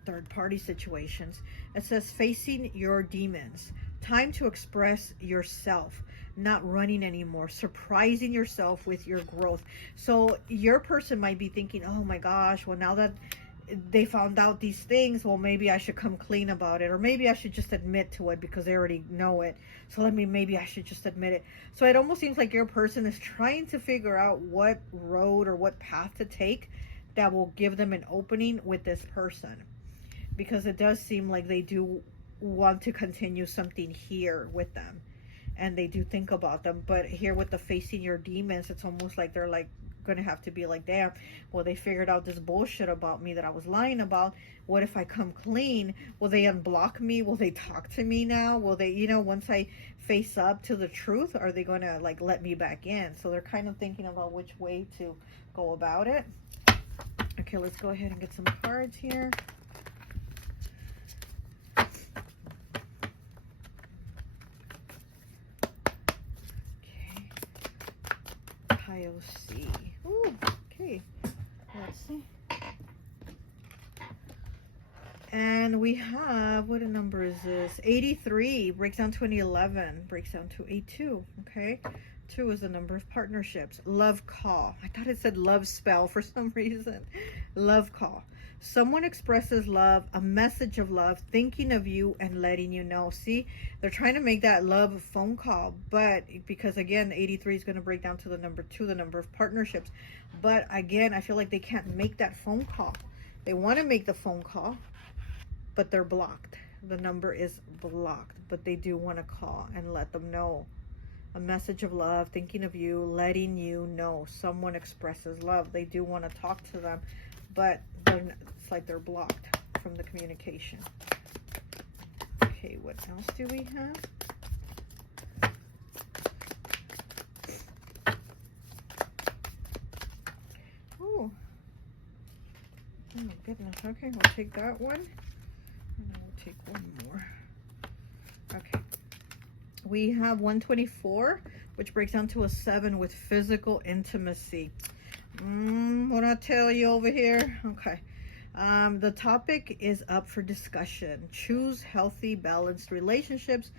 third-party situations. It says, facing your demons. Time to express yourself. Not running anymore. Surprising yourself with your growth. So your person might be thinking, oh my gosh, well, now that they found out these things, well, maybe I should come clean about it, or maybe I should just admit to it because they already know it. So maybe I should just admit it. So it almost seems like your person is trying to figure out what road or what path to take that will give them an opening with this person, because it does seem like they do want to continue something here with them, and they do think about them. But here with the facing your demons, it's almost like they're like gonna have to be like, damn, well, they figured out this bullshit about me that I was lying about. What if I come clean? Will they unblock me? Will they talk to me now? Will they, you know, once I face up to the truth, are they gonna like let me back in? So they're kind of thinking about which way to go about it. Okay, let's go ahead and get some cards here. Pile C. Ooh, okay. Let's see. And we have, what number is this? 83 breaks down to an 11, breaks down to a 2. Okay. 2 is the number of partnerships. Love call. I thought it said love spell for some reason. Love call. Someone expresses love, a message of love, thinking of you and letting you know. See, they're trying to make that love phone call, but because again, 83 is going to break down to the number 2, the number of partnerships. But again, I feel like they can't make that phone call. They want to make the phone call, but they're blocked. The number is blocked, but they do want to call and let them know. A message of love, thinking of you, letting you know. Someone expresses love. They do want to talk to them, but it's like they're blocked from the communication. Okay, what else do we have? Oh my goodness. Okay, we'll take that one. And then we'll take one more. Okay. We have 124, which breaks down to a 7 with physical intimacy. What I tell you over here? Okay. The topic is up for discussion. Choose healthy, balanced relationships.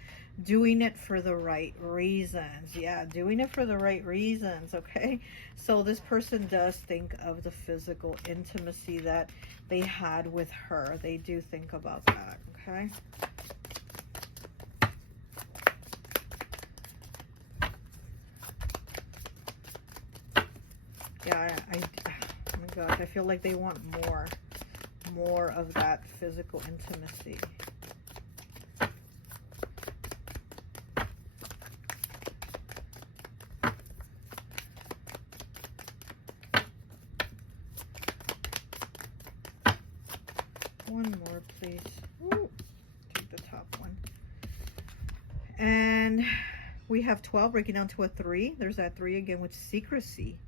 Doing it for the right reasons. Yeah, doing it for the right reasons. Okay. So this person does think of the physical intimacy that they had with her. They do think about that. Okay. Yeah, oh my gosh, I feel like they want more of that physical intimacy. One more, please. Ooh, take the top one. And we have 12 breaking down to a 3. There's that 3 again with secrecy.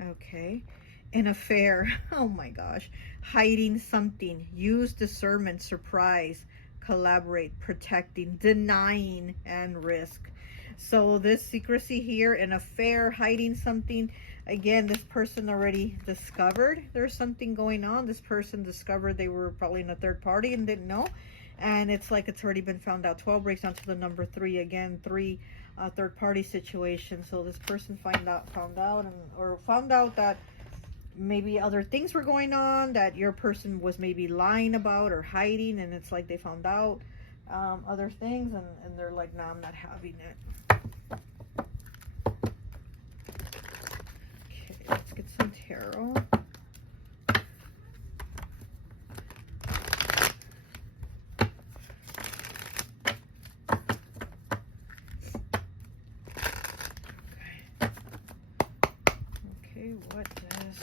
Okay. An affair. Oh my gosh. Hiding something. Use discernment, surprise, collaborate, protecting, denying, and risk. So this secrecy here, an affair, hiding something. Again, this person already discovered there's something going on. This person discovered they were probably in a third party and didn't know. And it's like it's already been found out. 12 breaks down to the number 3 again. 3 third party situation. So this person found out that maybe other things were going on that your person was maybe lying about or hiding, and it's like they found out other things, and they're like, no, I'm not having it. Okay, let's get some tarot. What does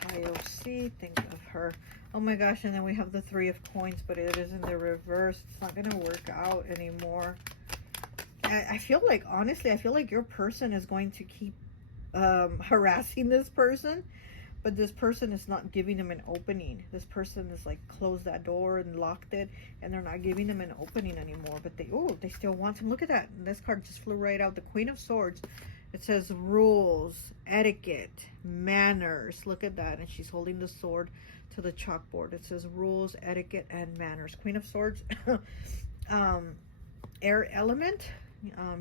pile C think of her? Oh my gosh, and then we have the 3 of coins, but it is in the reverse. It's not going to work out anymore. I feel like, honestly, I feel like your person is going to keep harassing this person, but this person is not giving them an opening. This person is like closed that door and locked it, and they're not giving them an opening anymore, but they still want him. Look at that. And this card just flew right out. The Queen of Swords. It says rules, etiquette, manners. Look at that. And she's holding the sword to the chalkboard. It says rules, etiquette, and manners. Queen of Swords, air element,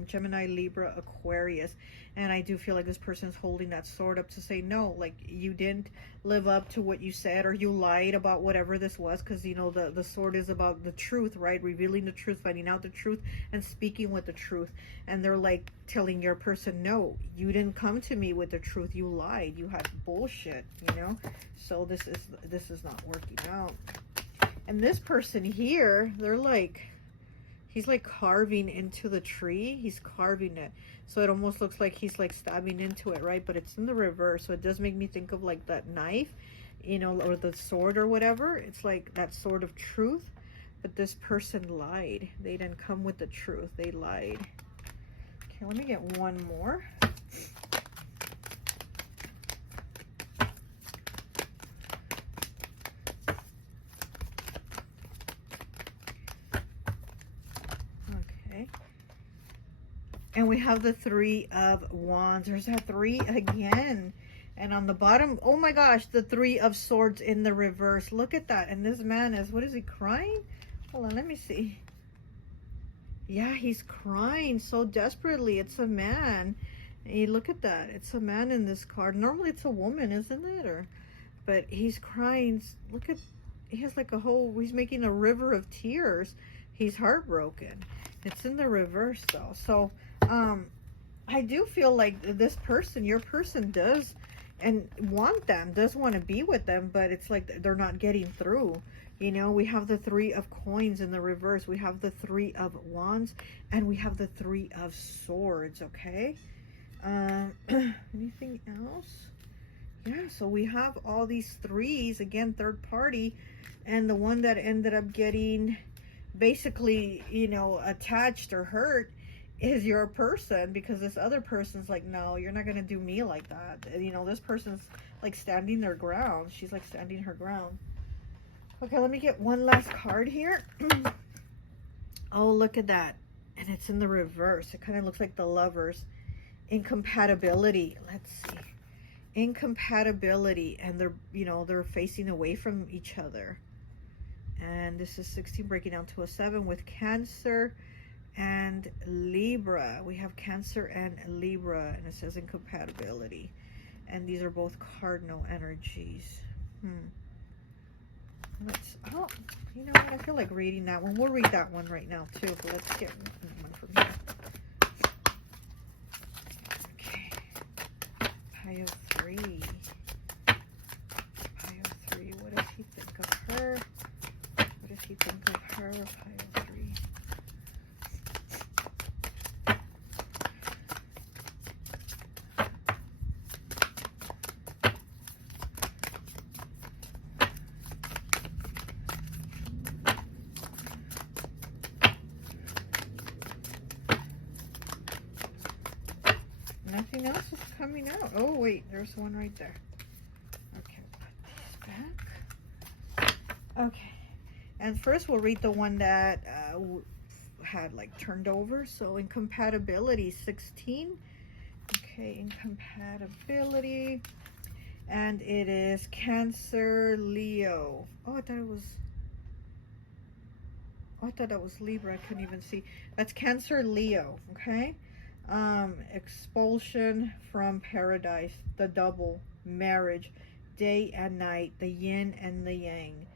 Gemini, Libra, Aquarius. And I do feel like this person's holding that sword up to say, no, like you didn't live up to what you said, or you lied about whatever this was. Because, you know, the sword is about the truth, right? Revealing the truth, finding out the truth, and speaking with the truth. And they're like telling your person, no, you didn't come to me with the truth. You lied. You had bullshit, you know? So this is not working out. And this person here, they're like, he's like carving into the tree. He's carving it. So it almost looks like he's like stabbing into it, right? But it's in the reverse. So it does make me think of like that knife, you know, or the sword or whatever. It's like that sword of truth. But this person lied. They didn't come with the truth. They lied. Okay, let me get one more. And we have the Three of Wands. There's that 3 again. And on the bottom, oh my gosh, the 3 of Swords in the reverse. Look at that. And this man is, what is he, crying? Hold on, let me see. Yeah, he's crying so desperately. It's a man. Hey, look at that. It's a man in this card. Normally it's a woman, isn't it? But he's crying. Look at, he has like a whole, he's making a river of tears. He's heartbroken. It's in the reverse though. So, I do feel like this person, your person does and want them, does want to be with them, but it's like they're not getting through. You know, we have the 3 of Coins in the reverse. We have the 3 of Wands, and we have the 3 of Swords, okay? Anything else? Yeah, so we have all these 3s, again, third party, and the one that ended up getting basically, you know, attached or hurt is your person, because this other person's like, no, you're not going to do me like that. You know, this person's like standing their ground. She's like standing her ground. Okay, let me get one last card here. Oh, look at that. And it's in the reverse. It kind of looks like the Lovers. Incompatibility. Let's see. Incompatibility. And they're, you know, they're facing away from each other. And this is 16 breaking down to a 7 with Cancer and Libra. We have Cancer and Libra. And it says incompatibility. And these are both cardinal energies. Let's, oh, you know what? I feel like reading that one. We'll read that one right now too, but let's get one from here. Okay. Pile 3. Pile 3. What does he think of her? What does he think of her? Pile 3. Nothing else is coming out. Oh, wait, there's one right there. Okay, put these back. Okay, and first we'll read the one that had like turned over. So incompatibility 16. Okay, incompatibility. And it is Cancer, Leo. Oh, I thought that was Libra. I couldn't even see. That's Cancer, Leo. Okay. Expulsion from paradise, the double, marriage, day and night, the yin and the yang.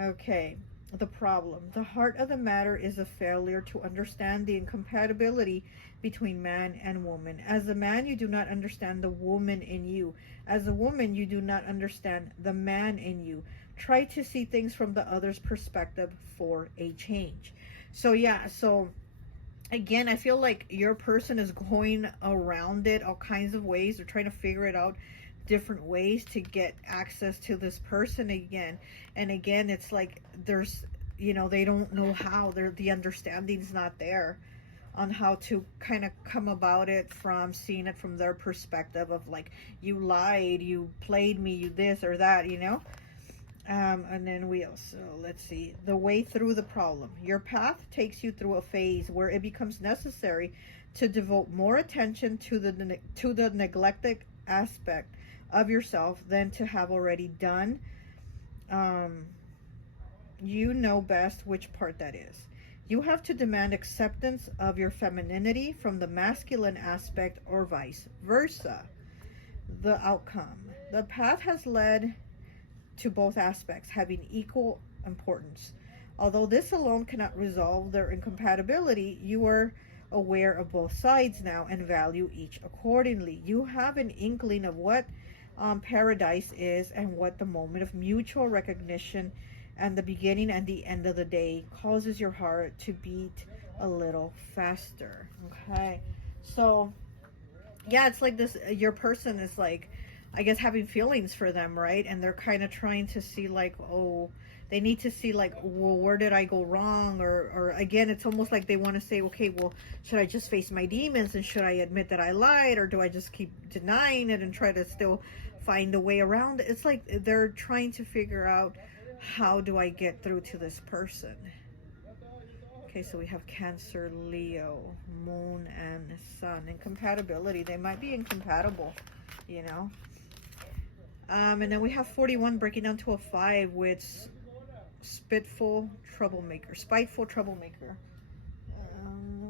Okay, the problem. The heart of the matter is a failure to understand the incompatibility between man and woman. As a man, you do not understand the woman in you. As a woman, you do not understand the man in you. Try to see things from the other's perspective for a change. So yeah, so again, I feel like your person is going around it all kinds of ways. They're trying to figure it out different ways to get access to this person again. And again, it's like there's, you know, they don't know how. The understanding's not there on how to kind of come about it from seeing it from their perspective of like, you lied, you played me, you this or that, you know. And then we also, let's see, the way through the problem. Your path takes you through a phase where it becomes necessary to devote more attention to the neglected aspect of yourself than to have already done. You know best which part that is. You have to demand acceptance of your femininity from the masculine aspect or vice versa. The outcome. The path has led to both aspects having equal importance. Although this alone cannot resolve their incompatibility, you are aware of both sides now and value each accordingly. You have an inkling of what paradise is and what the moment of mutual recognition and the beginning and the end of the day causes your heart to beat a little faster. Okay, so yeah, it's like this, your person is like, I guess, having feelings for them, right? And they're kind of trying to see like, oh, they need to see like, well, where did I go wrong? Or again, it's almost like they want to say, okay, well, should I just face my demons and should I admit that I lied, or do I just keep denying it and try to still find a way around it? It's like they're trying to figure out, how do I get through to this person? Okay, Okay, so we have Cancer, Leo, Moon, and Sun. Incompatibility. They might be incompatible, you know. And then we have 41 breaking down to a 5 with spiteful troublemaker. Spiteful troublemaker.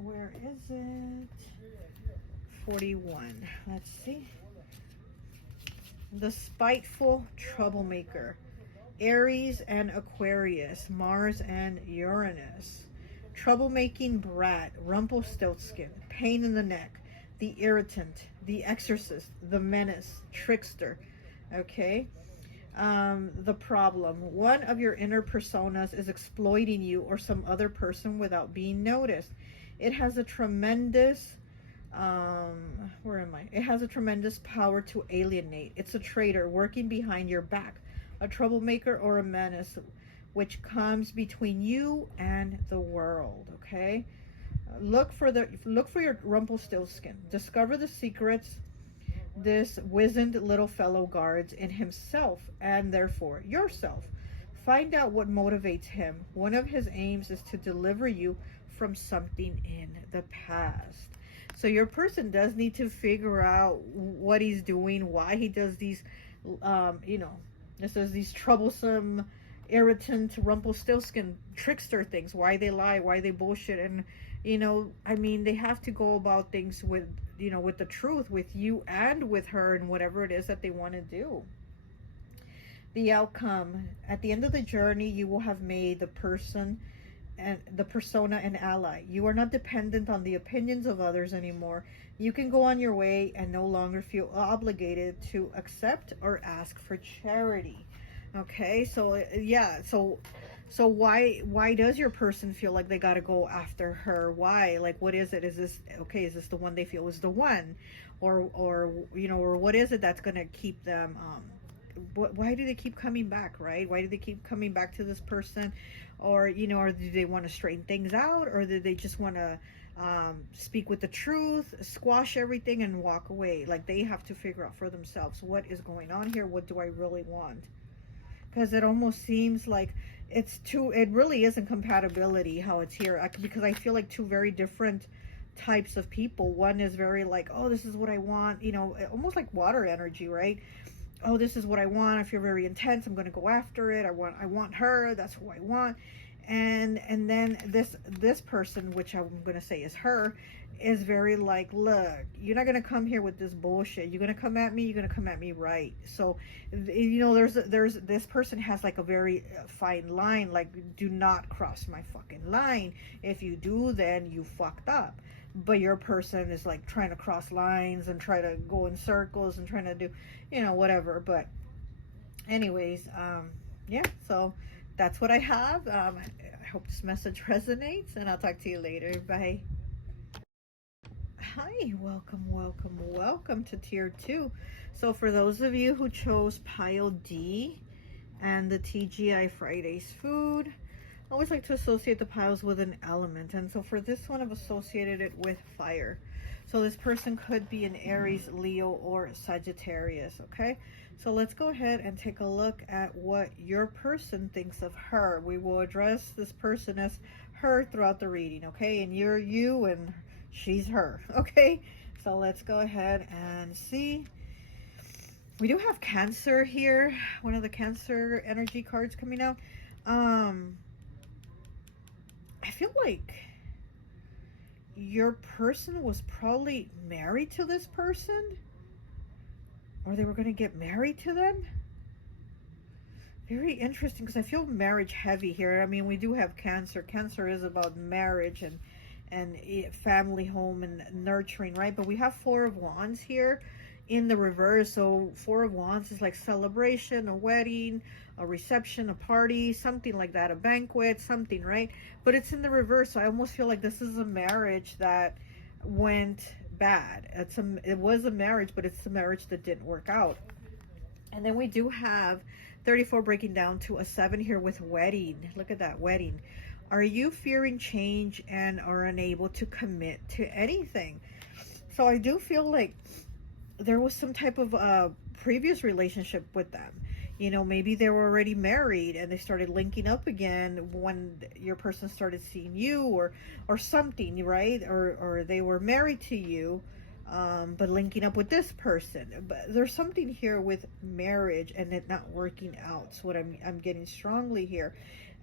Where is it? 41. Let's see. The spiteful troublemaker. Aries and Aquarius. Mars and Uranus. Troublemaking brat. Rumpelstiltskin. Pain in the neck. The irritant. The exorcist. The menace. Trickster. Okay. The problem. One of your inner personas is exploiting you or some other person without being noticed. It has a tremendous where am I? It has a tremendous power to alienate. It's a traitor working behind your back, a troublemaker or a menace which comes between you and the world. Okay, look for your Rumpelstiltskin. Discover the secrets this wizened little fellow guards in himself and therefore yourself. Find out what motivates him. One of his aims is to deliver you from something in the past. So your person does need to figure out what he's doing, why he does these, you know, this is these troublesome, irritant, Rumpelstiltskin trickster things, why they lie, why they bullshit. And, you know, I mean, they have to go about things with, you know, with the truth, with you and with her and whatever it is that they want to do. The outcome, at the end of the journey, you will have made the person and the persona an ally. You are not dependent on the opinions of others anymore. You can go on your way and no longer feel obligated to accept or ask for charity. Okay, so yeah, so why does your person feel like they got to go after her? Why? Like, what is it? Is this okay? Is this the one they feel is the one, or you know, or what is it that's gonna keep them? Why do they keep coming back, right? Why do they keep coming back to this person? Or, you know, or do they want to straighten things out, or do they just want to speak with the truth, squash everything and walk away? Like, they have to figure out for themselves what is going on here. What do I really want? Because it almost seems like it really isn't compatibility how it's here, because I feel like two very different types of people. One is very like, oh, this is what I want, you know, almost like water energy, right? Oh, this is what I want. I feel very intense. I'm going to go after it. I want her. That's who I want. And then this person, which I'm going to say is her, is very like, look, you're not going to come here with this bullshit. You're going to come at me. You're going to come at me right. So, you know, there's this person has like a very fine line. Like, do not cross my fucking line. If you do, then you fucked up. But your person is like trying to cross lines and try to go in circles and trying to do, you know, whatever. But anyways, yeah, so that's what I have. I hope this message resonates, and I'll talk to you later. Bye. Hi, welcome to tier 2. So for those of you who chose pile D and the T.G.I.Fridays food, I always like to associate the piles with an element, and so for this one I've associated it with fire. So this person could be an Aries, Leo, or Sagittarius. Okay, so let's go ahead and take a look at what your person thinks of her. We will address this person as her throughout the reading, okay? And you're you and she's her. Okay, so let's go ahead and see. We do have Cancer here, one of the Cancer energy cards coming out. I feel like your person was probably married to this person, or they were going to get married to them. Very interesting, because I feel marriage heavy here. I mean, we do have Cancer. Cancer is about marriage and family, home, and nurturing, right? But we have Four of Wands here in the reverse. So Four of Wands is like celebration, a wedding, a reception, a party, something like that, a banquet, something, right? But it's in the reverse. So I almost feel like this is a marriage that went bad. It was a marriage, but it's a marriage that didn't work out. And then we do have 34 breaking down to a 7 here with wedding. Look at that, wedding. Are you fearing change and are unable to commit to anything? So I do feel like there was some type of previous relationship with them. You know, maybe they were already married and they started linking up again when your person started seeing you, or something, right? Or they were married to you, but linking up with this person. But there's something here with marriage and it not working out. So what I'm getting strongly here.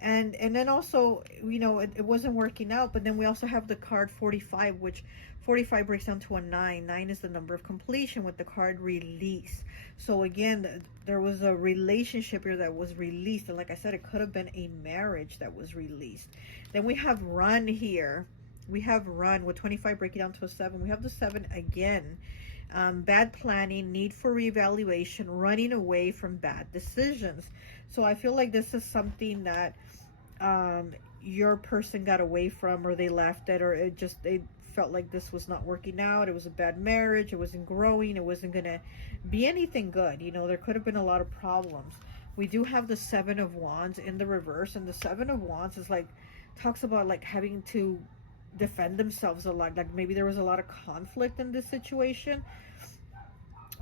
And then also, you know, it wasn't working out, but then we also have the card 45, which 45 breaks down to a 9. 9 is the number of completion with the card release. So again, there was a relationship here that was released, and like I said, it could have been a marriage that was released. Then we have run here. We have run with 25 breaking down to a 7. We have the 7 again. Bad planning, need for reevaluation, running away from bad decisions. So I feel like this is something that your person got away from, or they left it, or it just, they felt like this was not working out. It was a bad marriage. It wasn't growing. It wasn't going to be anything good. You know, there could have been a lot of problems. We do have the 7 of Wands in the reverse, and the 7 of Wands is like, talks about like having to defend themselves a lot. Like maybe there was a lot of conflict in this situation,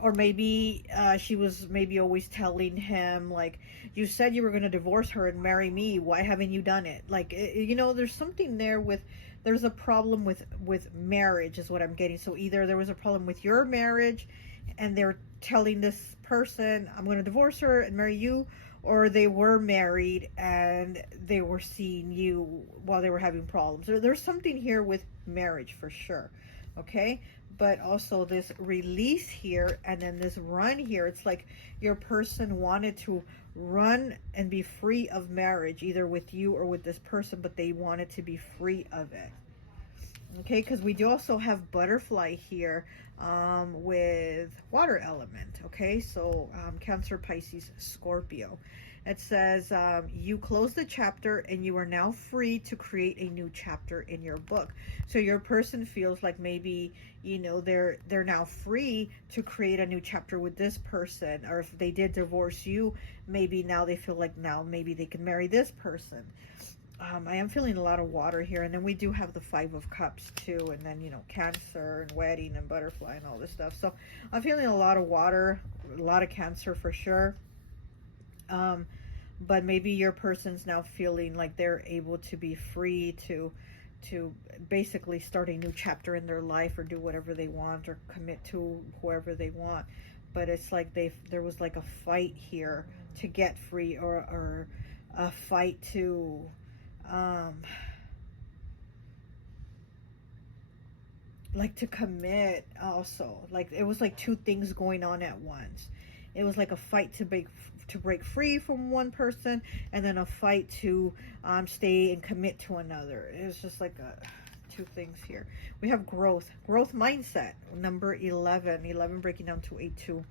or maybe she was maybe always telling him like, you said you were going to divorce her and marry me, why haven't you done it? Like, you know, there's something there with, there's a problem with marriage is what I'm getting. So either there was a problem with your marriage and they're telling this person, I'm going to divorce her and marry you, or they were married and they were seeing you while they were having problems. There's something here with marriage for sure. Okay, but also this release here, and then this run here. It's like your person wanted to run and be free of marriage, either with you or with this person, but they wanted to be free of it. Okay, because we do also have butterfly here with water element. Okay, so Cancer, Pisces, Scorpio. It says you close the chapter and you are now free to create a new chapter in your book. So your person feels like maybe, you know, they're now free to create a new chapter with this person, or if they did divorce you, maybe now they feel like now maybe they can marry this person. I am feeling a lot of water here. And then we do have the 5 of Cups too. And then, you know, Cancer and wedding and butterfly and all this stuff. So I'm feeling a lot of water, a lot of Cancer for sure. But maybe your person's now feeling like they're able to be free to basically start a new chapter in their life, or do whatever they want, or commit to whoever they want. But it's like there was like a fight here to get free, or a fight to like to commit also. Like it was like 2 things going on at once. It was like a fight to break free from one person, and then a fight to stay and commit to another. It's just like 2 things here. We have growth mindset, number 11 breaking down to a 2.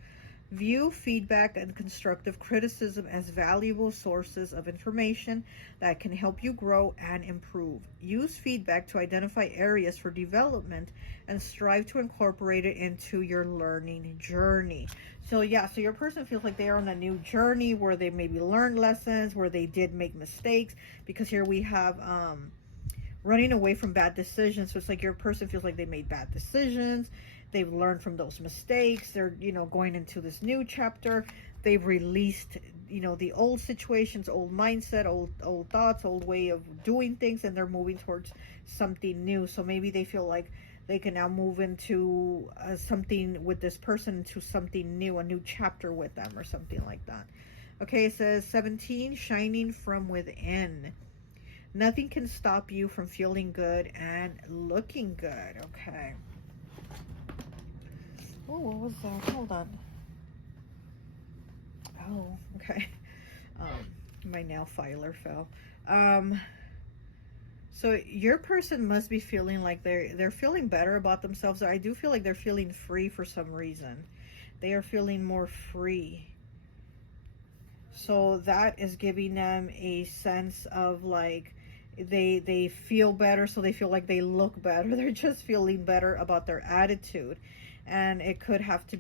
View feedback and constructive criticism as valuable sources of information that can help you grow and improve. Use feedback to identify areas for development and strive to incorporate it into your learning journey. So yeah, so your person feels like they are on a new journey where they maybe learned lessons, where they did make mistakes, because here we have running away from bad decisions. So it's like your person feels like they made bad decisions. They've learned from those mistakes. They're, you know, going into this new chapter. They've released, you know, the old situations, old mindset, old thoughts, old way of doing things, and they're moving towards something new. So maybe they feel like they can now move into something with this person, into something new, a new chapter with them, or something like that. Okay, it says 17, shining from within. Nothing can stop you from feeling good and looking good. Okay. Oh, what was that? Hold on. Oh, okay. My nail filer fell. So your person must be feeling like they're feeling better about themselves. I do feel like they're feeling free for some reason. They are feeling more free. So that is giving them a sense of like they feel better, so they feel like they look better. They're just feeling better about their attitude. And it could have to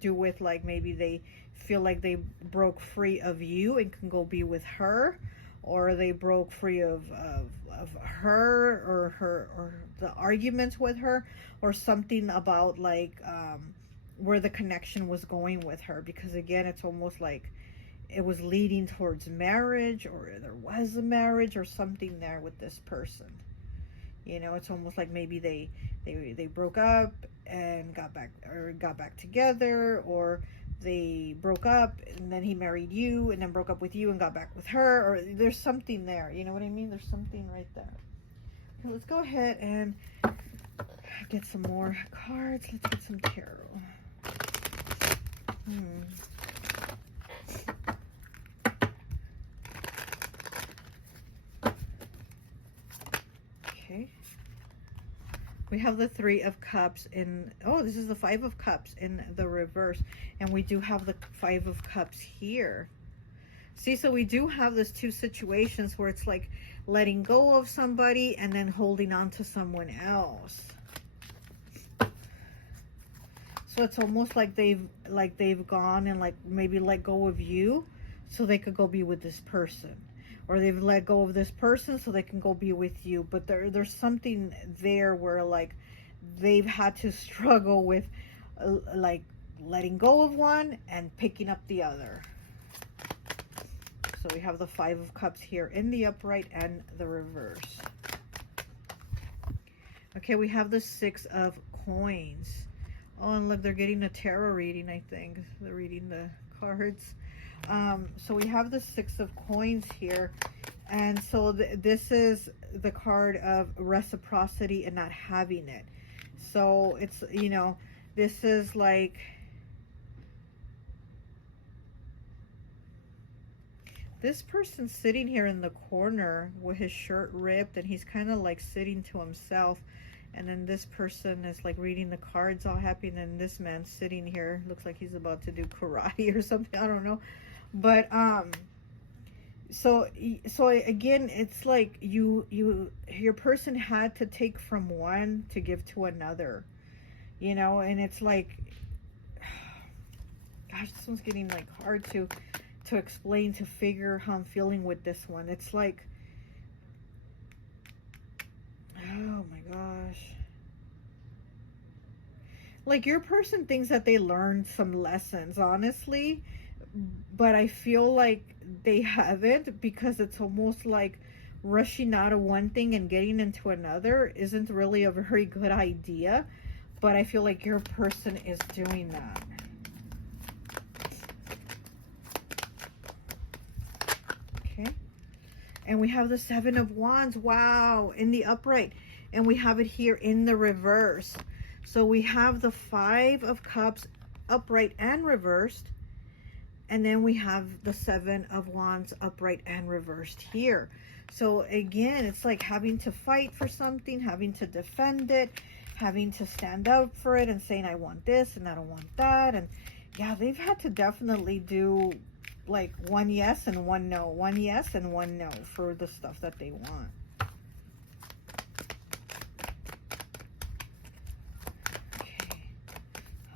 do with like maybe they feel like they broke free of you and can go be with her, or they broke free of her, or the arguments with her, or something about like where the connection was going with her. Because again, it's almost like it was leading towards marriage, or there was a marriage or something there with this person. You know, it's almost like maybe they broke up and got back together, or they broke up and then he married you and then broke up with you and got back with her, or there's something there. You know what I mean? There's something right there. Okay, let's go ahead and get some more cards. Let's get some tarot. Okay. We have the Three of Cups in, oh, this is the Five of Cups in the reverse. And we do have the Five of Cups here. See, so we do have those two situations where it's like letting go of somebody and then holding on to someone else. So it's almost like they've gone and like maybe let go of you so they could go be with this person. Or they've let go of this person so they can go be with you. But there's something there where like they've had to struggle with like letting go of one and picking up the other. So we have the Five of Cups here in the upright and the reverse. Okay, we have the Six of Coins. Oh, and look, they're getting a tarot reading, I think. They're reading the cards. So we have the Six of Coins here. And so this is the card of reciprocity and not having it. So it's, you know, this is like... this person's sitting here in the corner with his shirt ripped, and he's kind of like sitting to himself. And then this person is like reading the cards all happy, and then this man's sitting here, looks like he's about to do karate or something, I don't know. But so again, it's like your person had to take from one to give to another, you know. And it's like, gosh, this one's getting like hard to explain, to figure how I'm feeling with this one. It's like, oh my gosh, like your person thinks that they learned some lessons, honestly, but I feel like they haven't, because it's almost like rushing out of one thing and getting into another isn't really a very good idea. But I feel like your person is doing that. And we have the Seven of Wands, wow, in the upright. And we have it here in the reverse. So we have the Five of Cups upright and reversed. And then we have the Seven of Wands upright and reversed here. So again, it's like having to fight for something, having to defend it, having to stand up for it and saying, I want this and I don't want that. And yeah, they've had to definitely do like one yes and one no, one yes and one no for the stuff that they want. Okay,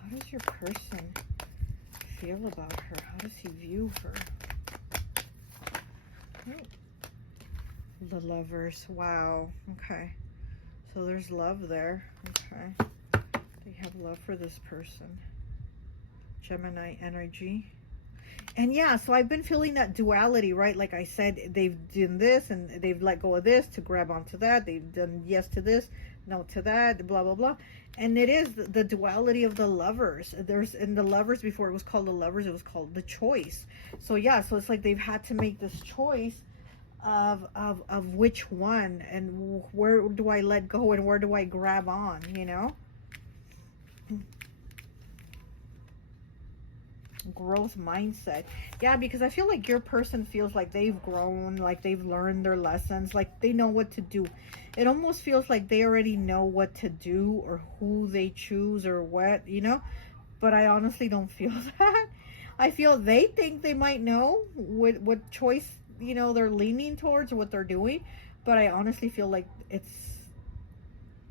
how does your person feel about her? How does he view her? Oh. The Lovers, wow. Okay, so there's love there. Okay, they have love for this person. Gemini energy. And yeah, so I've been feeling that duality, right? Like I said, they've done this and they've let go of this to grab onto that. They've done yes to this, no to that, blah, blah, blah. And it is the duality of the Lovers. There's in the Lovers, before it was called the Lovers, it was called the Choice. So yeah, so it's like they've had to make this choice of which one, and where do I let go and where do I grab on, you know? Growth mindset. Yeah, because I feel like your person feels like they've grown, like they've learned their lessons, like they know what to do. It almost feels like they already know what to do or who they choose or what, you know. But I honestly don't feel that. I feel they think they might know what choice, you know, they're leaning towards or what they're doing, but I honestly feel like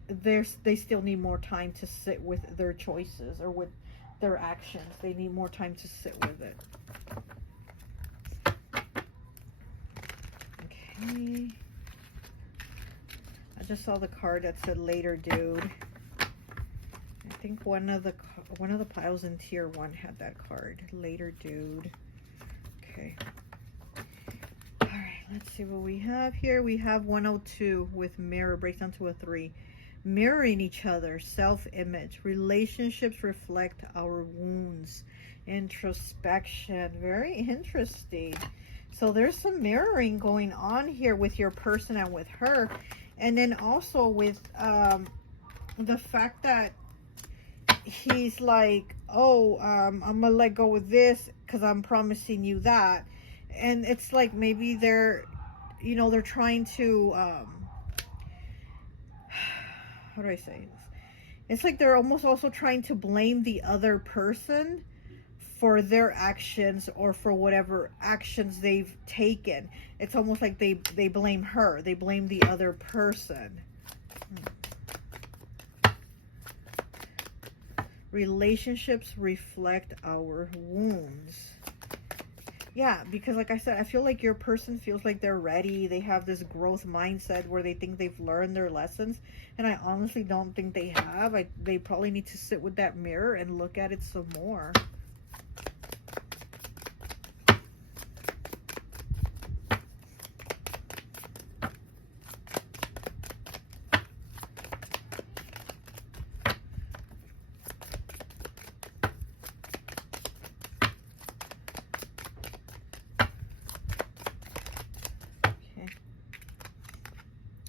they still need more time to sit with their choices or with their actions. They need more time to sit with it. Okay, I just saw the card that said later, dude. I think one of the piles in tier 1 had that card, later, dude. Okay. All right, let's see what we have here. We have 102 with mirror, breaks down to a 3. Mirroring each other, self-image. Relationships reflect our wounds. Introspection. Very interesting. So there's some mirroring going on here with your person and with her. And then also with the fact that he's like, oh, I'm gonna let go with this because I'm promising you that. And it's like maybe they're, you know, they're trying to, how do I say this? It's like they're almost also trying to blame the other person for their actions or for whatever actions they've taken. It's almost like they blame her. They blame the other person. Relationships reflect our wounds. Yeah, because like I said, I feel like your person feels like they're ready. They have this growth mindset where they think they've learned their lessons. And I honestly don't think they have. They probably need to sit with that mirror and look at it some more.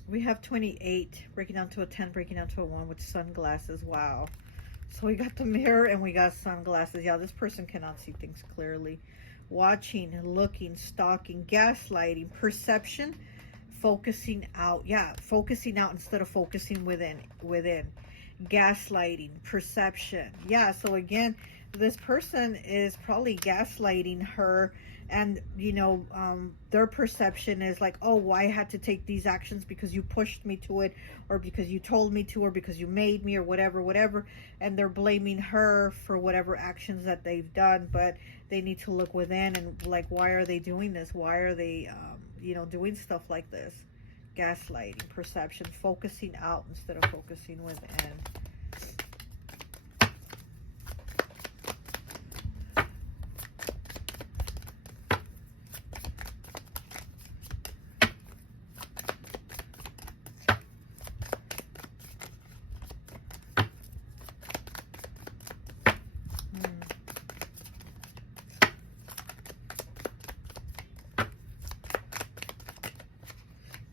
We have 28, breaking down to a 10, breaking down to a 1 with sunglasses. Wow. So we got the mirror and we got sunglasses. Yeah, this person cannot see things clearly. Watching, looking, stalking, gaslighting, perception, focusing out. Yeah, focusing out instead of focusing within. Gaslighting, perception. Yeah, so again, this person is probably gaslighting her. And, you know, their perception is like, oh, well, I had to take these actions because you pushed me to it, or because you told me to, or because you made me, or whatever. And they're blaming her for whatever actions that they've done. But they need to look within and, like, why are they doing this? Why are they, you know, doing stuff like this? Gaslighting, perception, focusing out instead of focusing within.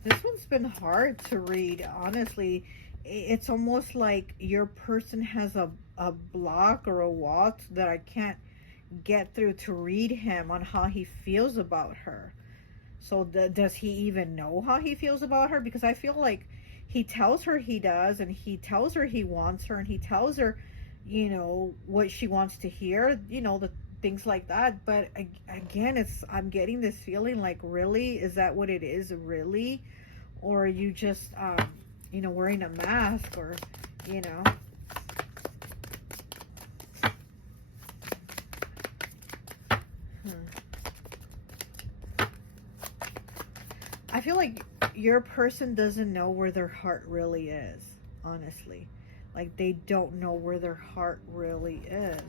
This one's been hard to read, honestly. It's almost like your person has a block or a wall that I can't get through to read him on how he feels about her. So does he even know how he feels about her? Because I feel like he tells her he does, and he tells her he wants her, and he tells her, you know, what she wants to hear, you know, the things like that. But again, I'm getting this feeling like, really, is that what it is, really? Or are you just you know, wearing a mask, or, you know, I feel like your person doesn't know where their heart really is, honestly. Like, they don't know where their heart really is.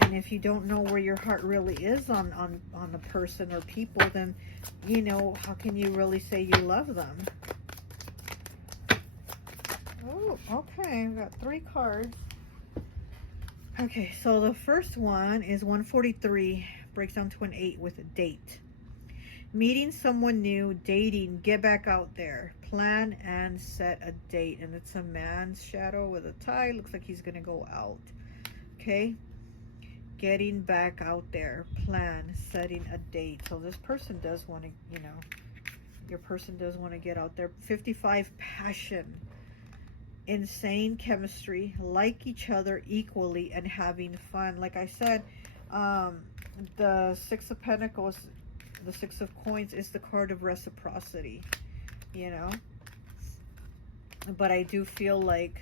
And if you don't know where your heart really is on a person or people, then, you know, how can you really say you love them? Oh, okay. I've got 3 cards. Okay, so the first one is 143, breaks down to an 8 with a date. Meeting someone new, dating, get back out there, plan and set a date. And it's a man's shadow with a tie. Looks like he's gonna go out. Okay, getting back out there, plan, setting a date. So this person does want to, you know, your person does want to get out there. 55, passion, insane chemistry, like each other equally, and having fun. Like I said, the 6 of Pentacles, the 6 of Coins is the card of reciprocity, you know. But I do feel like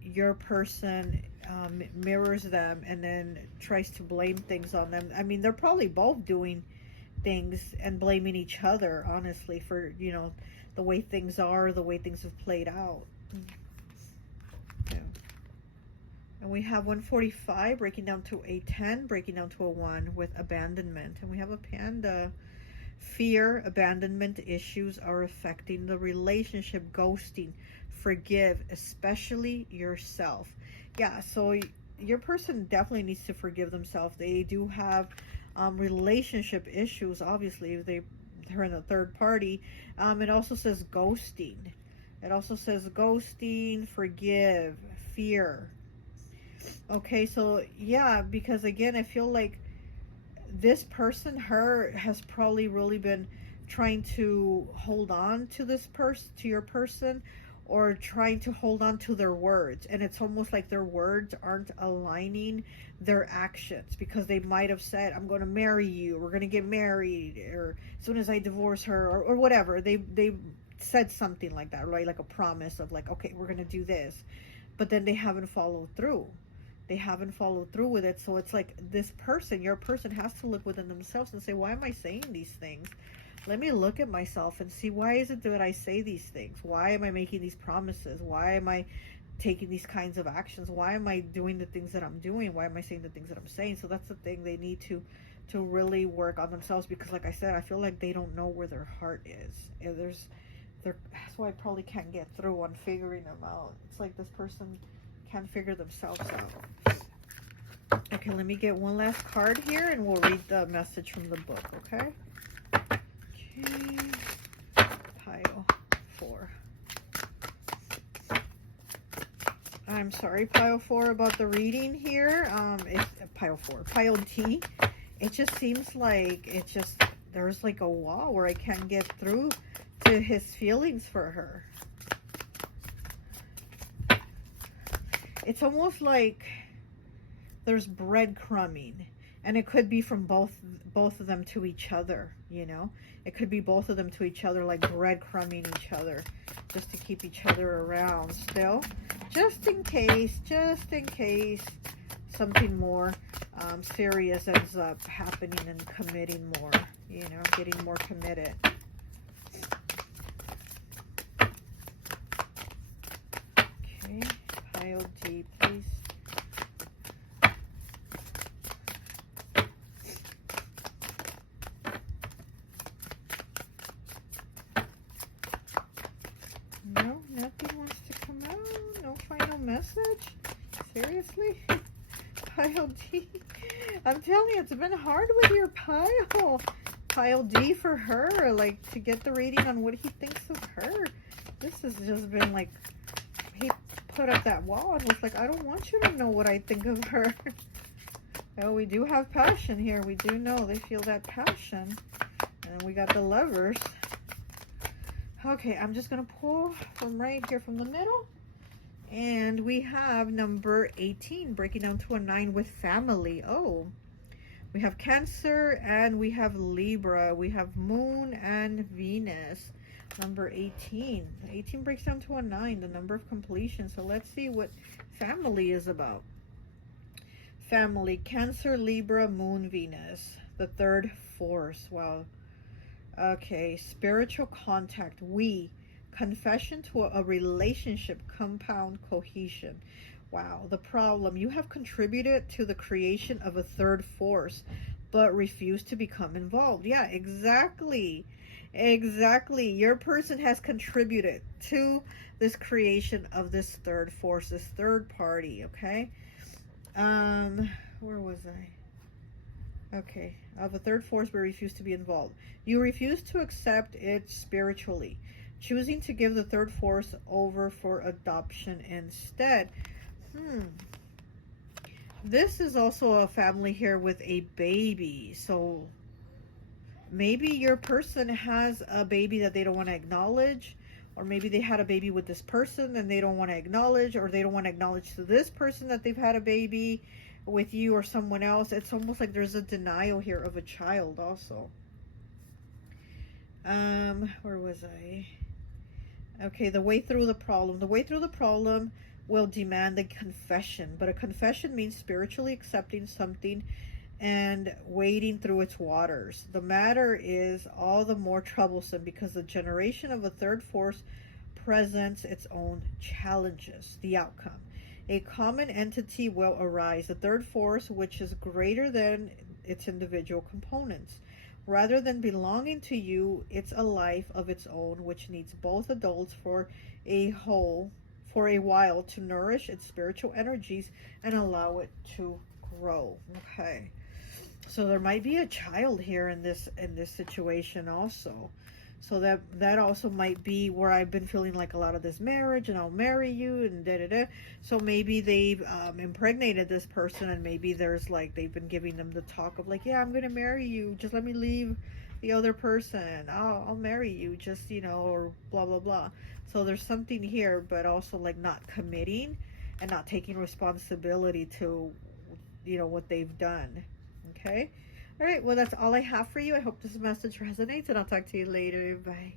your person mirrors them and then tries to blame things on them. I mean, they're probably both doing things and blaming each other, honestly, for, you know, the way things are, the way things have played out. Yeah. And we have 145 breaking down to a 10, breaking down to a 1 with abandonment. And we have a panda. Fear, abandonment issues are affecting the relationship, ghosting, forgive, especially yourself. Yeah, so your person definitely needs to forgive themselves. They do have relationship issues, obviously, if they're in a third party. It also says ghosting. It also says ghosting, forgive, fear. Okay, so yeah, because again, I feel like this person, her, has probably really been trying to hold on to this person, to your person, or trying to hold on to their words. And it's almost like their words aren't aligning their actions, because they might have said, I'm going to marry you, we're going to get married, or as soon as I divorce her, or whatever. They said something like that, right? Like a promise of like, okay, we're going to do this. But then they haven't followed through. They haven't followed through with it. So it's like this person, your person, has to look within themselves and say, why am I saying these things? Let me look at myself and see, why is it that I say these things? Why am I making these promises? Why am I taking these kinds of actions? Why am I doing the things that I'm doing? Why am I saying the things that I'm saying? So that's the thing. They need to really work on themselves, because like I said, I feel like they don't know where their heart is. And that's why I probably can't get through on figuring them out. It's like this person can't figure themselves out. Okay, let me get one last card here and we'll read the message from the book, okay? Okay, pile 4. I'm sorry, pile 4, about the reading here. It's pile 4, pile D. It just seems like there's like a wall where I can't get through to his feelings for her. It's almost like there's breadcrumbing, and it could be from both of them to each other, you know? It could be both of them to each other, like breadcrumbing each other, just to keep each other around still, just in case something more serious ends up happening and committing more, you know, getting more committed. Okay, pile D, please. No, nothing wants to come out. No final message. Seriously? Pile D. I'm telling you, it's been hard with your pile. Pile D for her, like, to get the reading on what he thinks of her. This has just been like, he put up that wall and was like, I don't want you to know what I think of her. Oh, we do have passion here. We do know they feel that passion. And we got the Lovers. Okay, I'm just going to pull from right here from the middle. And we have number 18, breaking down to a 9 with family. Oh, we have Cancer and we have Libra. We have Moon and Venus. Number 18. 18 breaks down to a 9, the number of completion. So let's see what family is about. Family, Cancer, Libra, Moon, Venus. The third force. Wow. Okay, spiritual contact. We. Confession to a relationship, compound cohesion. Wow, the problem. You have contributed to the creation of a third force, but refuse to become involved. Yeah, exactly. Exactly. Your person has contributed to this creation of this third force, this third party, okay? Where was I? Okay. Of a third force, but refuse to be involved. You refuse to accept it spiritually, choosing to give the third force over for adoption instead. This is also a family here with a baby. So maybe your person has a baby that they don't want to acknowledge, or maybe they had a baby with this person and they don't want to acknowledge, or they don't want to acknowledge to this person that they've had a baby with you or someone else. It's almost like there's a denial here of a child also. Where was I? Okay, the way through the problem. The way through the problem will demand a confession, but a confession means spiritually accepting something and wading through its waters. The matter is all the more troublesome because the generation of a third force presents its own challenges. The outcome. A common entity will arise, a third force which is greater than its individual components. Rather than belonging to you, it's a life of its own which needs both adults for a while to nourish its spiritual energies and allow it to grow. Okay. So there might be a child here in this situation also. So that also might be where I've been feeling like a lot of this marriage and I'll marry you and da da da. So maybe they've impregnated this person, and maybe there's like they've been giving them the talk of like, yeah, I'm gonna marry you, just let me leave the other person, I'll marry you, just, you know, or blah blah blah. So there's something here, but also like not committing and not taking responsibility to, you know, what they've done. Okay. All right, well, that's all I have for you. I hope this message resonates, and I'll talk to you later. Bye.